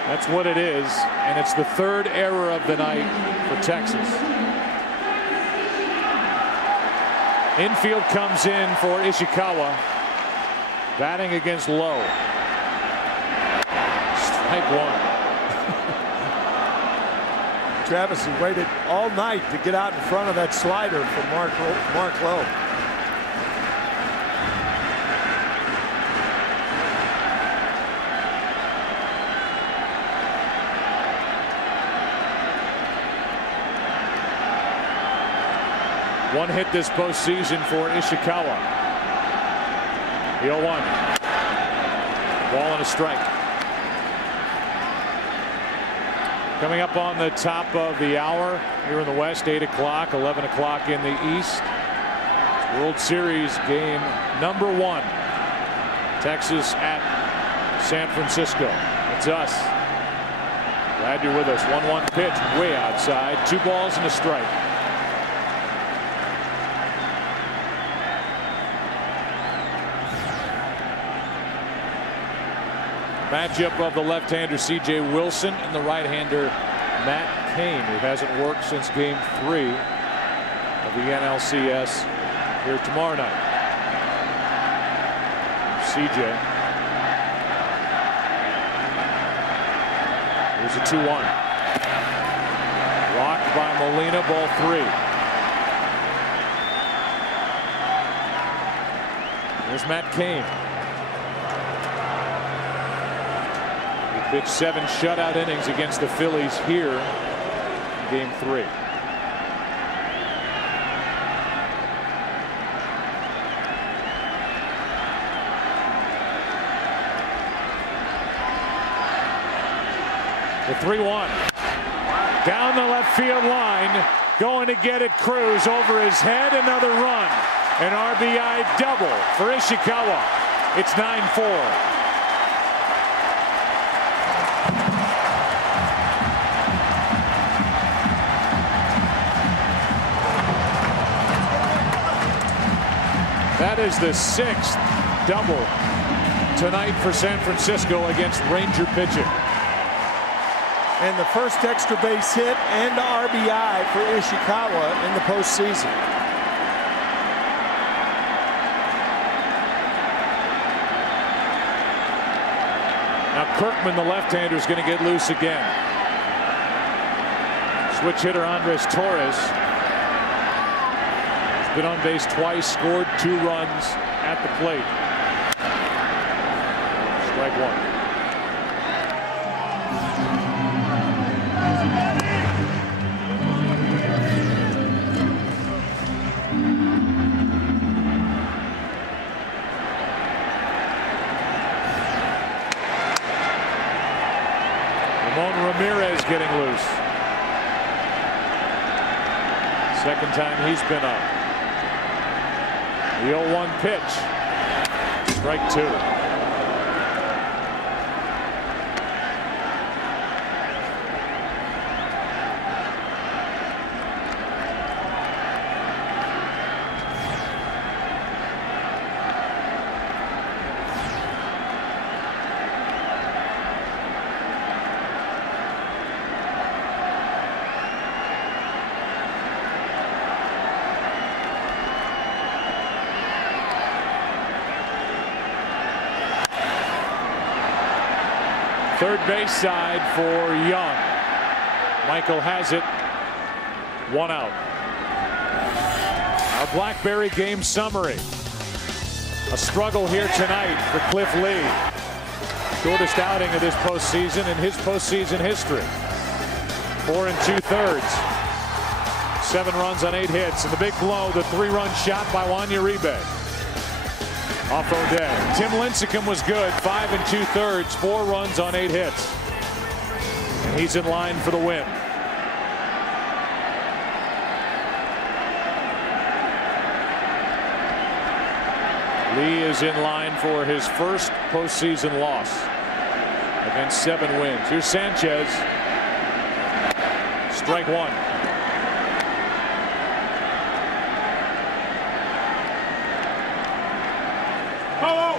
That's what it is, and it's the third error of the night for Texas. Infield comes in for Ishikawa, batting against Lowe. Strike one. Travis has waited all night to get out in front of that slider from Mark Lowe. One hit this postseason for Ishikawa. The 0-1. Ball and a strike. Coming up on the top of the hour here in the West, 8 o'clock, 11 o'clock in the East. World Series game number 1. Texas at San Francisco. It's us. Glad you're with us. 1-1 pitch way outside. 2 balls and a strike. Matchup of the left-hander C.J. Wilson and the right-hander Matt Cain, who hasn't worked since Game 3 of the NLCS here tomorrow night. C.J. Here's a 2-1. Blocked by Molina, ball 3. There's Matt Cain. Pitched 7 shutout innings against the Phillies here in Game 3. The 3-1. Down the left field line. Going to get it, Cruz over his head. Another run. An RBI double for Ishikawa. It's 9-4. That is the 6th double tonight for San Francisco against Ranger pitching. And the first extra base hit and RBI for Ishikawa in the postseason. Now Kirkman, the left-hander, is going to get loose again. Switch hitter Andres Torres. Been on base twice, scored 2 runs at the plate. Strike 1. Ramon Ramirez getting loose. Second time he's been up. The 0-1 pitch. Strike 2. Third base side for Young. Michael has it. 1 out. Our Blackberry game summary. A struggle here tonight for Cliff Lee. Shortest outing of this postseason in his postseason history. 4 2/3. 7 runs on 8 hits. And the big blow, the 3-run shot by Juan Uribe. Off O'Day. Tim Lincecum was good. 5 2/3. 4 runs on 8 hits. And he's in line for the win. Lee is in line for his first postseason loss against 7 wins. Here's Sanchez. Strike 1. Hello.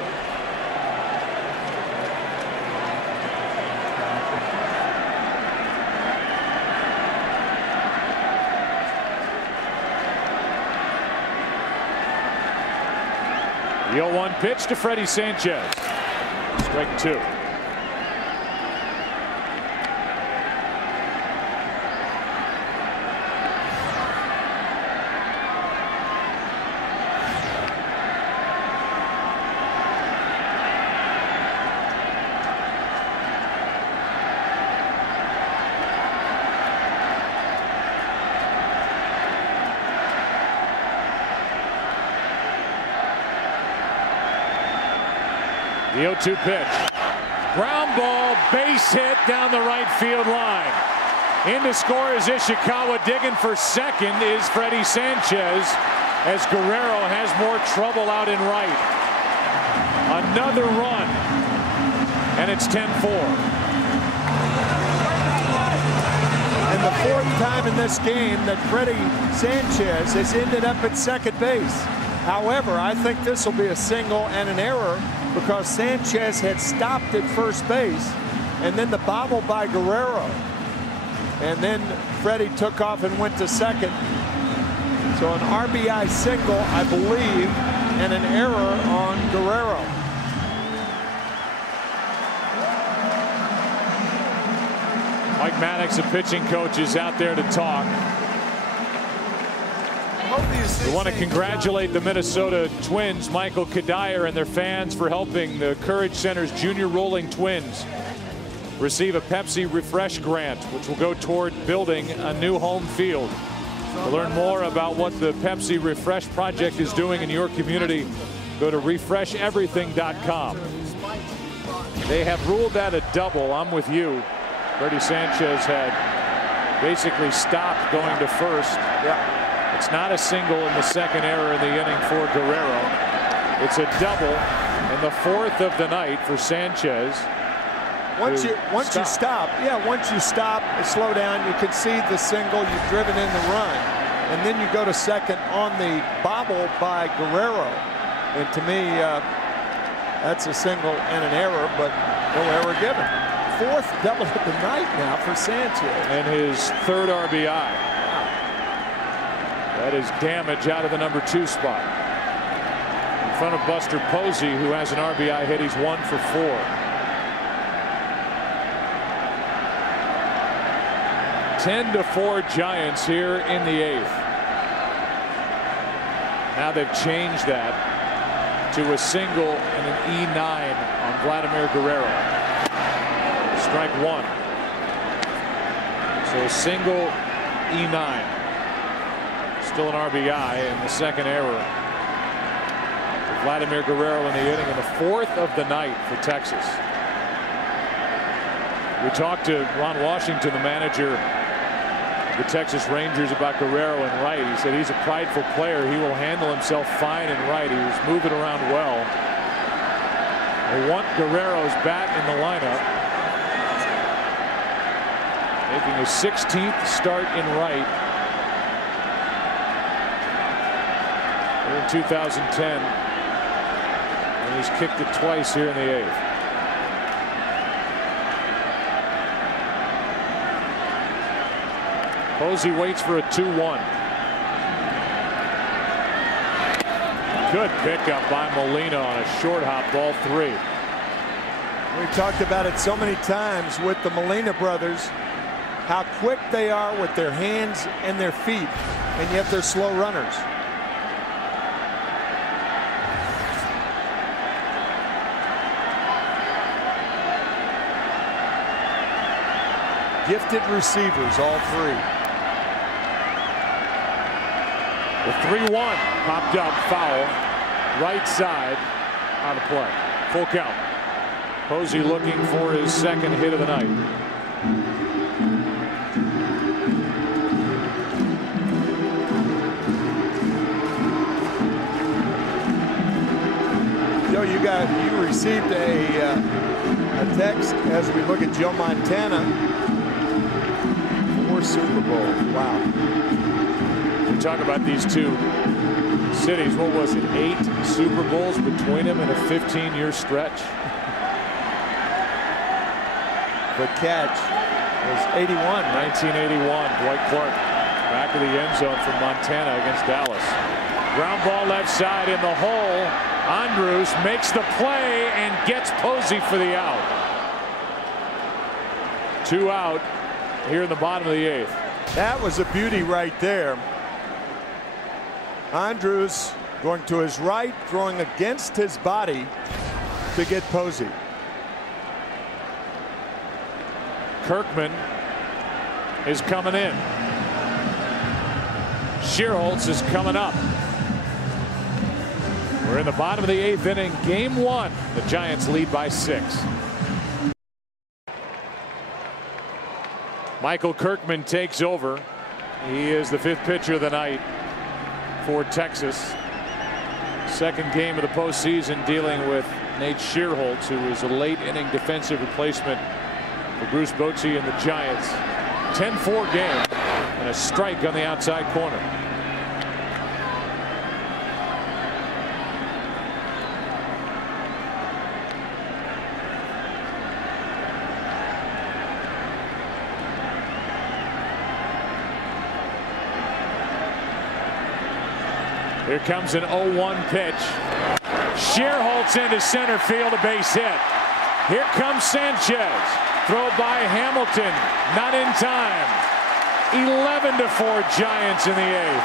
The 0-1 pitch to Freddie Sanchez. Strike 2. The 0-2 pitch. Ground ball, base hit down the right field line. In to score is Ishikawa. Digging for second is Freddie Sanchez as Guerrero has more trouble out in right. Another run. And it's 10-4. And the 4th time in this game that Freddie Sanchez has ended up at second base. However, I think this will be a single and an error because Sanchez had stopped at first base and then the bobble by Guerrero. And then Freddie took off and went to second. So an RBI single, I believe, and an error on Guerrero. Mike Maddox, the pitching coach, is out there to talk. We want to congratulate the Minnesota Twins, Michael Kadire, and their fans for helping the Courage Center's Junior Rolling Twins receive a Pepsi Refresh grant, which will go toward building a new home field. To learn more about what the Pepsi Refresh project is doing in your community, go to refresheverything.com. They have ruled that a double. I'm with you. Freddie Sanchez had basically stopped going to first. Yeah. It's not a single in the second error in the inning for Guerrero. It's a double and the 4th of the night for Sanchez. Once you stop and slow down, you concede the single, you've driven in the run, and then you go to second on the bobble by Guerrero. And to me, that's a single and an error, but no error given. 4th double of the night now for Sanchez. And his 3rd RBI. That is damage out of the number 2 spot. In front of Buster Posey, who has an RBI hit. He's 1 for 4. 10-4 Giants here in the 8th. Now they've changed that to a single and an E9 on Vladimir Guerrero. Strike 1. So a single, E9. Still an RBI in the second error. Vladimir Guerrero in the inning, and the 4th of the night for Texas. We talked to Ron Washington, the manager of the Texas Rangers, about Guerrero in right. He said he's a prideful player. He will handle himself fine in right. He was moving around well. They want Guerrero's bat in the lineup. Making his 16th start in right. In 2010, and he's kicked it twice here in the 8th. Posey waits for a 2-1. Good pickup by Molina on a short hop, ball 3. We've talked about it so many times with the Molina brothers, how quick they are with their hands and their feet, and yet they're slow runners. Gifted receivers, all three. The 3-1 popped up, foul, right side, out of play. Full count. Posey looking for his second hit of the night. Joe, you received a text as we look at Joe Montana. 4 Super Bowls. Wow. We talk about these two cities. What was it? 8 Super Bowls between them in a 15-year stretch. The catch was 81. 1981. Dwight Clark back of the end zone from Montana against Dallas. Ground ball left side in the hole. Andrews makes the play and gets Posey for the out. 2 out here in the bottom of the 8th. That was a beauty right there. Andrews going to his right, throwing against his body to get Posey. Kirkman is coming in. Shearholtz is coming up. We're in the bottom of the 8th inning. Game 1. The Giants lead by 6. Michael Kirkman takes over. He is the 5th pitcher of the night for Texas. Second game of the postseason dealing with Nate Shearholtz, who is a late inning defensive replacement for Bruce Bochy and the Giants. 10-4 game and a strike on the outside corner. Here comes an 0-1 pitch. Shearholtz into center field, a base hit. Here comes Sanchez. Throw by Hamilton, not in time. 11-4 Giants in the 8th.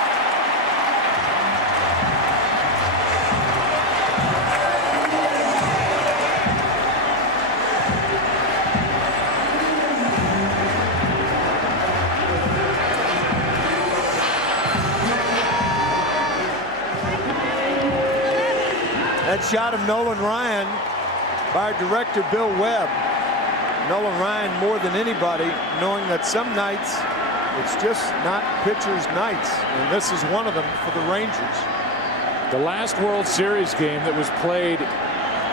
That shot of Nolan Ryan by director Bill Webb. Nolan Ryan more than anybody knowing that some nights it's just not pitchers' nights, and this is one of them for the Rangers. The last World Series game that was played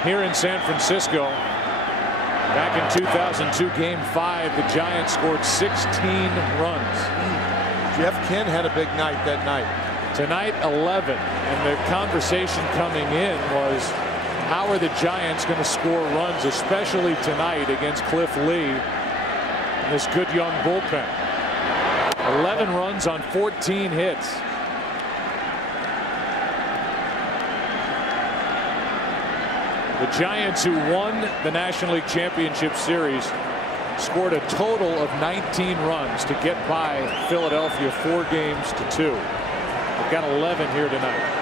here in San Francisco back in 2002, Game 5, the Giants scored 16 runs. Jeff Kent had a big night that night. Tonight 11, and the conversation coming in was, how are the Giants going to score runs, especially tonight against Cliff Lee and this good young bullpen? 11 runs on 14 hits. The Giants, who won the National League Championship Series, scored a total of 19 runs to get by Philadelphia 4 games to 2. They've got 11 here tonight.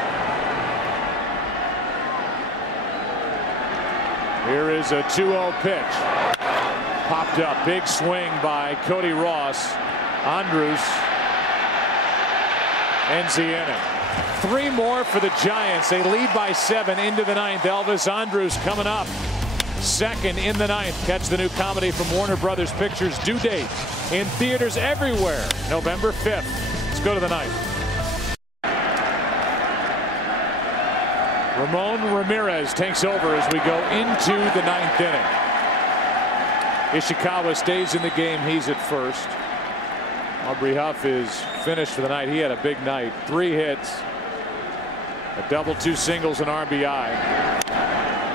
Here is a 2-0 pitch. Popped up. Big swing by Cody Ross. Andrews ends the inning. 3 more for the Giants. They lead by 7 into the 9th. Elvis Andrews coming up. Second in the 9th. Catch the new comedy from Warner Brothers Pictures. Due date in theaters everywhere, November 5th. Let's go to the 9th. Ramon Ramirez takes over as we go into the 9th inning. Ishikawa stays in the game. He's at first. Aubrey Huff is finished for the night. He had a big night. 3 hits, a double, 2 singles, and RBI.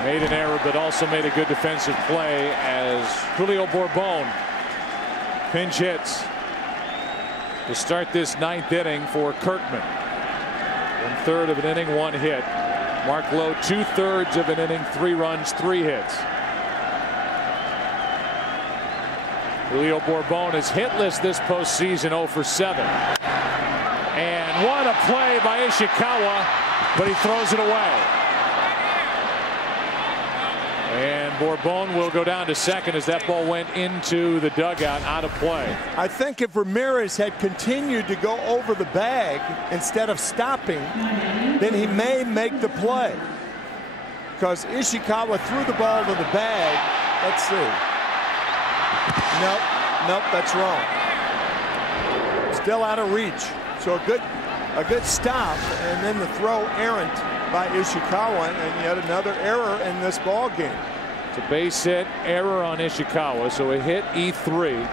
Made an error, but also made a good defensive play as Julio Bourbon pinch hits to start this 9th inning for Kirkman. 1/3 of an inning, 1 hit. Mark Lowe, 2/3 of an inning, 3 runs, 3 hits. Julio Bourbon is hitless this postseason, 0 for 7. And what a play by Ishikawa, but he throws it away. And Bourbon will go down to second as that ball went into the dugout, out of play. I think if Ramirez had continued to go over the bag instead of stopping, then he may make the play. Because Ishikawa threw the ball to the bag. Let's see. Nope, that's wrong. Still out of reach. So a good stop, and then the throw errant by Ishikawa, and yet another error in this ball game. It's a base hit, error on Ishikawa, so a hit, E3.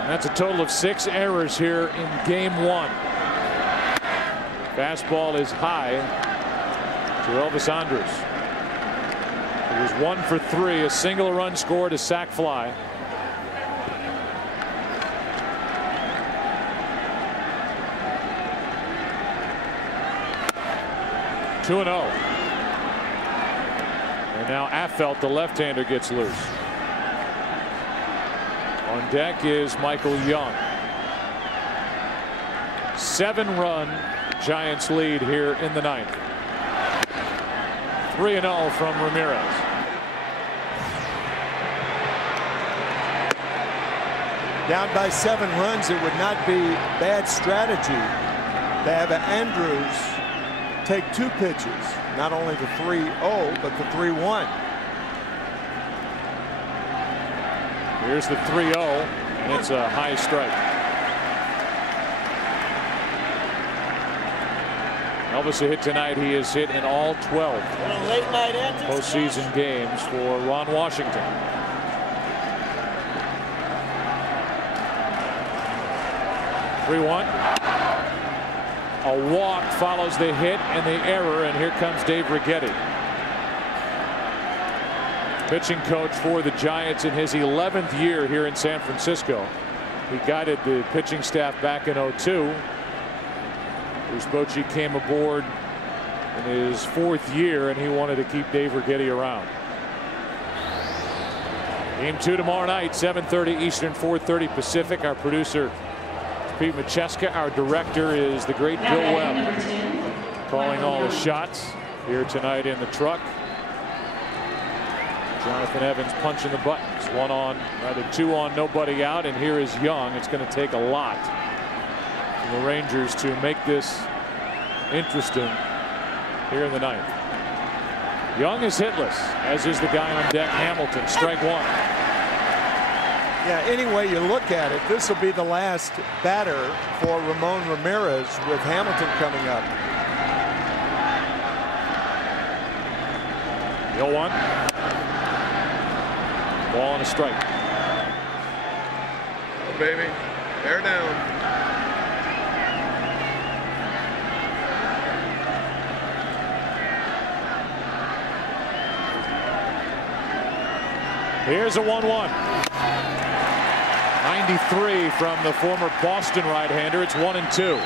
And that's a total of 6 errors here in game 1. Fastball is high to Elvis Andrus. He was 1 for 3, a single run scored, a sac fly. Two 2-0. And now Affeldt, the left-hander, gets loose. On deck is Michael Young. 7-run Giants lead here in the 9th. 3-0 from Ramirez. Down by 7 runs, it would not be bad strategy to have Andrus take 2 pitches, not only the 3-0, but the 3-1. Here's the 3-0, and it's a high strike. Elvis a hit tonight. He is hit in all 12 postseason games for Ron Washington. A walk follows the hit and the error, and here comes Dave Righetti. Pitching coach for the Giants in his 11th year here in San Francisco. He guided the pitching staff back in 2002. Bruce Bochy came aboard in his 4th year, and he wanted to keep Dave Righetti around. Game 2 tomorrow night, 7:30 Eastern, 4:30 Pacific. Our producer Pete Macheska. Our director is the great Bill Webb, calling all the shots here tonight in the truck. Jonathan Evans punching the buttons. 1 on, rather 2 on, nobody out, and here is Young. It's going to take a lot for the Rangers to make this interesting here in the 9th. Young is hitless, as is the guy on deck, Hamilton. Strike 1. Yeah, any way you look at it, this will be the last batter for Ramon Ramirez with Hamilton coming up. 0-1. Ball and a strike. Oh, baby. Bear down. Here's a 1-1. 93 from the former Boston right-hander. It's 1-2.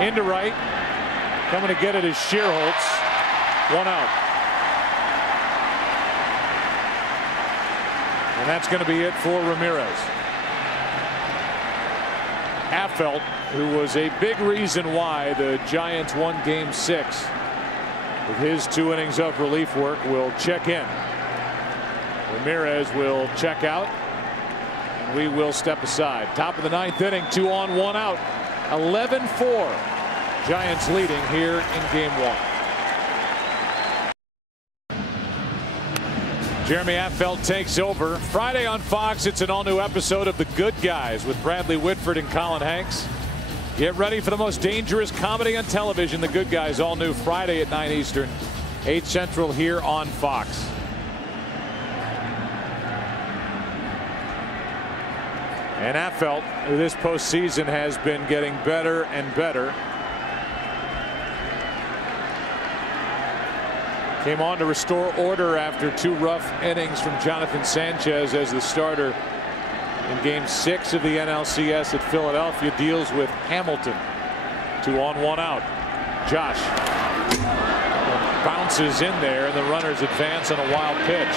Into right. Coming to get it is Shearholtz. 1 out. And that's going to be it for Ramirez. Affeldt, who was a big reason why the Giants won Game 6 with his 2 innings of relief work, will check in. Ramirez will check out. We will step aside. Top of the 9th inning, 2 on, 1 out. 11-4. Giants leading here in Game 1. Jeremy Affeldt takes over. Friday on Fox, it's an all-new episode of The Good Guys with Bradley Whitford and Colin Hanks. Get ready for the most dangerous comedy on television. The Good Guys, all new Friday at 9 Eastern, 8 Central here on Fox. And Affeldt, who this postseason has been getting better and better. Came on to restore order after 2 rough innings from Jonathan Sanchez as the starter in Game 6 of the NLCS at Philadelphia. Deals with Hamilton. 2 on, 1 out. Josh bounces in there, and the runners advance on a wild pitch.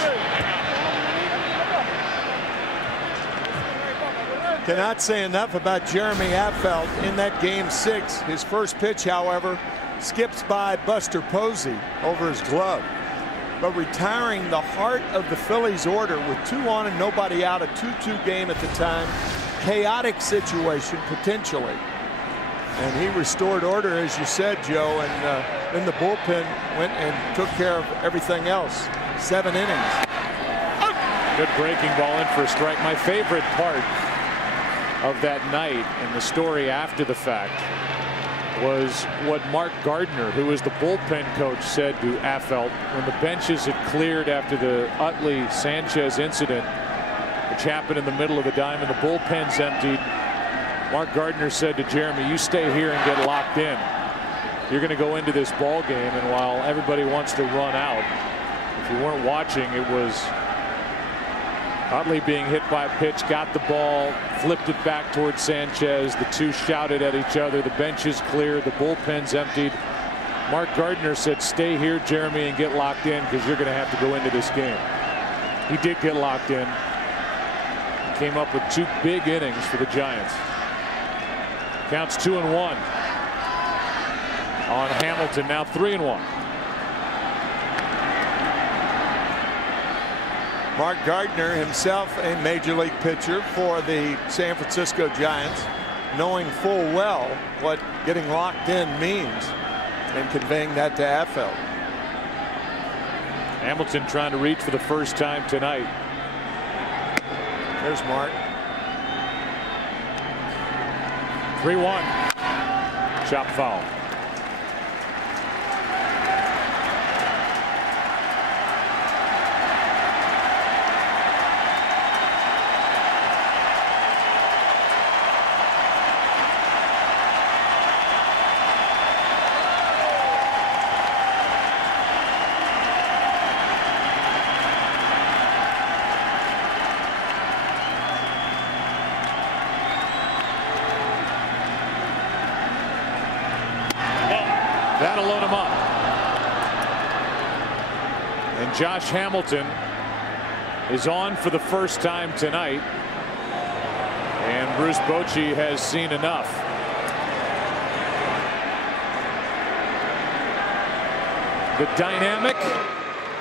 Cannot say enough about Jeremy Affeldt in that Game 6. His first pitch, however, skips by Buster Posey over his glove. But retiring the heart of the Phillies order with 2 on and nobody out, a 2-2 game at the time. Chaotic situation, potentially. And he restored order, as you said, Joe, and then the bullpen went and took care of everything else. 7 innings. Good breaking ball in for a strike. My favorite part of that night and the story after the fact was what Mark Gardner, who was the bullpen coach, said to Affeldt when the benches had cleared after the Utley Sanchez incident, which happened in the middle of the dime, and the bullpens emptied. Mark Gardner said to Jeremy, "You stay here and get locked in. You're going to go into this ball game, and while everybody wants to run out," if you weren't watching, it was Utley being hit by a pitch, got the ball, flipped it back towards Sanchez. The two shouted at each other. The benches cleared. The bullpens emptied. Mark Gardner said, "Stay here, Jeremy, and get locked in because you're going to have to go into this game." He did get locked in. Came up with 2 big innings for the Giants. Counts 2-1 on Hamilton. Now 3-1. Mark Gardner, himself a major league pitcher for the San Francisco Giants, knowing full well what getting locked in means and conveying that to Affeldt. Hamilton trying to reach for the first time tonight. There's Mark. 3-1. Chop foul. That'll load him up. And Josh Hamilton is on for the first time tonight. And Bruce Bochy has seen enough. The dynamic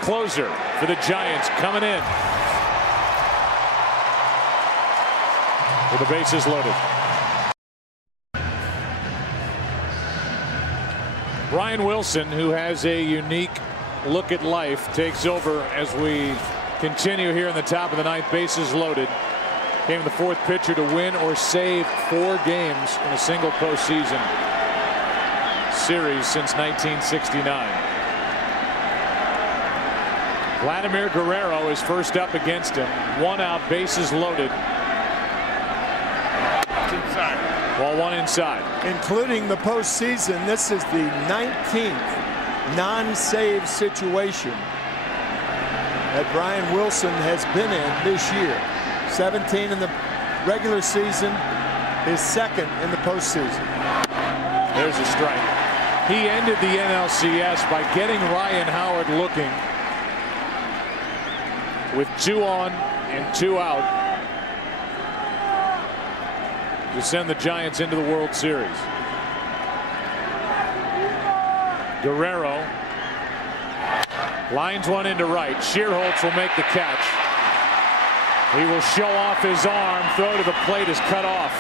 closer for the Giants coming in with the bases loaded. Brian Wilson, who has a unique look at life, takes over as we continue here in the top of the 9th. Bases loaded. Came the 4th pitcher to win or save 4 games in a single postseason series since 1969. Vladimir Guerrero is first up against him. 1 out, bases loaded. Ball 1 inside. Including the postseason, this is the 19th non-save situation that Brian Wilson has been in this year. 17 in the regular season, his 2nd in the postseason. There's a strike. He ended the NLCS by getting Ryan Howard looking with 2 on and 2 out to send the Giants into the World Series. Guerrero lines one into right. Shearholtz will make the catch. He will show off his arm. Throw to the plate is cut off.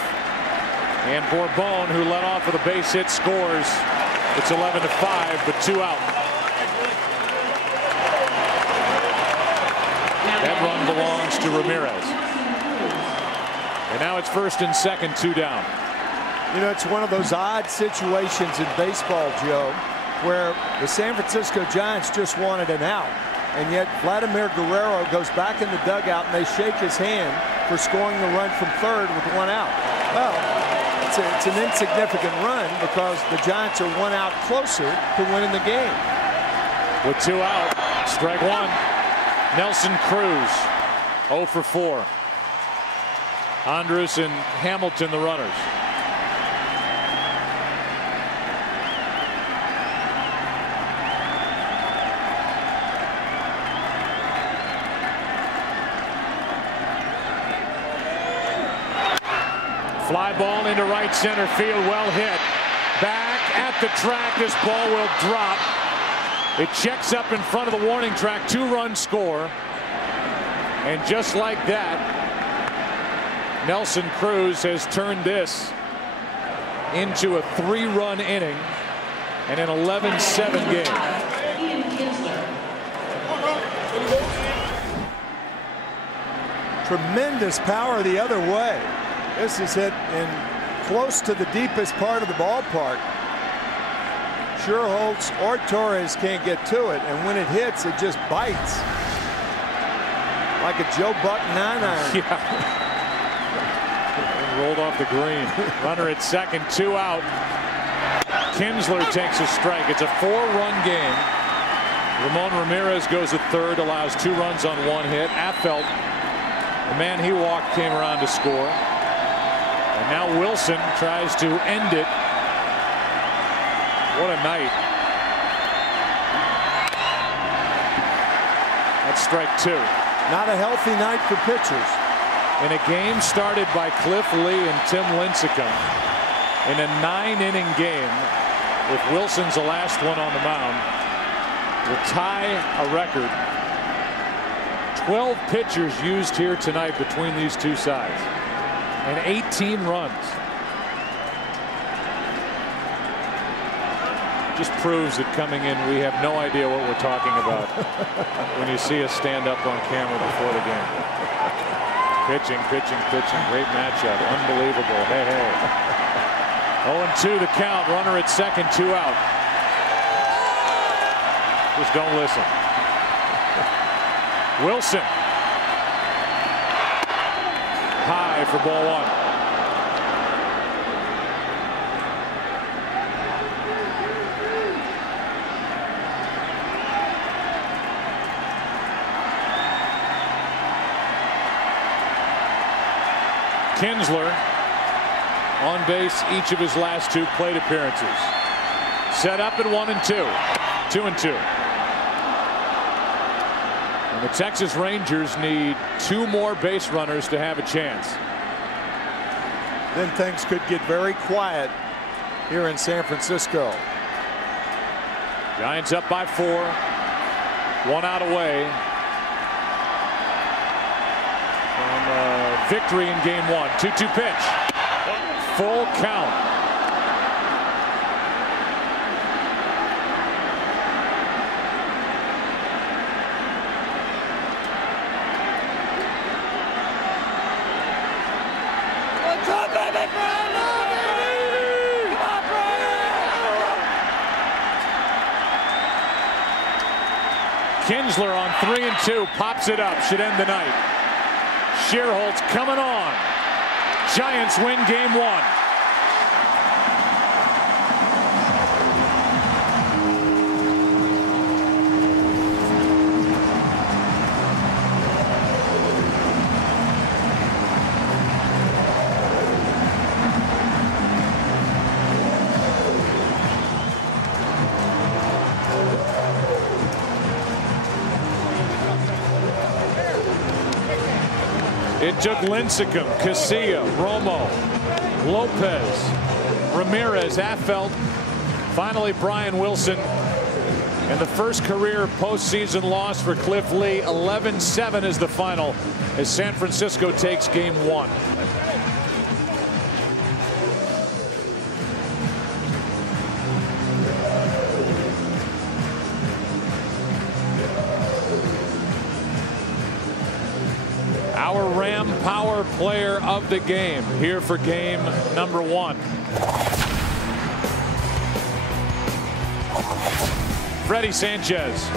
And Bourbon, who led off with a base hit, scores. It's 11-5, but 2 out. That run belongs to Ramirez. And now it's 1st and 2nd, 2 down. You know, it's one of those odd situations in baseball, Joe, where the San Francisco Giants just wanted an out. And yet Vladimir Guerrero goes back in the dugout and they shake his hand for scoring the run from 3rd with 1 out. Well, it's an insignificant run because the Giants are 1 out closer to winning the game. With 2 out, strike 1. Nelson Cruz 0 for 4. Andrus and Hamilton the runners. Fly ball into right center field, well hit. Back at the track, this ball will drop. It checks up in front of the warning track, 2-run score. And just like that, Nelson Cruz has turned this into a 3-run inning and an 11-7 game. Tremendous power the other way. This is hit in close to the deepest part of the ballpark. Schuerholz or Torres can't get to it, and when it hits, it just bites like a Joe Buck 9-iron. Yeah. Rolled off the green. Runner at second, 2 out. Kinsler takes a strike. It's a 4-run game. Ramon Ramirez goes at third, allows 2 runs on 1 hit. Affeldt, the man he walked, came around to score. And now Wilson tries to end it. What a night. That's strike 2. Not a healthy night for pitchers. In a game started by Cliff Lee and Tim Lincecum, in a 9-inning game, with Wilson's the last one on the mound, will tie a record. 12 pitchers used here tonight between these two sides, and 18 runs. Just proves that coming in, we have no idea what we're talking about when you see us stand up on camera before the game. Pitching, pitching, pitching. Great matchup. Unbelievable. Hey, hey. 0-2 the count. Runner at second, 2 out. Just don't listen. Wilson. High for ball 1. Kinsler on base each of his last 2 plate appearances. Set up at 1-2. 2-2. And the Texas Rangers need 2 more base runners to have a chance. Then things could get very quiet here in San Francisco. Giants up by 4. 1 out away from victory in game 1. 2-2 pitch. Full count. Kinsler on 3-2 pops it up. Should end the night. Schuerholz coming on. Giants win game 1. It took Lincecum, Casilla, Romo, Lopez, Ramirez, Affeldt, finally Brian Wilson, and the first career postseason loss for Cliff Lee. 11-7 is the final as San Francisco takes game 1. Our Ram Power player of the game here for game number 1. Freddie Sanchez.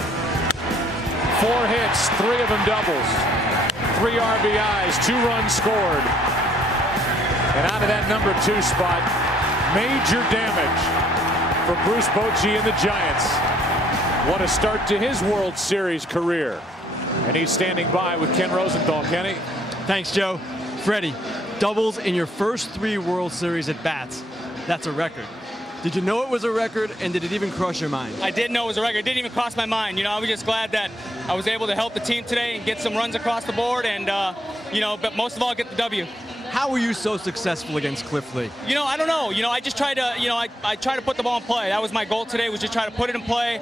4 hits, 3 of them doubles. 3 RBIs, 2 runs scored. And out of that number 2 spot, major damage for Bruce Bochy and the Giants. What a start to his World Series career. And he's standing by with Ken Rosenthal. Kenny? Thanks, Joe. Freddie, doubles in your first 3 World Series at bats. That's a record. Did you know it was a record, and did it even cross your mind? I did know it was a record. It didn't even cross my mind. You know, I was just glad that I was able to help the team today and get some runs across the board and, you know, but most of all, get the W. How were you so successful against Cliff Lee? You know, I don't know. You know, I just tried to, you know, I tried to put the ball in play. That was my goal today, was just try to put it in play.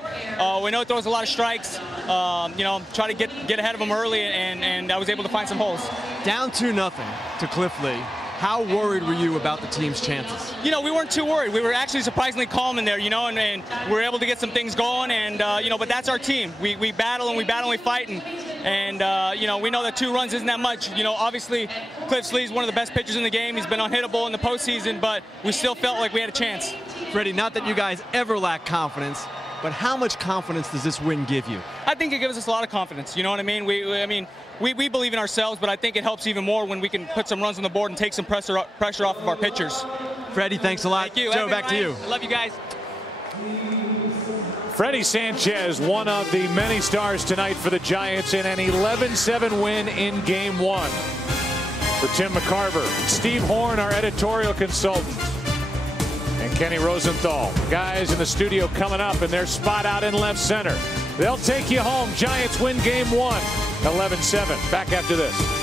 We know it throws a lot of strikes. You know, try to get ahead of them early, and I was able to find some holes. Down 2-0 to Cliff Lee. How worried were you about the team's chances? You know, we weren't too worried. We were actually surprisingly calm in there, you know, and we were able to get some things going. And, you know, but that's our team. We battle and we fight. And you know, we know that 2 runs isn't that much. You know, obviously, Cliff Lee's one of the best pitchers in the game. He's been unhittable in the postseason, but we still felt like we had a chance. Freddie, not that you guys ever lack confidence, but how much confidence does this win give you? I think it gives us a lot of confidence. You know what I mean? We believe in ourselves, but I think it helps even more when we can put some runs on the board and take some pressure off of our pitchers. Freddie, thanks a lot. Thank you. Joe, back to you. I love you guys. Freddie Sanchez, one of the many stars tonight for the Giants in an 11-7 win in Game 1. For Tim McCarver, Steve Horn, our editorial consultant, and Kenny Rosenthal. Guys in the studio coming up in their spot out in left center. They'll take you home. Giants win Game 1, 11-7. Back after this.